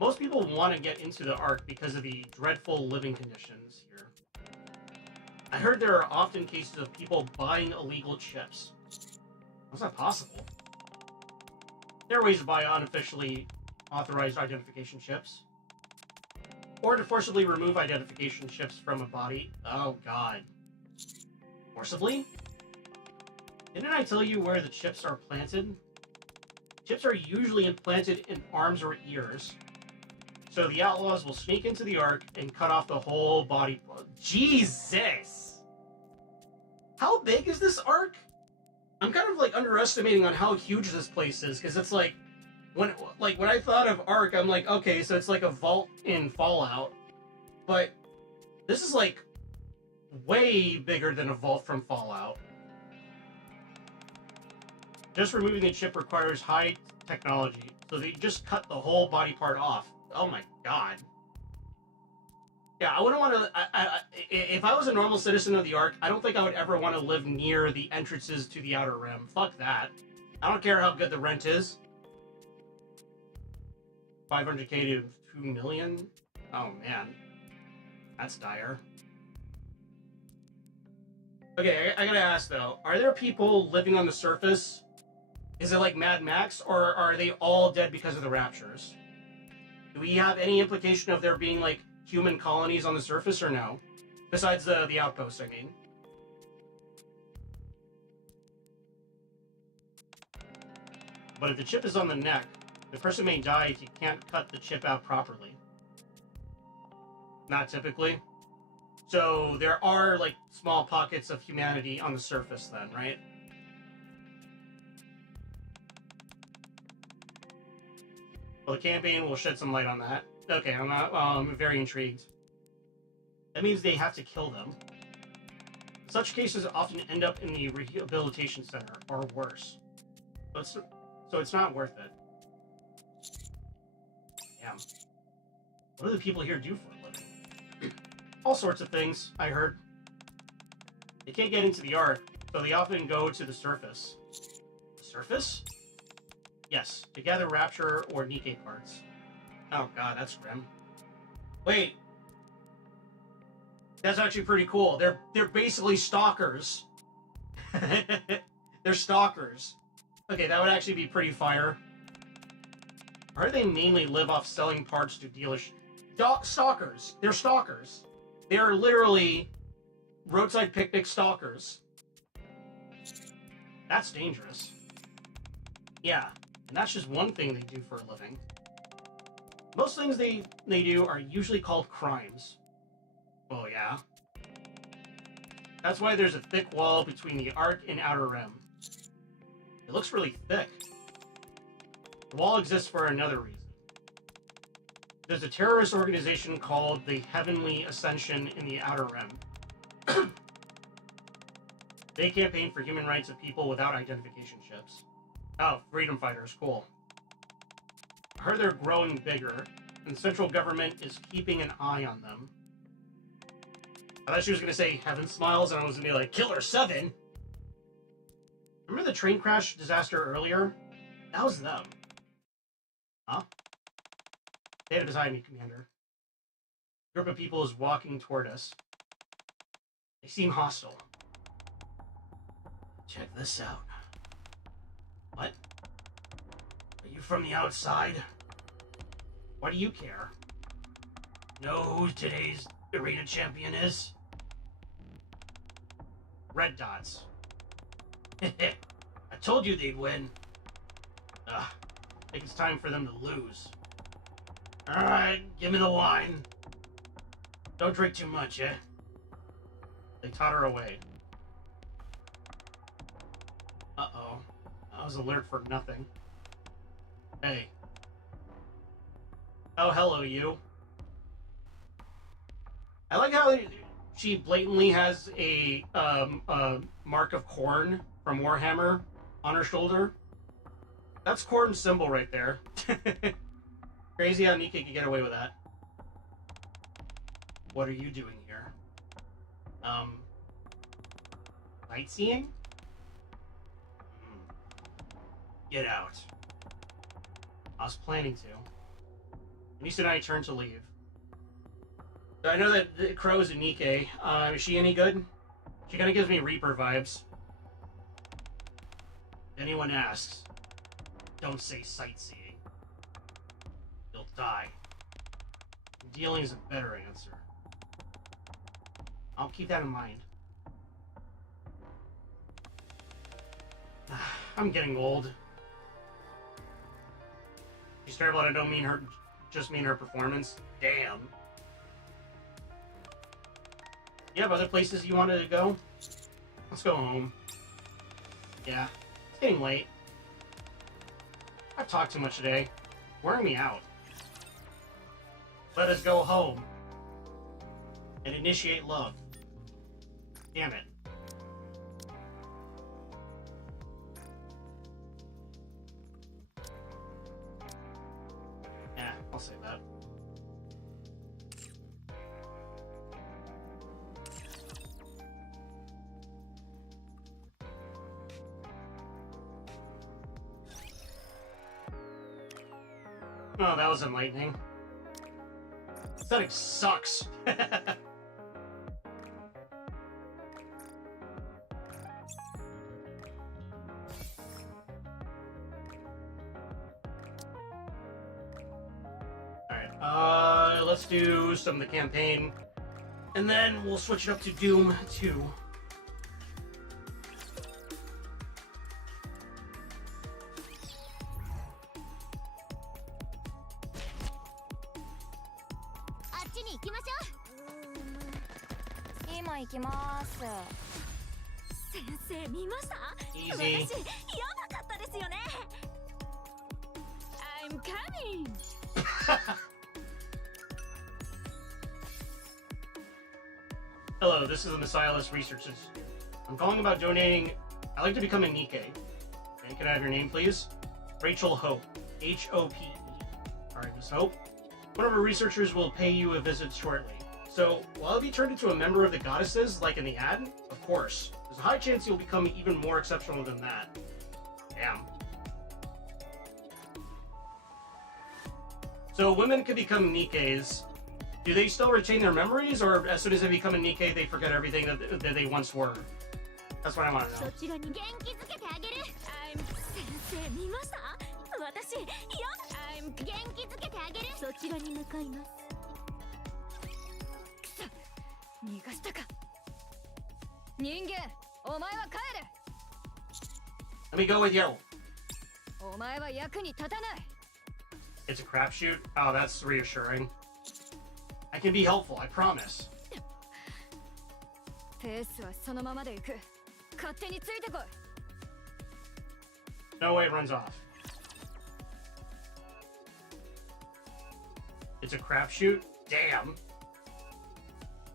Most people want to get into the Ark because of the dreadful living conditions here. I heard there are often cases of people buying illegal chips. How's that possible? There are ways to buy unofficially authorized identification chips. Or to forcibly remove identification chips from a body. Oh, God. Forcibly? Didn't I tell you where the chips are planted? Chips are usually implanted in arms or ears. So the outlaws will sneak into the Ark and cut off the whole body. Jesus! How big is this Ark? I'm kind of, like, underestimating on how huge this place is, because it's like, when I thought of Ark, I'm like, okay, so it's like a vault in Fallout, but this is, like, way bigger than a vault from Fallout. Just removing the chip requires high technology, so they just cut the whole body part off. Oh my God. Yeah, I wouldn't want to. If I was a normal citizen of the Ark, I don't think I would ever want to live near the entrances to the Outer Rim. Fuck that. I don't care how good the rent is. 500k to 2 million? Oh man. That's dire. Okay, I gotta ask though, are there people living on the surface? Is it like Mad Max, or are they all dead because of the raptures? Do we have any implication of there being, like, human colonies on the surface, or no? Besides the outpost, I mean. But if the chip is on the neck, the person may die if you can't cut the chip out properly. Not typically. So there are, like, small pockets of humanity on the surface then, right? Well, the campaign will shed some light on that. Okay, I'm very intrigued. That means they have to kill them. Such cases often end up in the rehabilitation center, or worse. So it's not worth it. Damn. What do the people here do for a living? All sorts of things, I heard. They can't get into the Ark, so they often go to the surface. The surface? Yes, to gather Rapture or Nikke parts. Oh god, that's grim. Wait. That's actually pretty cool. They're basically stalkers. They're stalkers. Okay, that would actually be pretty fire. Or do they mainly live off selling parts to dealers? Stalkers. They're stalkers. They're literally roadside picnic stalkers. That's dangerous. Yeah, and that's just one thing they do for a living. Most things they do are usually called crimes. Oh yeah. That's why there's a thick wall between the Ark and Outer Rim. It looks really thick. The wall exists for another reason. There's a terrorist organization called the Heavenly Ascension in the Outer Rim. They campaign for human rights of people without identification chips. Oh, freedom fighters, cool. I heard they're growing bigger, and the central government is keeping an eye on them. I thought she was going to say Heaven Smiles, and I was going to be like, Killer 7? Remember the train crash disaster earlier? That was them. Huh? Stay beside me, Commander. A group of people is walking toward us. They seem hostile. Check this out. What? Are you from the outside? Why do you care? Know who today's arena champion is? Red Dots. I told you they'd win. I think it's time for them to lose. Alright, give me the wine. Don't drink too much, eh? They totter away. Uh-oh. I was alert for nothing. Hey. Oh, hello, you. I like how she blatantly has a mark of Korn from Warhammer on her shoulder. That's Korn's symbol right there. Crazy how Nikke could get away with that. What are you doing here? Sightseeing? Get out. I was planning to. Anissa and I turned to leave. So I know that the Crow's a Nikke. Is she any good? She kind of gives me Reaper vibes. If anyone asks, don't say sightseeing. You'll die. Dealing is a better answer. I'll keep that in mind. I'm getting old. She's terrible, and I don't mean her, just mean her performance. Damn. You have other places you wanted to go? Let's go home. Yeah, it's getting late. I've talked too much today. Wearing me out. Let us go home. And initiate love. Damn it. Yeah, I'll say that. Oh, that was enlightening. Setting sucks. Alright, let's do some of the campaign, and then we'll switch it up to Doom 2. ちに行きましょう。今行きます。先生見ました？ Easy. 私やばかったですよね。I'm coming. Hello, this is the Messiahless Research Institute. I'm calling about donating. I'd like to become a Nikke. Okay, can I have your name, please? Rachel Hope. Hope. Alright, Miss Hope. One of our researchers will pay you a visit shortly. So, will I be turned into a member of the goddesses, like in the ad? Of course. There's a high chance you'll become even more exceptional than that. Damn. So, women can become Nikkes. Do they still retain their memories, or as soon as they become a Nikke, they forget everything that they once were? That's what I want to know. そちらに元気づけてあげる。先生見ました？私や元気づけてあげる。そちらに向かいます。くそ、逃がしたか。人間、お前は帰れ。 Let me go with you. お前は役に立たない。 It's a crapshoot? Oh, that's reassuring. I can be helpful, I promise. ペースはそのままで行く。勝手についてこい。 No way it runs off. It's a crapshoot? Damn.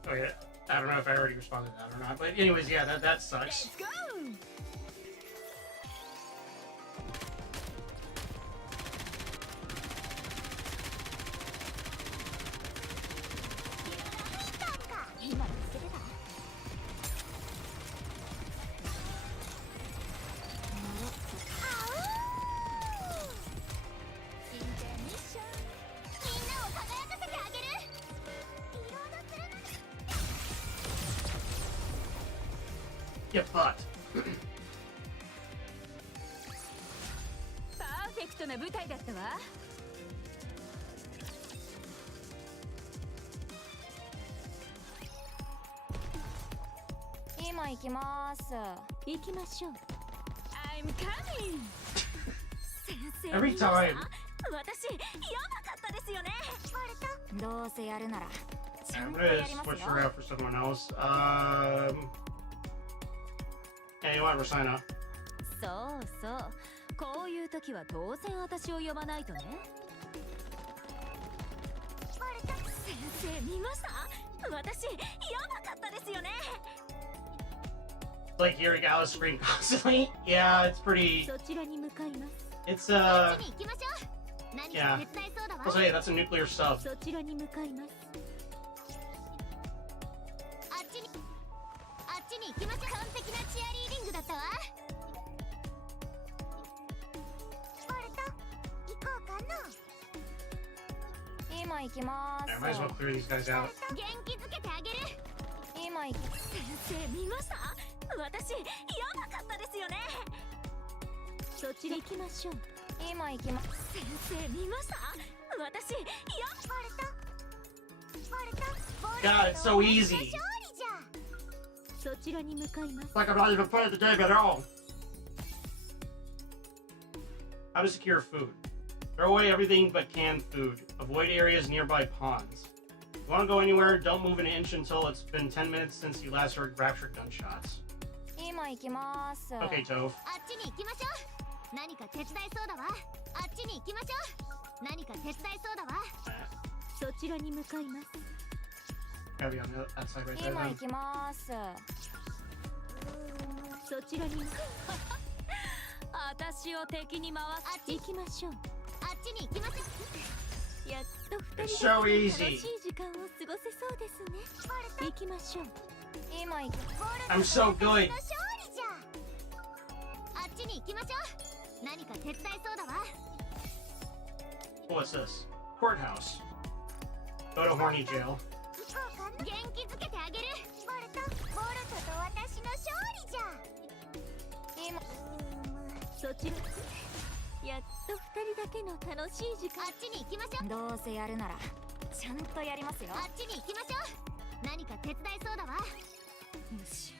Okay, I don't know if I already responded to that or not, but anyways, yeah, that sucks. Let's go! Get fucked. パーフェクトな舞台だったわ。今行きます。行きましょう。I'm coming. 先生 Every time. 私やばかったですよね。どうせやるならちゃ I'm んと gonna やりますよ。 switch her out for someone else. Hey, you want Rosanna? そうそう。こういう時は当然私を呼ばないとね。先生見ました？私やばかったですよね。 Like hearing Alice scream constantly? Yeah, it's pretty. そちらに向かいます。 It's こっちに行きましょう。何か手伝いそうだわ。 Also, hey, that's a nuclear sub. そちらに向かいます。あっちに行きましょう。完璧なチアリーディングだったわ。スパルタ、行こうかな。今行きま I might as well す。 clear these guys out. 元気づけてあげる。今行き。先生見ました？私やばかったですよね。そちら行きましょう。今行きます。先生見ました？私やスパルタ、スパルタ、ボール God, it's so easy. 勝利じゃ。そちらに向かいます。 It's like I'm not even playing the game at all. How to secure food. Throw away everything but canned food. Avoid areas nearby ponds. If you want to go anywhere, don't move an inch until it's been 10 minutes since you last heard rapture gunshots. 今行きます。 Okay, Tove. あっちに行きましょう。何か手伝いそうだわ。あっちに行きましょう。何か手伝いそうだわ。そちらに向かいます。 Gotta be on that side right there. 今 Then. 行きます。そちらに向かい私を敵に回す。行きましょう。あっちに行きましょう。やっと二 It's 人 so で easy. 楽しい時間を過ごせそうですね。行きましょう。今行き。 I'm so good. 勝利じゃ。あっちに行きましょう。何か手伝いそうだわ。 What's this? Courthouse. Go to horny jail. 行こうかな。元気づけてあげる。ボルトと私の勝利じゃ。今そちら。やっと二人だけの楽しい時間。あっちに行きましょう。どうせやるならちゃんとやりますよ。あっちに行きましょう。何か手伝いそうだわ。無視。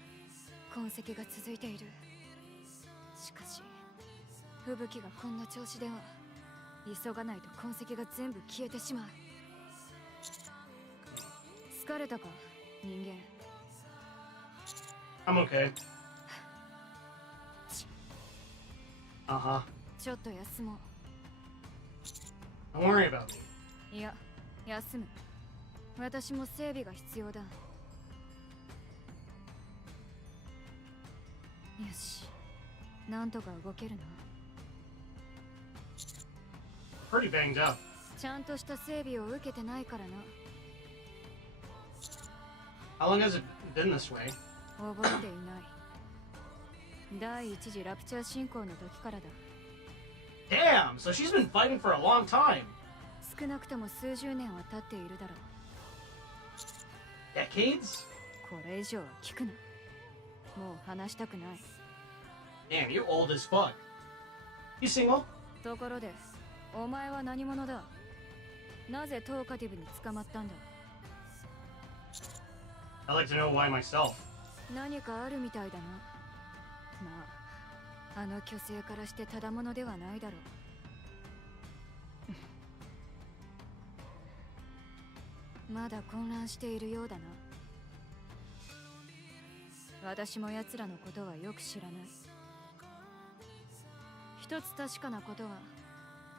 痕跡が続いている。しかし吹雪がこんな調子では急がないと痕跡が全部消えてしまう。疲れたか、人間。I'm okay. Uh-huh. ちょっと休もう。 Don't worry about me. いや、休む。私も整備が必要だ。よし、なんとか動けるな。 Pretty banged up. ちゃんとした整備を受けてないからな。 How long has it been this way? 覚えていない。第一次ラプチャー進行の時からだ。 Damn! So she's been fighting for a long time. 少なくとも数十年は経っているだろう。 Decades? これ以上は聞くな。もう話したくない。 Damn, you're old as fuck. You single? ところで、お前は何者だ？なぜトーカティブに捕まったんだ？ I'd like to know why myself. 何かあるみたいだな。まあ、あの虚勢からしてただものではないだろう。まだ混乱しているようだな。私も奴らのことはよく知らない。一つ確かなことは、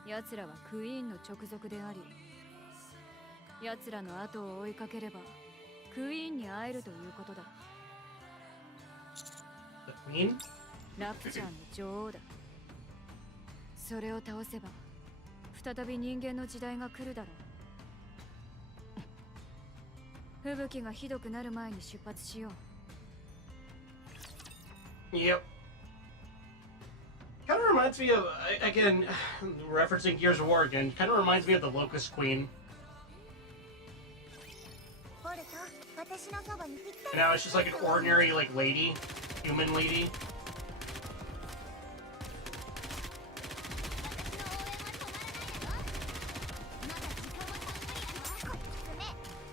奴らはクイーンの直属であり、奴らの後を追いかければクイーンに会えるということだ。 The Queen? ラプチャーの女王だ。それを倒せば再び人間の時代が来るだろう。吹雪がひどくなる前に出発しよう。 Yep. Kind of reminds me of, again, referencing Gears of War again, kind of reminds me of the Locust Queen. ボルト、私のそばにぴったり。 And now it's just like an ordinary, like, lady, human lady.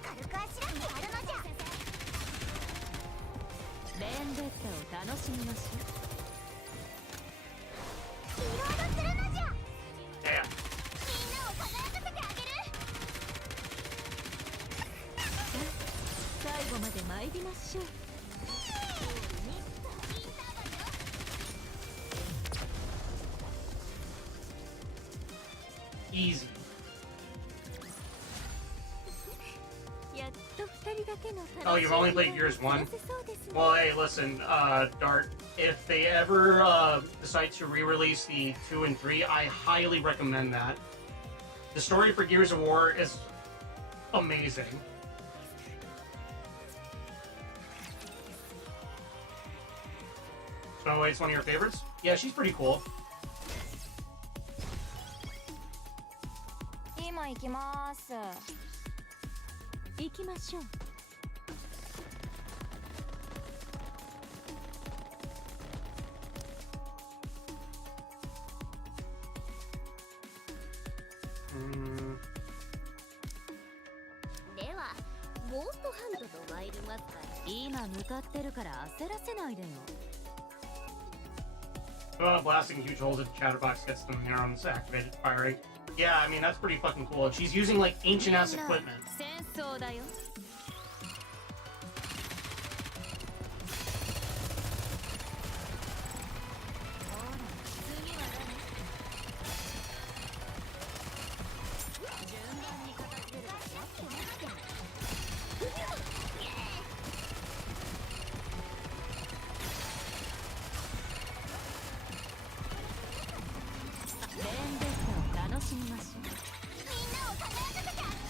軽くあしらってやるのじゃ。ベンデッタを楽しみましょう。 リロードするのじゃ。 Damn. みんなを輝かせてあげる。最後まで参りましょう。 Easy. やっと二人だけの Oh, you've only played Gears 1? Well, hey, listen, Dart, if they ever decide to re-release the 2 and 3, I highly recommend that. The story for Gears of War is amazing. Snow White's one of your favorites? Yeah, she's pretty cool. 今行きます。行きましょう。 では、ゴーストハントと参りますか。今向かってるから焦らせないでよ。 Blasting huge holes into Chatterbox gets them neurons activated, firing. Yeah, I mean, that's pretty fucking cool. And she's using, like, ancient-ass equipment. 戦争だよ。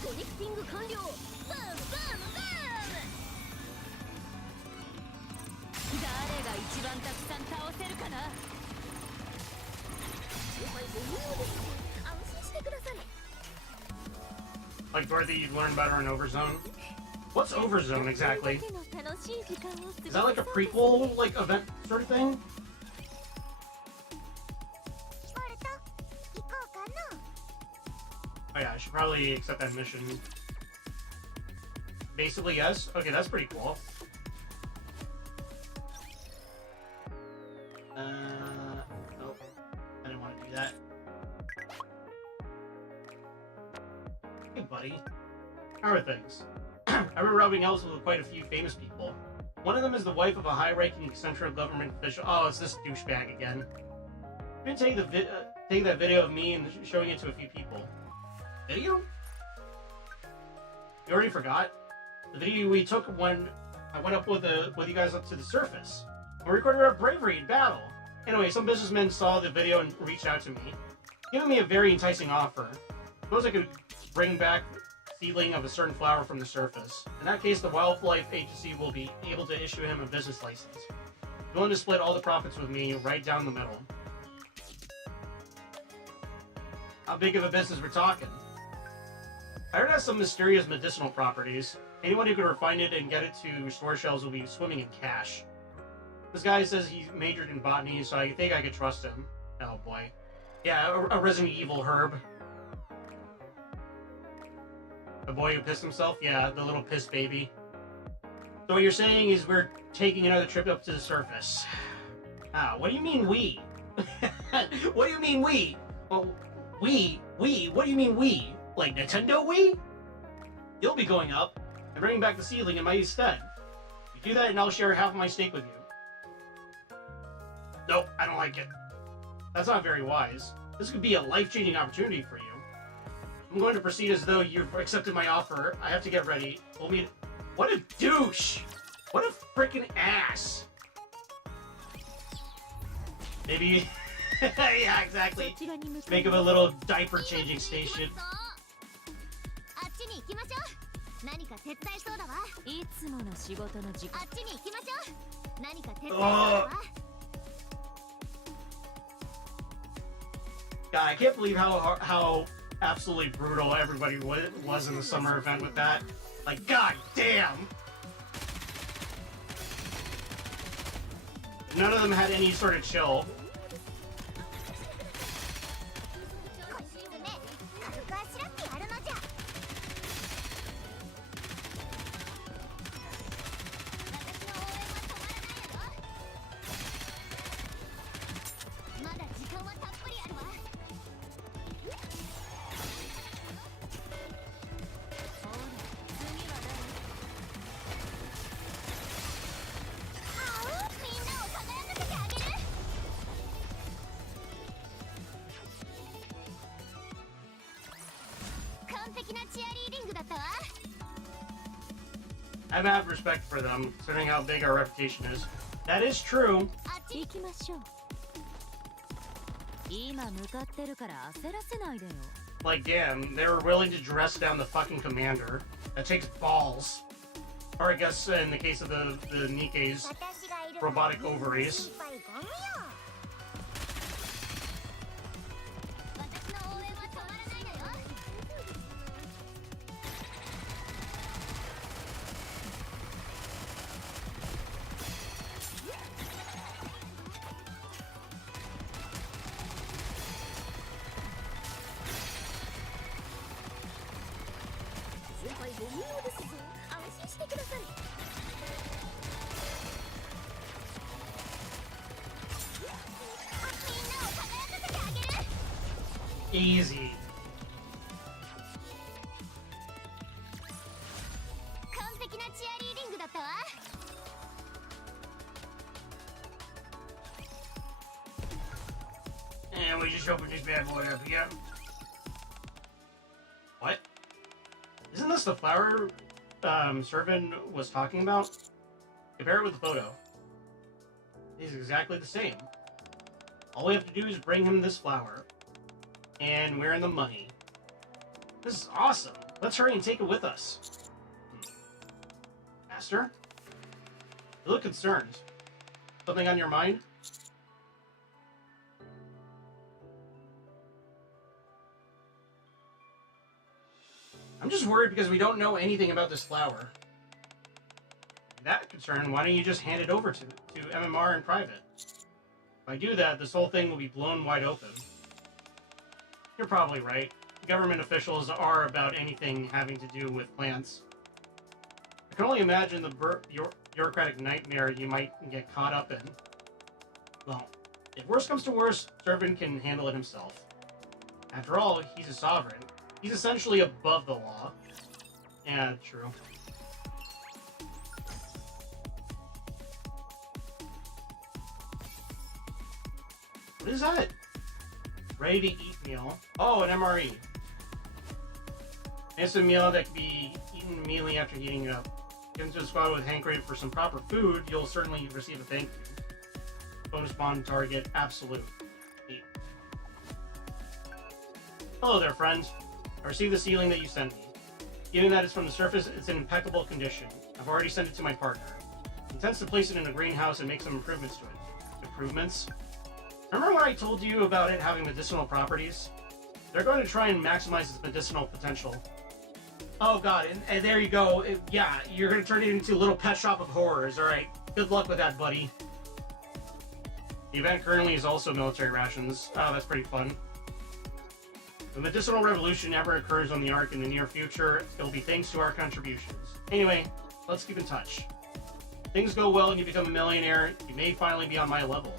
コネクティング完了。ブームブームブーム。誰が一番たくさん倒せるかな。お前ご無用です。安心してくだされ。 Like Dorothy, you'd learn better in Overzone. What's Overzone exactly? 楽しい時間を過ごせ Is that like a prequel, like, event sort of thing? ボルト、行こうかな。 Oh yeah, I should probably accept that mission. Basically, yes. Okay, that's pretty cool. Nope. I didn't want to do that. Hey, buddy. How are things? I've been rubbing elves with quite a few famous people. One of them is the wife of a high-ranking central government official. Oh, it's this douchebag again. I'm gonna take that video of me and showing it to a few people. Video? You already forgot? The video we took when I went up with you guys up to the surface. We recorded our bravery in battle. Anyway, some businessmen saw the video and reached out to me, giving me a very enticing offer. Suppose I could bring back seedling of a certain flower from the surface. In that case, the Wildlife Agency will be able to issue him a business license. He's willing to split all the profits with me right down the middle. How big of a business we're talking? I heard it has some mysterious medicinal properties. Anyone who could refine it and get it to store shelves will be swimming in cash. This guy says he majored in botany, so I think I could trust him. Oh boy. Yeah, a Resident Evil herb. The boy who pissed himself? Yeah, the little piss baby. So what you're saying is we're taking another trip up to the surface. Ah, what do you mean we? What do you mean we? Well, we? What do you mean we? Like Nintendo we? You'll be going up and bringing back the seedling in my stead. You do that and I'll share half of my stake with you. Nope, I don't like it. That's not very wise. This could be a life-changing opportunity for you. I'm going to proceed as though you've accepted my offer. I have to get ready. We'll meet... What a douche! What a freaking ass! Maybe... yeah, exactly. Make him a little diaper-changing station. あっちに行きましょう。何か手伝いそうだわ。いつもの仕事の時間。あっちに行きましょう。何か手伝いそうだわ。God, I can't believe how absolutely brutal everybody was in the summer event with that. Like, god damn! None of them had any sort of chill. 軽くあしらってやるのじゃ。私の応援は止まらないやろ。まだ時間はたっぷりあるわ。ほら、次は誰？あう、みんなを輝かせてあげる。完璧なチアリーディングだったわ。I have respect for them, considering how big our reputation is. That is true. あっち行きましょう。今向かってるから焦らせないでよ。 Like, damn, they were willing to dress down the fucking commander. That takes balls. Or I guess in the case of the Nikke's 私がいる robotic ovaries. 心配ご無用。私の応援は止まらないのよ。心配ご無用ですぞ。安心してください。みんなを輝かせてあげる。 Easy. 完璧なチアリーディングだったわ。And we just opened this bad boy up again. What? Isn't this the flower Servant was talking about? Compare it with the photo. It's exactly the same. All we have to do is bring him this flower. And we're in the money. This is awesome. Let's hurry and take it with us. Master? You look concerned. Something on your mind? I'm just worried because we don't know anything about this flower. That concern, why don't you just hand it over to MMR in private? If I do that, this whole thing will be blown wide open. You're probably right. Government officials are about anything having to do with plants. I can only imagine the bureaucratic nightmare you might get caught up in. Well, if worst comes to worst, Servant can handle it himself. After all, he's a sovereign. He's essentially above the law. Yeah, true. is that? Ready to eat meal. Oh, an MRE. It's a meal that can be eaten immediately after heating it up. Get into the squad with hankering for some proper food, you'll certainly receive a thank you. Bonus bond target, absolute. Eat. Hello there, friends. I received the ceiling that you sent me. Given that it's from the surface, it's in impeccable condition. I've already sent it to my partner. He intends to place it in a greenhouse and make some improvements to it. Improvements? Remember when I told you about it having medicinal properties? They're going to try and maximize its medicinal potential. Oh god, and there you go. Yeah, you're going to turn it into a little pet shop of horrors. Alright, good luck with that, buddy. The event currently is also military rations. Oh, that's pretty fun. The medicinal revolution never occurs on the Ark in the near future. It'll be thanks to our contributions. Anyway, let's keep in touch. If things go well and you become a millionaire, you may finally be on my level.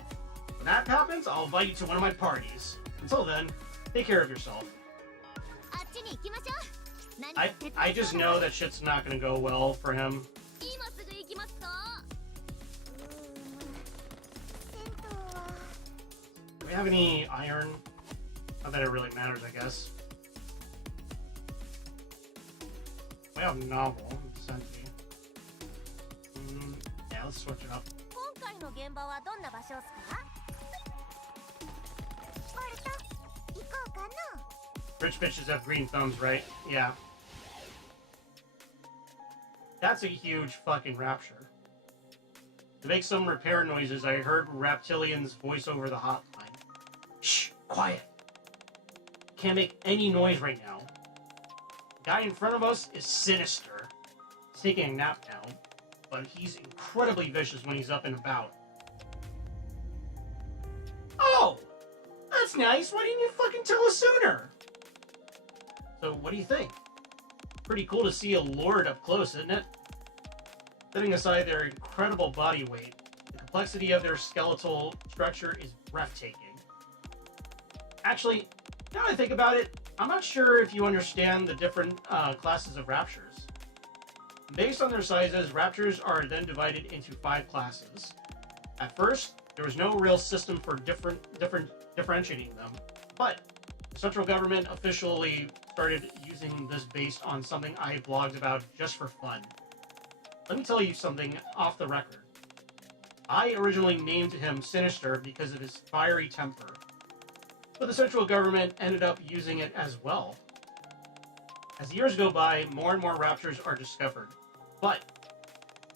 When that happens, I'll invite you to one of my parties. Until then, take care of yourself. I just know that shit's not gonna go well for him. Do we have any iron? Not that it really matters, I guess. We have novel. Senti. Yeah, let's switch it up. Rich bitches have green thumbs, right? Yeah. That's a huge fucking rapture. To make some repair noises, I heard Reptilian's voice over the hotline. Shh, quiet. Can't make any noise right now. The guy in front of us is sinister. He's taking a nap now, but he's incredibly vicious when he's up and about. Oh! That's nice. Why didn't you fucking tell us sooner? So, what do you think? Pretty cool to see a lord up close, isn't it? Setting aside their incredible body weight, the complexity of their skeletal structure is breathtaking. Actually, now that I think about it, I'm not sure if you understand the different classes of raptures. Based on their sizes, raptors are then divided into 5 classes. At first, there was no real system for differentiating them, but the central government officially started using this based on something I blogged about just for fun. Let me tell you something off the record. I originally named him Sinister because of his fiery temper, but the central government ended up using it as well. As years go by, more and more raptors are discovered, but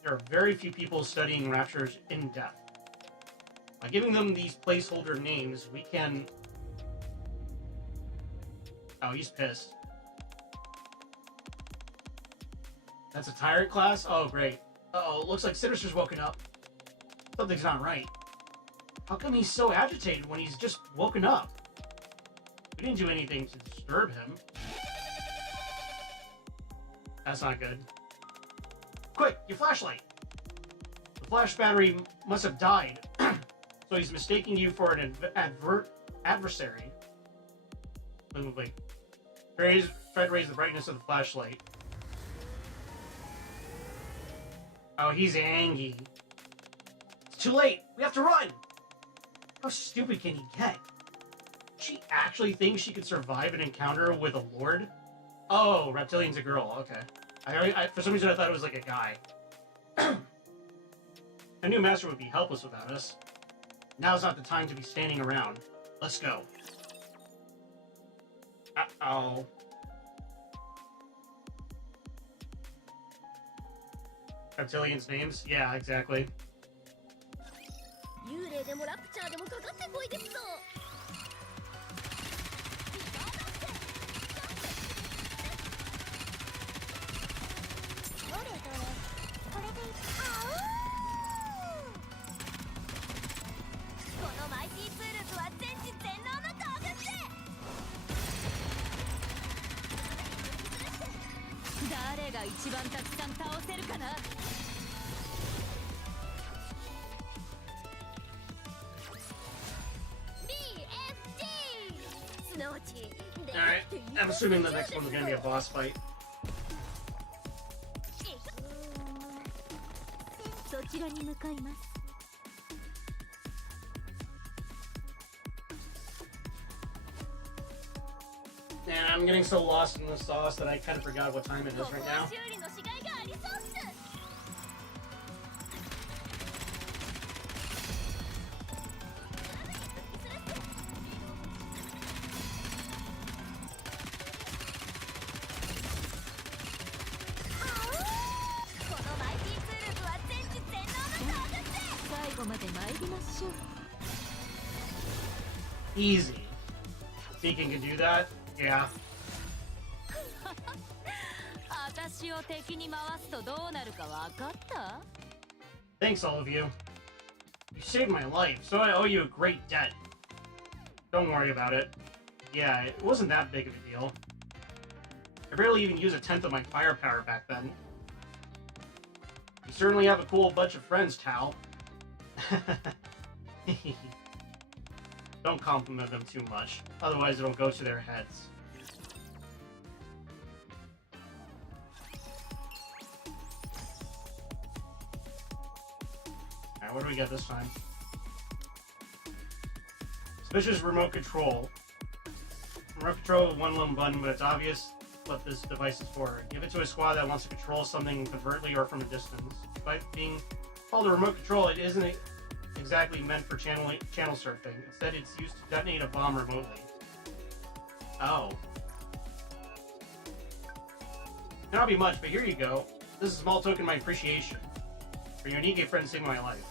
there are very few people studying raptors in depth. By giving them these placeholder names, we can... Oh, he's pissed. That's a tyrant class? Oh, great. Uh-oh, looks like Sinister's woken up. Something's not right. How come he's so agitated when he's just woken up? We didn't do anything to disturb him. That's not good. Quick, your flashlight! The flash battery must have died. So he's mistaking you for an adversary. Wait. Fred raised the brightness of the flashlight. Oh, he's angry. It's too late. We have to run. How stupid can he get? She actually thinks she could survive an encounter with a lord? Oh, Reptilian's a girl. Okay. I for some reason I thought it was like a guy. A new master would be helpless without us. Now's not the time to be standing around. Let's go. Uh-oh. Reptilians' names? Yeah, exactly. Alright, I'm assuming the next one's gonna be a boss fight. I'm getting so lost in the sauce that I kind of forgot what time it is right now. Easy. Deacon can do that? Yeah. Thanks, all of you. You saved my life, so I owe you a great debt. Don't worry about it. Yeah, it wasn't that big of a deal. I barely even used 1/10 of my firepower back then. You certainly have a cool bunch of friends, Tal. Don't compliment them too much, otherwise it'll go to their heads. Alright, what do we get this time? Suspicious remote control. Remote control is one lone button, but it's obvious what this device is for. Give it to a squad that wants to control something covertly or from a distance. Despite being called a remote control, it isn't exactly meant for channel surfing. Instead, it's used to detonate a bomb remotely. Oh. May not be much, but here you go. This is a small token of my appreciation for your Nikke friend saving my life.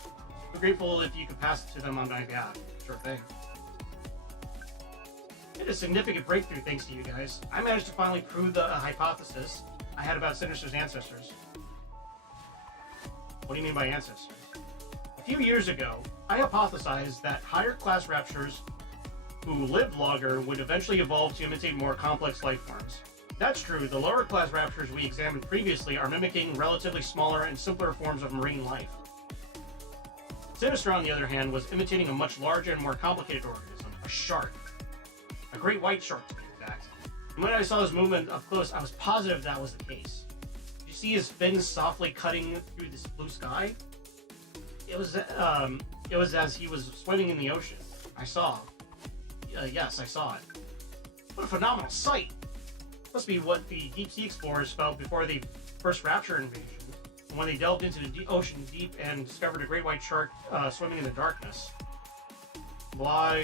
I'm grateful if you could pass it to them on my behalf. Sure thing. It is a significant breakthrough thanks to you guys. I managed to finally prove the hypothesis I had about Sinister's ancestors. What do you mean by ancestors? A few years ago, I hypothesized that higher class raptors who lived longer would eventually evolve to imitate more complex life forms. That's true, the lower class raptors we examined previously are mimicking relatively smaller and simpler forms of marine life. Sinister, on the other hand, was imitating a much larger and more complicated organism, a shark. A great white shark, to be exact. And when I saw his movement up close, I was positive that was the case. Did you see his fins softly cutting through this blue sky? It was as he was swimming in the ocean. I saw. Yes, I saw it. What a phenomenal sight! Must be what the deep sea explorers felt before the first rapture invasion, when they delved into the ocean deep and discovered a great white shark swimming in the darkness. Blah.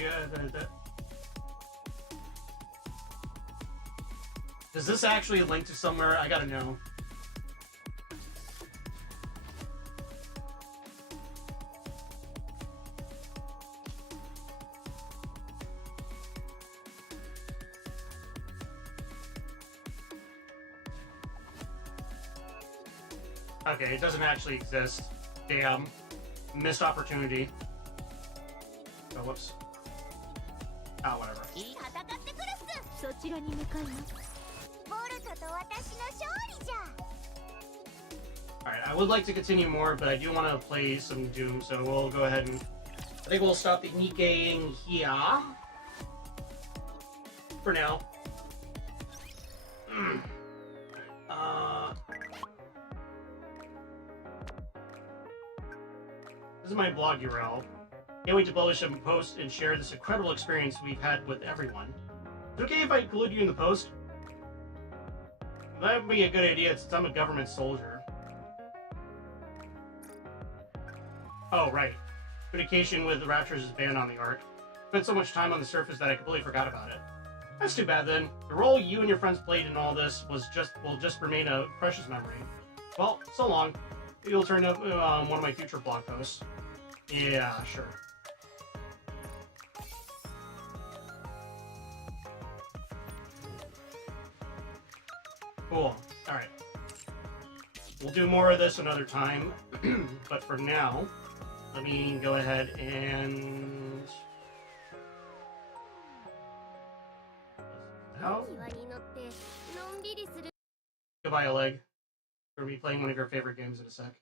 Does this actually link to somewhere? I gotta know. Okay, it doesn't actually exist. Damn. Missed opportunity. Oh, whoops. Ah, whatever. Alright, I would like to continue more, but I do want to play some Doom, so we'll go ahead and... I think we'll stop the Nikkeing here. For now. This is my blog URL. Can't wait to publish a post and share this incredible experience we've had with everyone. Is it okay if I include you in the post? That would be a good idea since I'm a government soldier. Oh, right. Communication with the Raptors is banned on the Ark. Spent so much time on the surface that I completely forgot about it. That's too bad then. The role you and your friends played in all this will just remain a precious memory. Well, so long. Maybe you'll turn up on one of my future blog posts. Yeah, sure. Cool. Alright. We'll do more of this another time, but for now, let me go ahead and... How? Goodbye, Oleg. We're going to be playing one of your favorite games in a sec.